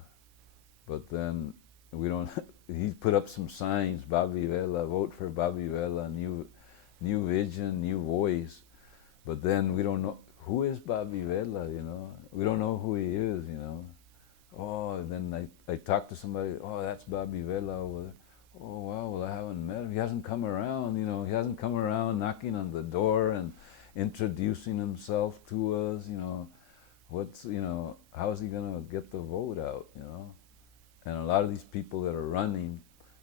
but then we don't. He put up some signs, Bobby Vela, vote for Bobby Vela, new vision, new voice, but then we don't know who is Bobby Vela, We don't know who he is, Oh, then I talked to somebody, oh, that's Bobby Vela over there. Oh, wow, well, I haven't met him. He hasn't come around, he hasn't come around knocking on the door and introducing himself to us, how is he going to get the vote out, And a lot of these people that are running,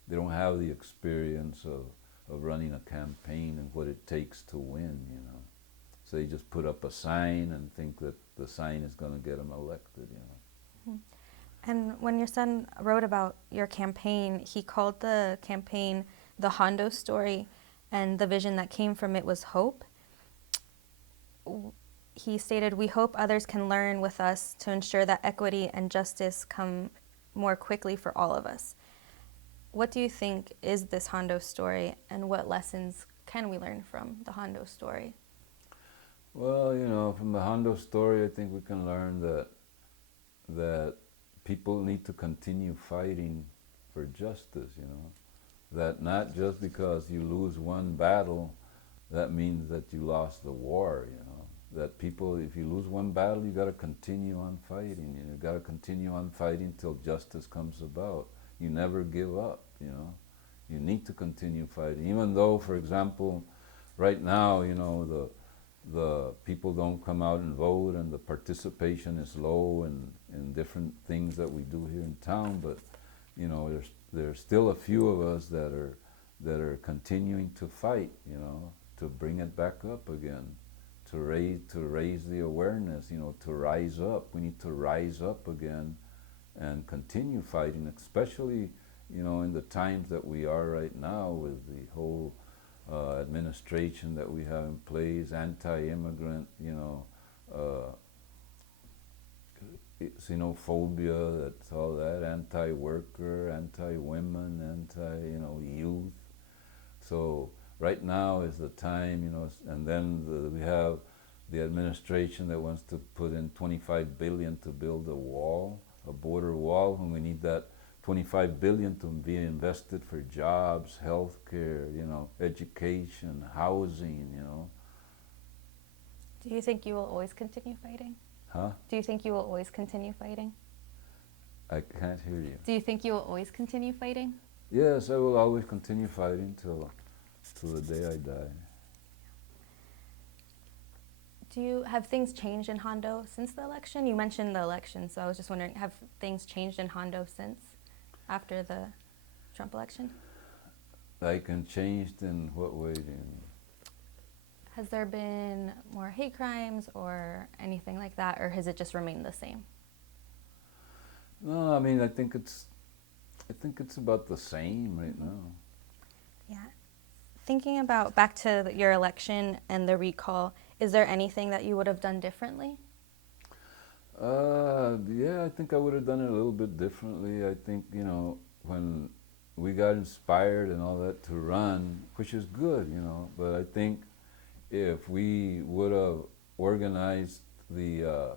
they don't have the experience of running a campaign and what it takes to win, So they just put up a sign and think that the sign is going to get them elected, And when your son wrote about your campaign, he called the campaign the Hondo story, and the vision that came from it was hope. He stated, "We hope others can learn with us to ensure that equity and justice come more quickly for all of us." What do you think is this Hondo story, and what lessons can we learn from the Hondo story? Well, from the Hondo story, I think we can learn that people need to continue fighting for justice, That not just because you lose one battle, that means that you lost the war, That people, if you lose one battle, you got to continue on fighting. You got to continue on fighting till justice comes about. you never give up, you know. You need to continue fighting, even though, for example, right now, you know, the people don't come out and vote, and the participation is low, in different things that we do here in town. But you know, there's still a few of us that are continuing to fight, you know, to bring it back up again, to raise the awareness, you know, to rise up. We need to rise up again and continue fighting, especially, you know, in the times that we are right now with the whole administration that we have in place, anti-immigrant, you know, xenophobia, that's all that, anti-worker, anti-women, you know, youth. So right now is the time, you know, and then we have the administration that wants to put in $25 billion to build a wall, a border wall, and we need that $25 billion to be invested for jobs, health care, you know, education, housing, you know. Do you think you will always continue fighting? Huh? Do you think you will always continue fighting? I can't hear you. Do you think you will always continue fighting? Yes, I will always continue fighting till the day I die. Have things changed in Hondo since the election? You mentioned the election, so I was just wondering, have things changed in Hondo since, after the Trump election? Like, and changed in what way do you mean? Has there been more hate crimes or anything like that, or has it just remained the same? No, I mean, I think it's about the same right now. Yeah. Thinking about back to your election and the recall, is there anything that you would have done differently? Yeah, I think I would have done it a little bit differently. I think, you know, when we got inspired and all that to run, which is good, you know, but I think if we would have organized the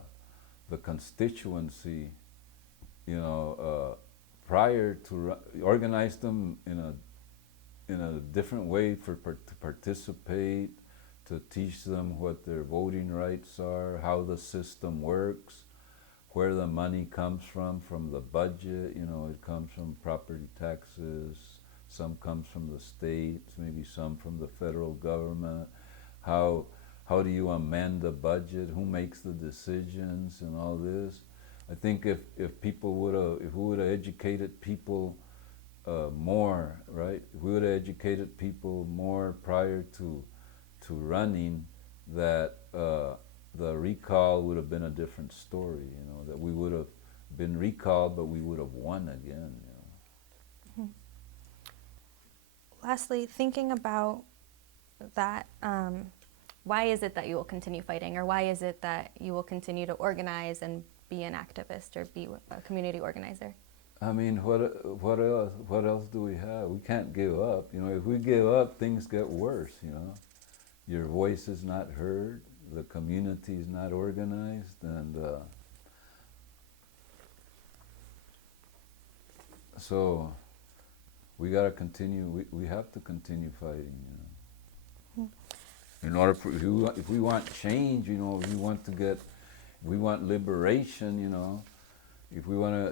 constituency, you know, prior to organize them in a different way to participate, to teach them what their voting rights are, how the system works, where the money comes from the budget. You know, it comes from property taxes, some comes from the states, maybe some from the federal government. How do you amend the budget? Who makes the decisions and all this? I think if we would have educated people more, right? If we would have educated people more prior to running, that the recall would have been a different story. You know, that we would have been recalled, but we would have won again. You know? Mm-hmm. Lastly, thinking about that, why is it that you will continue fighting, or why is it that you will continue to organize and be an activist or be a community organizer? I mean, what else do we have? We can't give up. You know, if we give up, things get worse. You know, your voice is not heard, the community is not organized, and so we gotta continue. We have to continue fighting. You know, in order for if we want change, you know, if we want liberation, you know. If we wanna,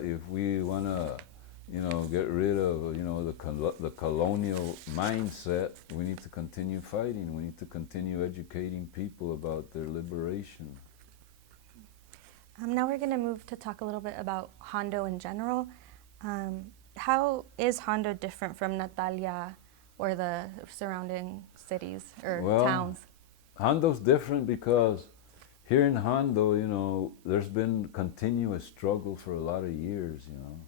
you know, get rid of, you know, the colonial mindset, we need to continue fighting. We need to continue educating people about their liberation. Now we're going to move to talk a little bit about Hondo in general. How is Hondo different from Natalia or the surrounding cities or towns? Hondo's different because here in Hondo, you know, there's been continuous struggle for a lot of years, you know.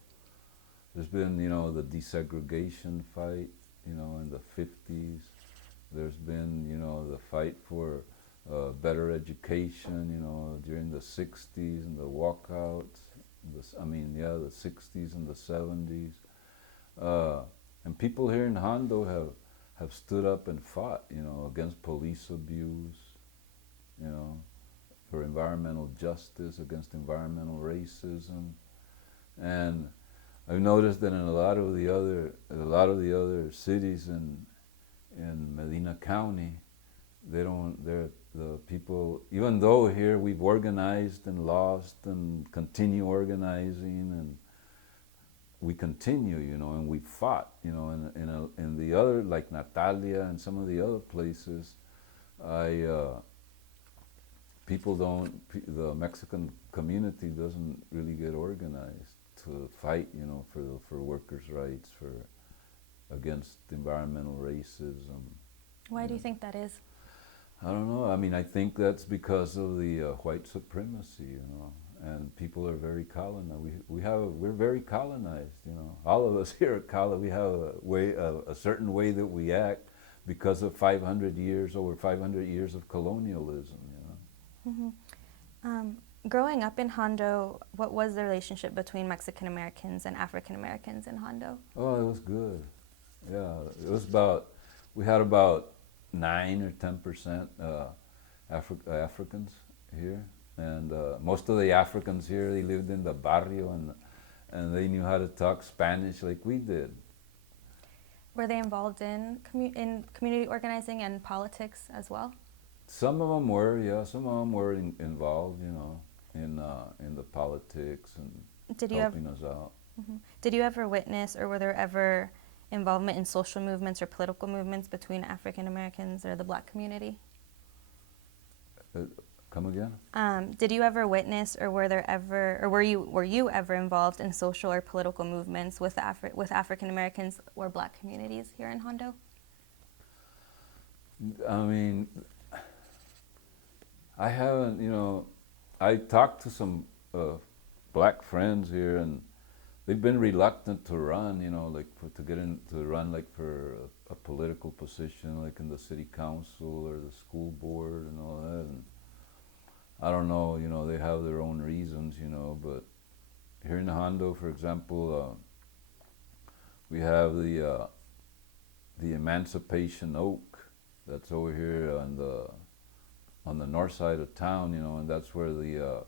There's been, you know, the desegregation fight, you know, in the 50s. There's been, you know, the fight for better education, you know, during the 60s and the walkouts. The 60s and the 70s. And people here in Hondo have stood up and fought, you know, against police abuse, you know, for environmental justice, against environmental racism. And I've noticed that in a lot of the other cities in Medina County, the people, even though here we've organized and lost and continue organizing, and we continue, you know, and we fought, you know, in the other, like Natalia and some of the other places, people the Mexican community doesn't really get organized to fight, you know, for workers' rights, against environmental racism. Why do you think that is? I don't know. I mean, I think that's because of the white supremacy, you know, and people are very colonized. We're very colonized, you know. All of us here at Cala, we have a certain way that we act because of over 500 years of colonialism, you know. Mm-hmm. Growing up in Hondo, what was the relationship between Mexican Americans and African Americans in Hondo? Oh, it was good. Yeah, it was we had about 9 or 10% Africans here, and most of the Africans here, they lived in the barrio, and they knew how to talk Spanish like we did. Were they involved in community organizing and politics as well? Some of them were, yeah. Some of them were involved, you know, in the politics and helping us out. Mm-hmm. Did you ever witness, or were there ever involvement in social movements or political movements between African Americans or the Black community? Come again? Did you ever witness, or were you ever involved in social or political movements with African Americans or Black communities here in Hondo? I mean, I haven't, you know. I talked to some Black friends here, and they've been reluctant to run, you know, like to run like for a political position, like in the city council or the school board and all that. And I don't know, you know, they have their own reasons, you know, but here in Hondo, for example, we have the Emancipation Oak that's over here on the north side of town, you know, and that's where the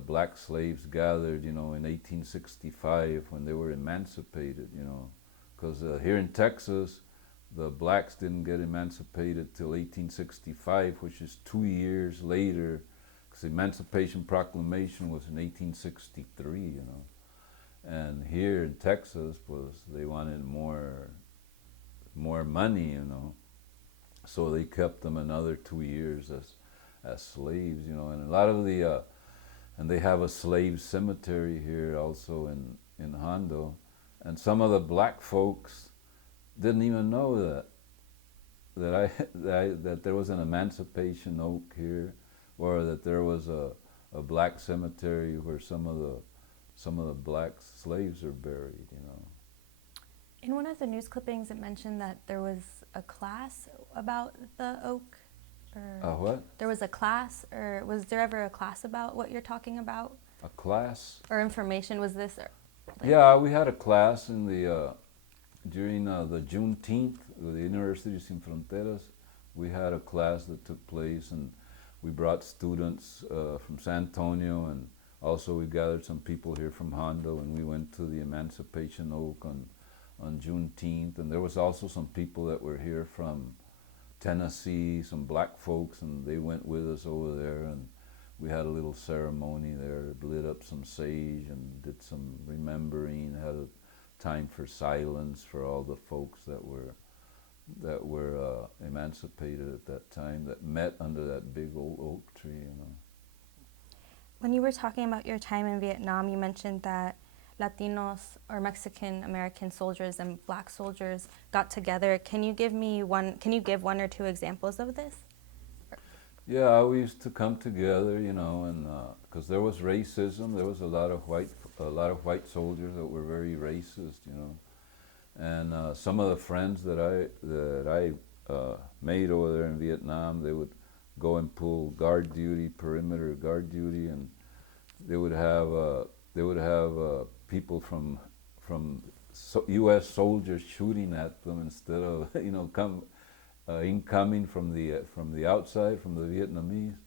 Black slaves gathered, you know, in 1865 when they were emancipated, you know, because here in Texas, the Blacks didn't get emancipated till 1865, which is 2 years later, because the Emancipation Proclamation was in 1863, you know, and here in Texas they wanted more money, you know, so they kept them another 2 years as slaves, you know, and a lot of and they have a slave cemetery here also in Hondo, and some of the Black folks didn't even know that there was an Emancipation Oak here, or that there was a Black cemetery where some of the Black slaves are buried, you know. In one of the news clippings, it mentioned that there was a class about the oak. What? There was a class, or was there ever a class about what you're talking about? A class? Or information, was this? Yeah, we had a class in during the Juneteenth with the University Sin Fronteras. We had a class that took place, and we brought students from San Antonio, and also we gathered some people here from Hondo, and we went to the Emancipation Oak on Juneteenth, and there was also some people that were here from Tennessee, some Black folks, and they went with us over there, and we had a little ceremony there, lit up some sage and did some remembering, had a time for silence for all the folks that were emancipated at that time, that met under that big old oak tree, you know. When you were talking about your time in Vietnam, you mentioned that Latinos or Mexican American soldiers and Black soldiers got together. Can you give one or two examples of this? Yeah, we used to come together, you know, and because there was racism, there was a lot of white soldiers that were very racist, you know, and some of the friends that I made over there in Vietnam, they would go and pull guard duty, perimeter guard duty, and they would have people from U.S. soldiers shooting at them instead of, you know, incoming from the outside, from the Vietnamese.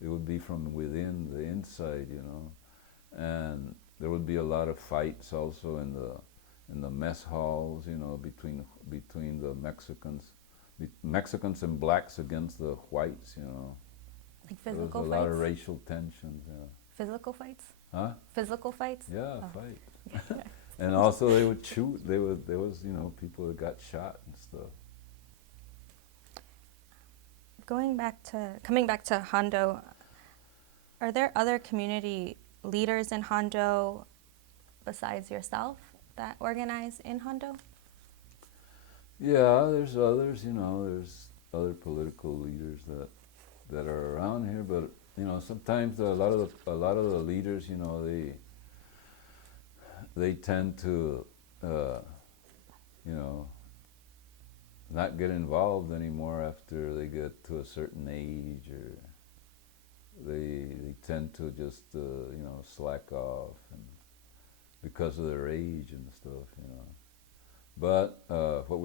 It would be from within, the inside, you know. And there would be a lot of fights also in the mess halls, you know, between the Mexicans and Blacks against the whites, you know. Like physical fights? There was a lot of racial tensions, yeah. Physical fights? Huh? Physical fights? Yeah, fight. And also they would shoot. There was people that got shot and stuff. Coming back to Hondo, are there other community leaders in Hondo besides yourself that organize in Hondo? Yeah, there's others. There's other political leaders that are around here, but sometimes a lot of the leaders, they tend to, you know, not get involved anymore after they get to a certain age, or they tend to just slack off, and because of their age and stuff. But what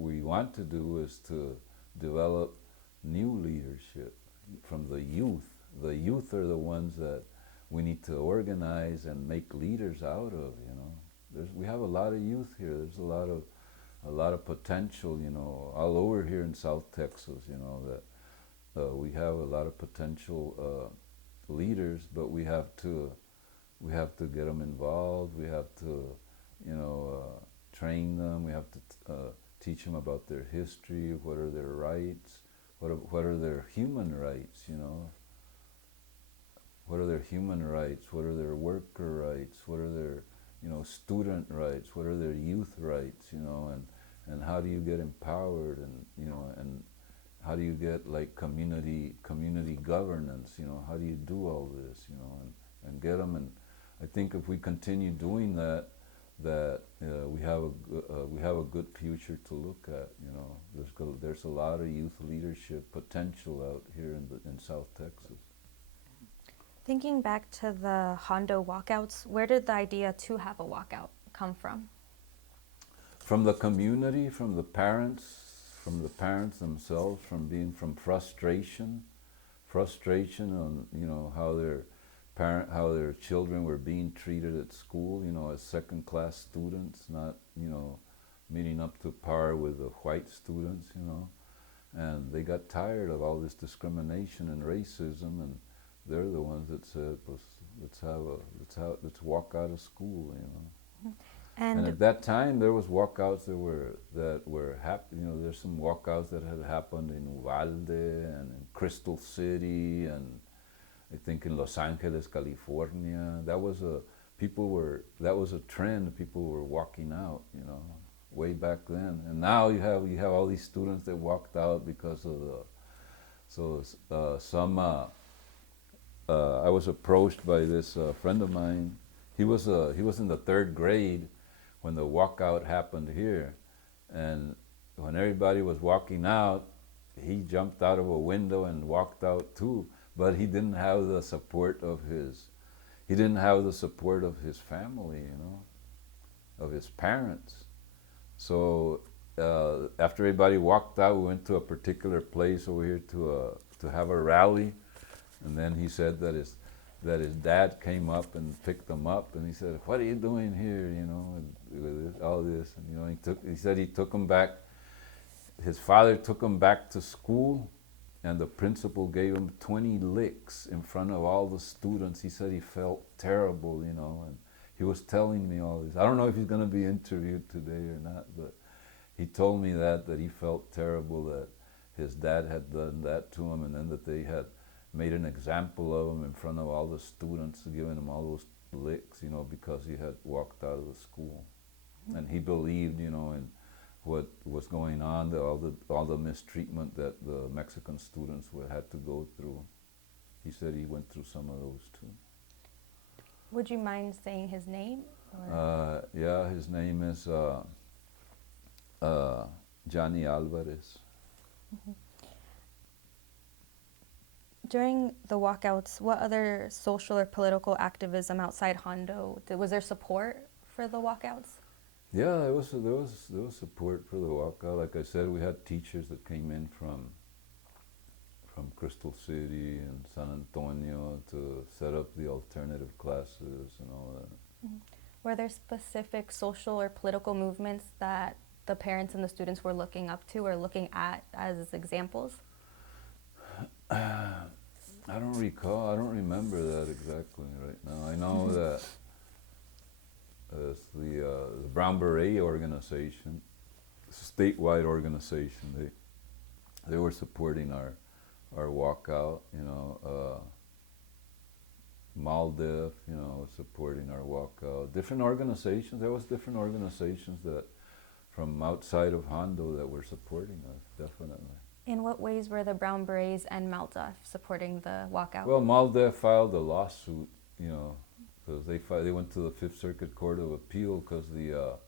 we want to do is to develop new leadership from the youth. The youth are the ones that we need to organize and make leaders out of. We have a lot of youth here. There's a lot of potential. All over here in South Texas. That we have a lot of potential leaders, but we have to get them involved. We have to train them. We have to teach them about their history. What are their rights? What are their human rights? What are their human rights? What are their worker rights? What are their student rights? What are their youth rights? And how do you get empowered? And how do you get like community governance? How do you do all this? And get them. And I think if we continue doing that, we have a good future to look at. There's a lot of youth leadership potential out here in South Texas. Thinking back to the Hondo walkouts, where did the idea to have a walkout come from? From the community, from the parents themselves, from frustration on how their children were being treated at school, as second-class students, not meeting up to par with the white students, and they got tired of all this discrimination and racism, and they're the ones that said, let's walk out of school, And at that time, there was walkouts that were happening. There's some walkouts that had happened in Uvalde and in Crystal City, and I think in Los Angeles, California. That was a trend. People were walking out, way back then. And now you have all these students that walked out because of I was approached by this friend of mine. He was in the third grade when the walkout happened here, and when everybody was walking out, he jumped out of a window and walked out too. But he didn't have the support of his family, of his parents. So after everybody walked out, we went to a particular place over here to have a rally, and then he said that his dad came up and picked him up, and he said, "What are you doing here? With all this." And he said he took him back. His father took him back to school, and the principal gave him 20 licks in front of all the students. He said he felt terrible, and he was telling me all this. I don't know if he's going to be interviewed today or not, but he told me that he felt terrible that his dad had done that to him, and then that they had made an example of him in front of all the students, giving him all those licks, because he had walked out of the school. And he believed, in what was going on, all the mistreatment that the Mexican students had to go through. He said he went through some of those too. Would you mind saying his name? Yeah, his name is Johnny Alvarez. Mm-hmm. During the walkouts, what other social or political activism outside Hondo, was there support for the walkouts? Yeah, there was support for the walkout. Like I said, we had teachers that came in from Crystal City and San Antonio to set up the alternative classes and all that. Mm-hmm. Were there specific social or political movements that the parents and the students were looking up to or looking at as examples? I don't recall. I don't remember that exactly right now. I know It's the Brown Beret organization. It's a statewide organization. They were supporting our walkout. MALDEF, supporting our walkout. Different organizations. There was different organizations that from outside of Hondo that were supporting us, definitely. In what ways were the Brown Berets and MALDEF supporting the walkout? Well, MALDEF filed a lawsuit, because they went to the Fifth Circuit Court of Appeal because the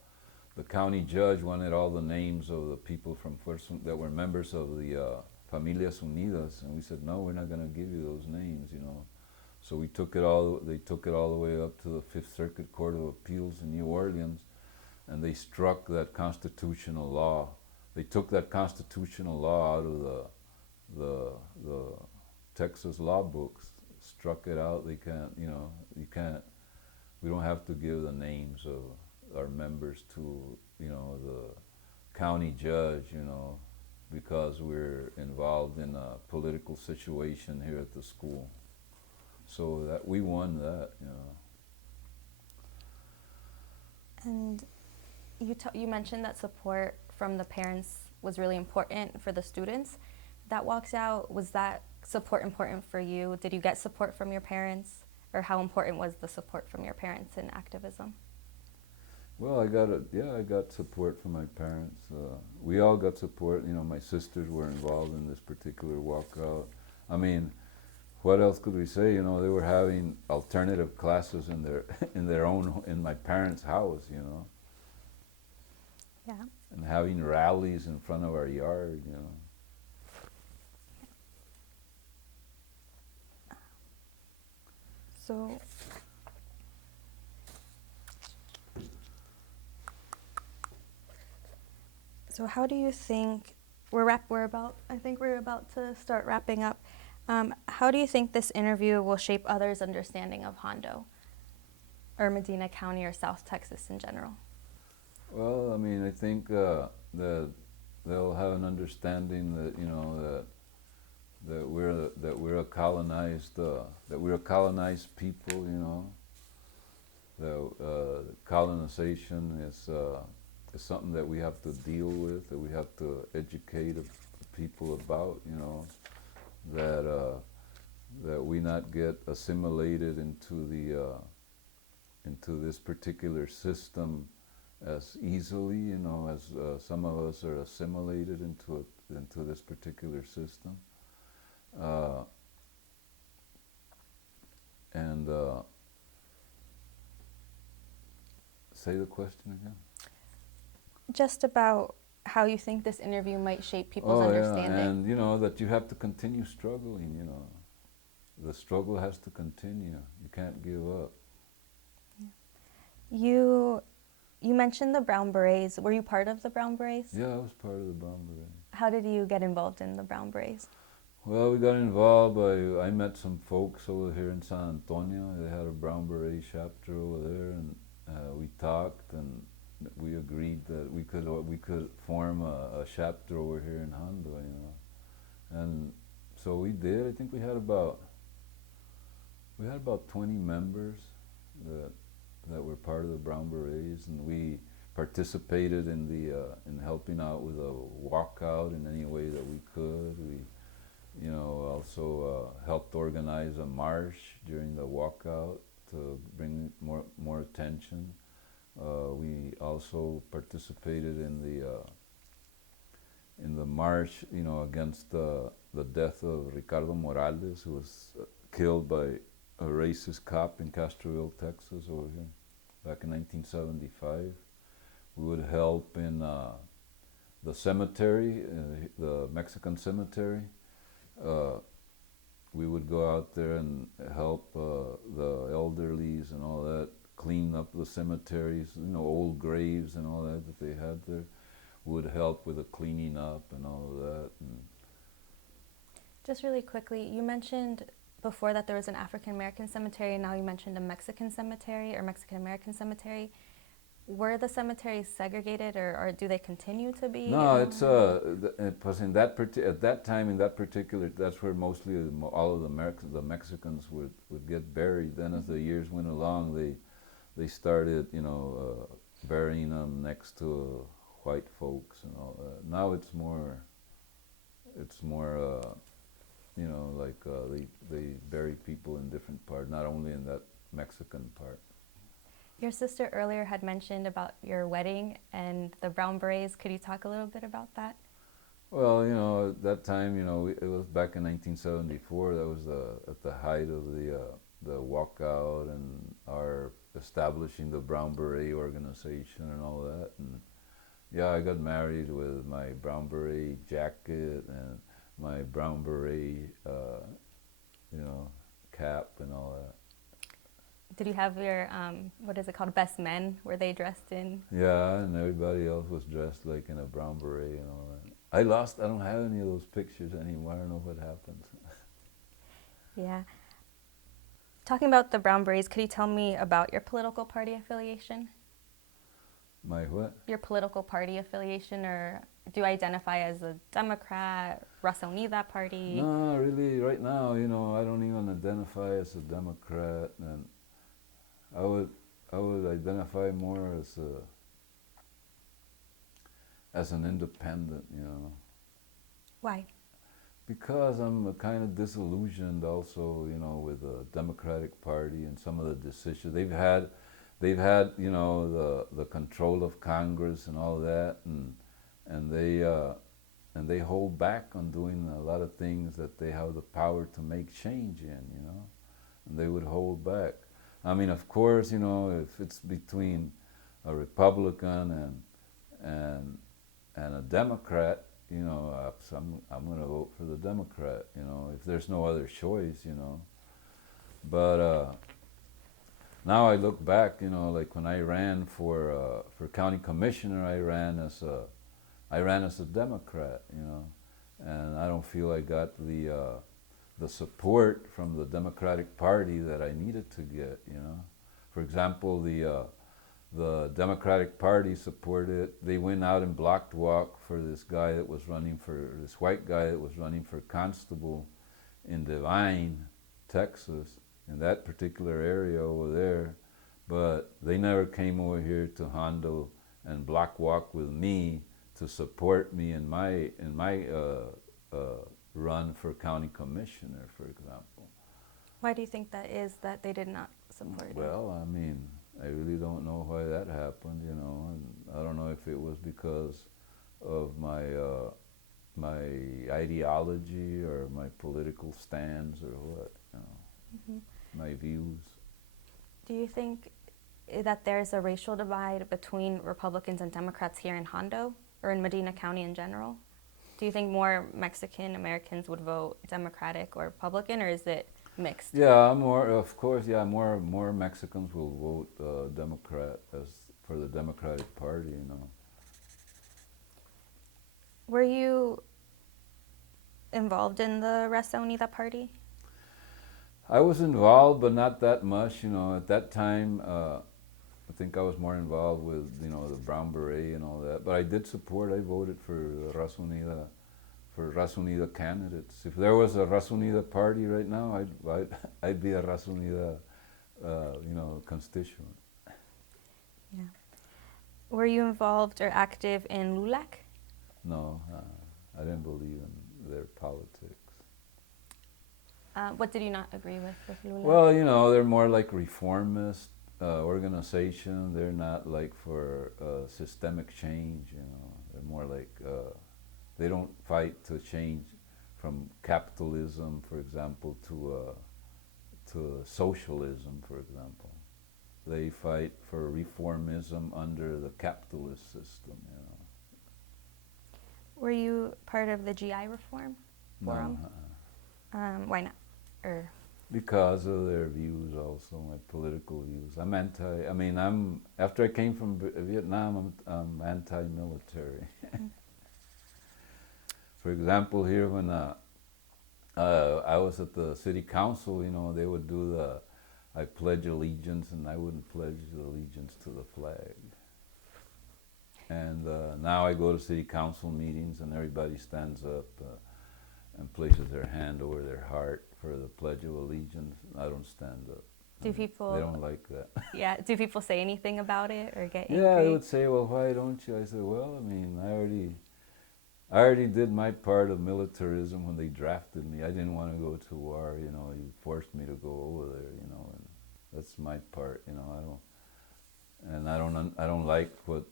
county judge wanted all the names of the people from that were members of the Familias Unidas, and we said no, we're not going to give you those names, So they took it all the way up to the Fifth Circuit Court of Appeals in New Orleans, and they struck that constitutional law. They took that constitutional law out of the Texas law books, struck it out. They can't, we don't have to give the names of our members to, the county judge, because we're involved in a political situation here at the school. So that we won that, And you mentioned that support from the parents was really important for the students. That walks out, was that support important for you? Did you get support from your parents? Or how important was the support from your parents in activism? Well, I got support from my parents. We all got support. My sisters were involved in this particular walkout. I mean, what else could we say? They were having alternative classes in my parents' house, Yeah. and having rallies in front of our yard, So how do you think I think we're about to start wrapping up. How do you think this interview will shape others' understanding of Hondo, or Medina County, or South Texas in general? Well, I mean, I think that they'll have an understanding that that we're a colonized people. That colonization is something that we have to deal with, that we have to educate people about. That we not get assimilated into this particular system as easily, as some of us are assimilated into this particular system. And say the question again. Just about how you think this interview might shape people's understanding. Yeah, and that you have to continue struggling. The struggle has to continue. You can't give up. Yeah. You mentioned the Brown Berets. Were you part of the Brown Berets? Yeah, I was part of the Brown Berets. How did you get involved in the Brown Berets? Well, we got involved I met some folks over here in San Antonio. They had a Brown Beret chapter over there, and we talked, and we agreed that we could form a chapter over here in Hondo, and so we did. I think we had about 20 members that were part of the Brown Berets, and we participated in helping out with a walkout in any way that we could. We also helped organize a march during the walkout to bring more attention. We also participated in the march, against the death of Ricardo Morales, who was killed by a racist cop in Castroville, Texas, over here, back in 1975. We would help in the cemetery, the Mexican cemetery. We would go out there and help the elderlies and all that, clean up the cemeteries, old graves and all that they had there. We would help with the cleaning up and all of that. Just really quickly, you mentioned before that there was an African American cemetery, and now you mentioned a Mexican cemetery or Mexican American cemetery. Were the cemeteries segregated, or do they continue to be? No, it was at that time, in that particular, that's where mostly all of the Mexicans would get buried. Then as the years went along, they started, burying them next to white folks and all that. Now they bury people in different parts, not only in that Mexican part. Your sister earlier had mentioned about your wedding and the brown berets. Could you talk a little bit about that? Well, at that time, it was back in 1974. That was at the height of the walkout and our establishing the Brown Beret organization and all that. And yeah, I got married with my Brown Beret jacket and my Brown Beret, cap and all that. Did you have your, what is it called, best men? Were they dressed in? Yeah, and everybody else was dressed like in a brown beret and all that. I don't have any of those pictures anymore. I don't know what happened. Yeah. Talking about the brown berets, could you tell me about your political party affiliation? My what? Your political party affiliation, or do you identify as a Democrat, Raza Unida party? No, really, right now, I don't even identify as a Democrat, and I would identify more as an independent, Why? Because I'm kind of disillusioned also, with the Democratic Party and some of the decisions they've had, the control of Congress and all that, and they hold back on doing a lot of things that they have the power to make change in, and they would hold back. I mean, of course, if it's between a Republican and a Democrat, I'm going to vote for the Democrat, if there's no other choice, But now I look back, like when I ran for county commissioner, I ran as a Democrat, and I don't feel I got the support from the Democratic Party that I needed to get, For example, the Democratic Party they went out and blocked walk for this white guy that was running for constable in Devine, Texas, in that particular area over there. But they never came over here to Hondo and block walk with me to support me in my run for county commissioner, for example. Why do you think that is, that they did not support it? Well, I mean, I really don't know why that happened, and I don't know if it was because of my ideology or my political stands or what, my views. Do you think that there's a racial divide between Republicans and Democrats here in Hondo or in Medina County in general? Do you think more Mexican Americans would vote Democratic or Republican, or is it mixed? Yeah, more Mexicans will vote Democrat for the Democratic Party, Were you involved in the Raza Unida party? I was involved, but not that much, At that time, I think I was more involved with, the Brown Beret and all that. But I voted for Raza Unida candidates. If there was a Raza Unida party right now, I'd be a Raza Unida, constituent. Yeah. Were you involved or active in LULAC? No, I didn't believe in their politics. What did you not agree with LULAC? Well, they're more like reformist organization. They're not like for systemic change, They're more like, they don't fight to change from capitalism, for example, to socialism, for example. They fight for reformism under the capitalist system, Were you part of the GI reform forum? No. Why not? Because of their views also, my political views. After I came from Vietnam, I'm anti-military. For example, here when I was at the city council, they would do I pledge allegiance, and I wouldn't pledge allegiance to the flag. And now I go to city council meetings and everybody stands up and places their hand over their heart for the Pledge of Allegiance. I don't stand up. Do people? They don't like that. Yeah. Do people say anything about it or get angry? Yeah, they would say, "Well, why don't you?" I said, "Well, I mean, I already did my part of militarism when they drafted me. I didn't want to go to war. You know, you forced me to go over there. You know, and that's my part. You know, I don't like what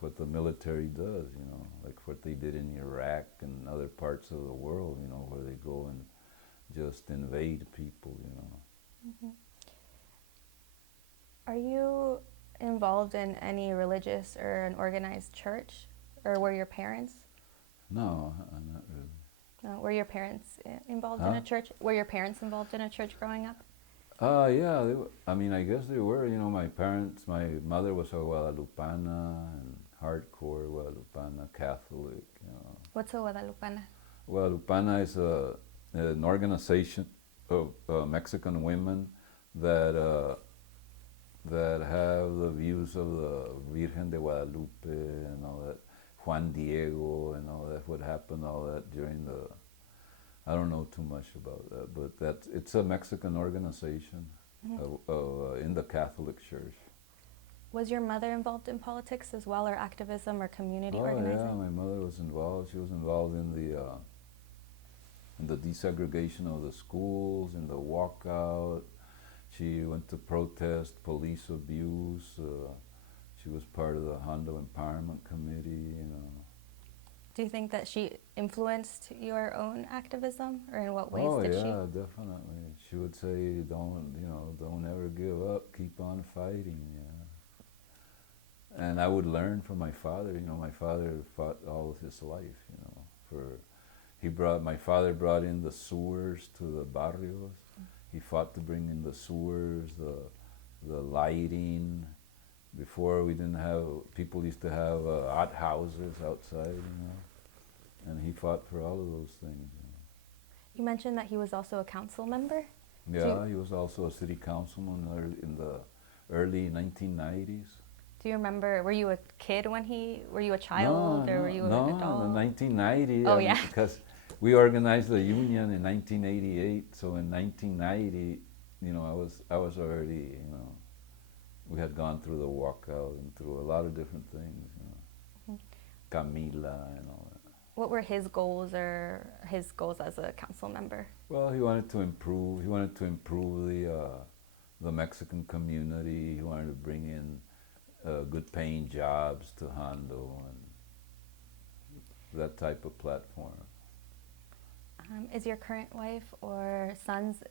what the military does. You know, like what they did in Iraq and other parts of the world. You know, where they go and just invade people. You know." Mhm. Are you involved in any religious or an organized church, or were your parents? No, I'm not really. No, were your parents involved in Huh? a church? Were your parents involved in a church growing up? Yeah, I mean, I guess they were. You know, my parents, my mother was a Guadalupana and hardcore Guadalupana Catholic. You know, What's a Guadalupana? Guadalupana is an organization of Mexican women that that have the views of the Virgen de Guadalupe and all that, Juan Diego and all that. What happened, all that during the. I don't know too much about that, but it's a Mexican organization in the Catholic Church. Was your mother involved in politics as well, or activism or community Oh yeah, organizing? my mother was involved. She was involved in the desegregation of the schools, in the walkout. She went to protest police abuse. She was part of the Hondo Empowerment Committee. You know. Do you think that she influenced your own activism, or in what ways Oh did she? yeah, definitely. She would say, don't ever give up. Keep on fighting." Yeah. And I would learn from my father. You know, my father fought all of his life. You know, my father brought in the sewers to the barrios. He fought to bring in the sewers, the lighting. Before we didn't have, people used to have hot houses outside. You know, and he fought for all of those things. You know. You mentioned that he was also a council member. Yeah, he was also a city councilman in the early 1990s. Do you remember, were you a kid when were you a child, or were you an adult? In 1990. Oh, I mean, yeah. because we organized the union in 1988. So in 1990, you know, I was already, you know, we had gone through the walkout and through a lot of different things, you know, Camila and all that. What were his goals, or his goals as a council member? Well, he wanted to improve. He wanted to improve the Mexican community. He wanted to bring in good-paying jobs to Hondo and that type of platform. Is your current wife or sons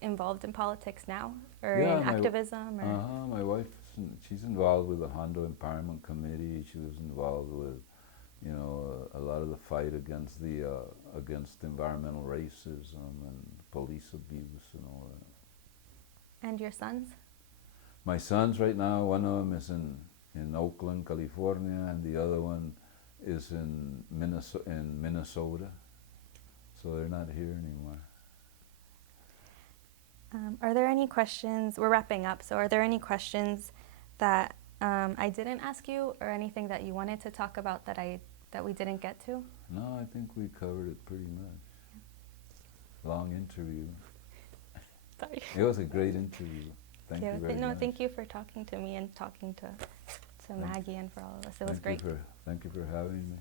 involved in politics now, or Yeah, in activism? Or? My wife, she's involved with the Hondo Empowerment Committee. She was involved with, you know, a lot of the fight against environmental racism and police abuse and all that. And your sons? My sons right now, one of them is in Oakland, California, and the other one is in Minnesota. So they're not here anymore. Are there any questions? We're wrapping up, so are there any questions that I didn't ask you, or anything that you wanted to talk about that we didn't get to? No, I think we covered it pretty much. Long interview. Sorry. It was a great interview. Thank you very much. Thank you for talking to me and talking to Maggie and for all of us. It was great. Thank you for having me.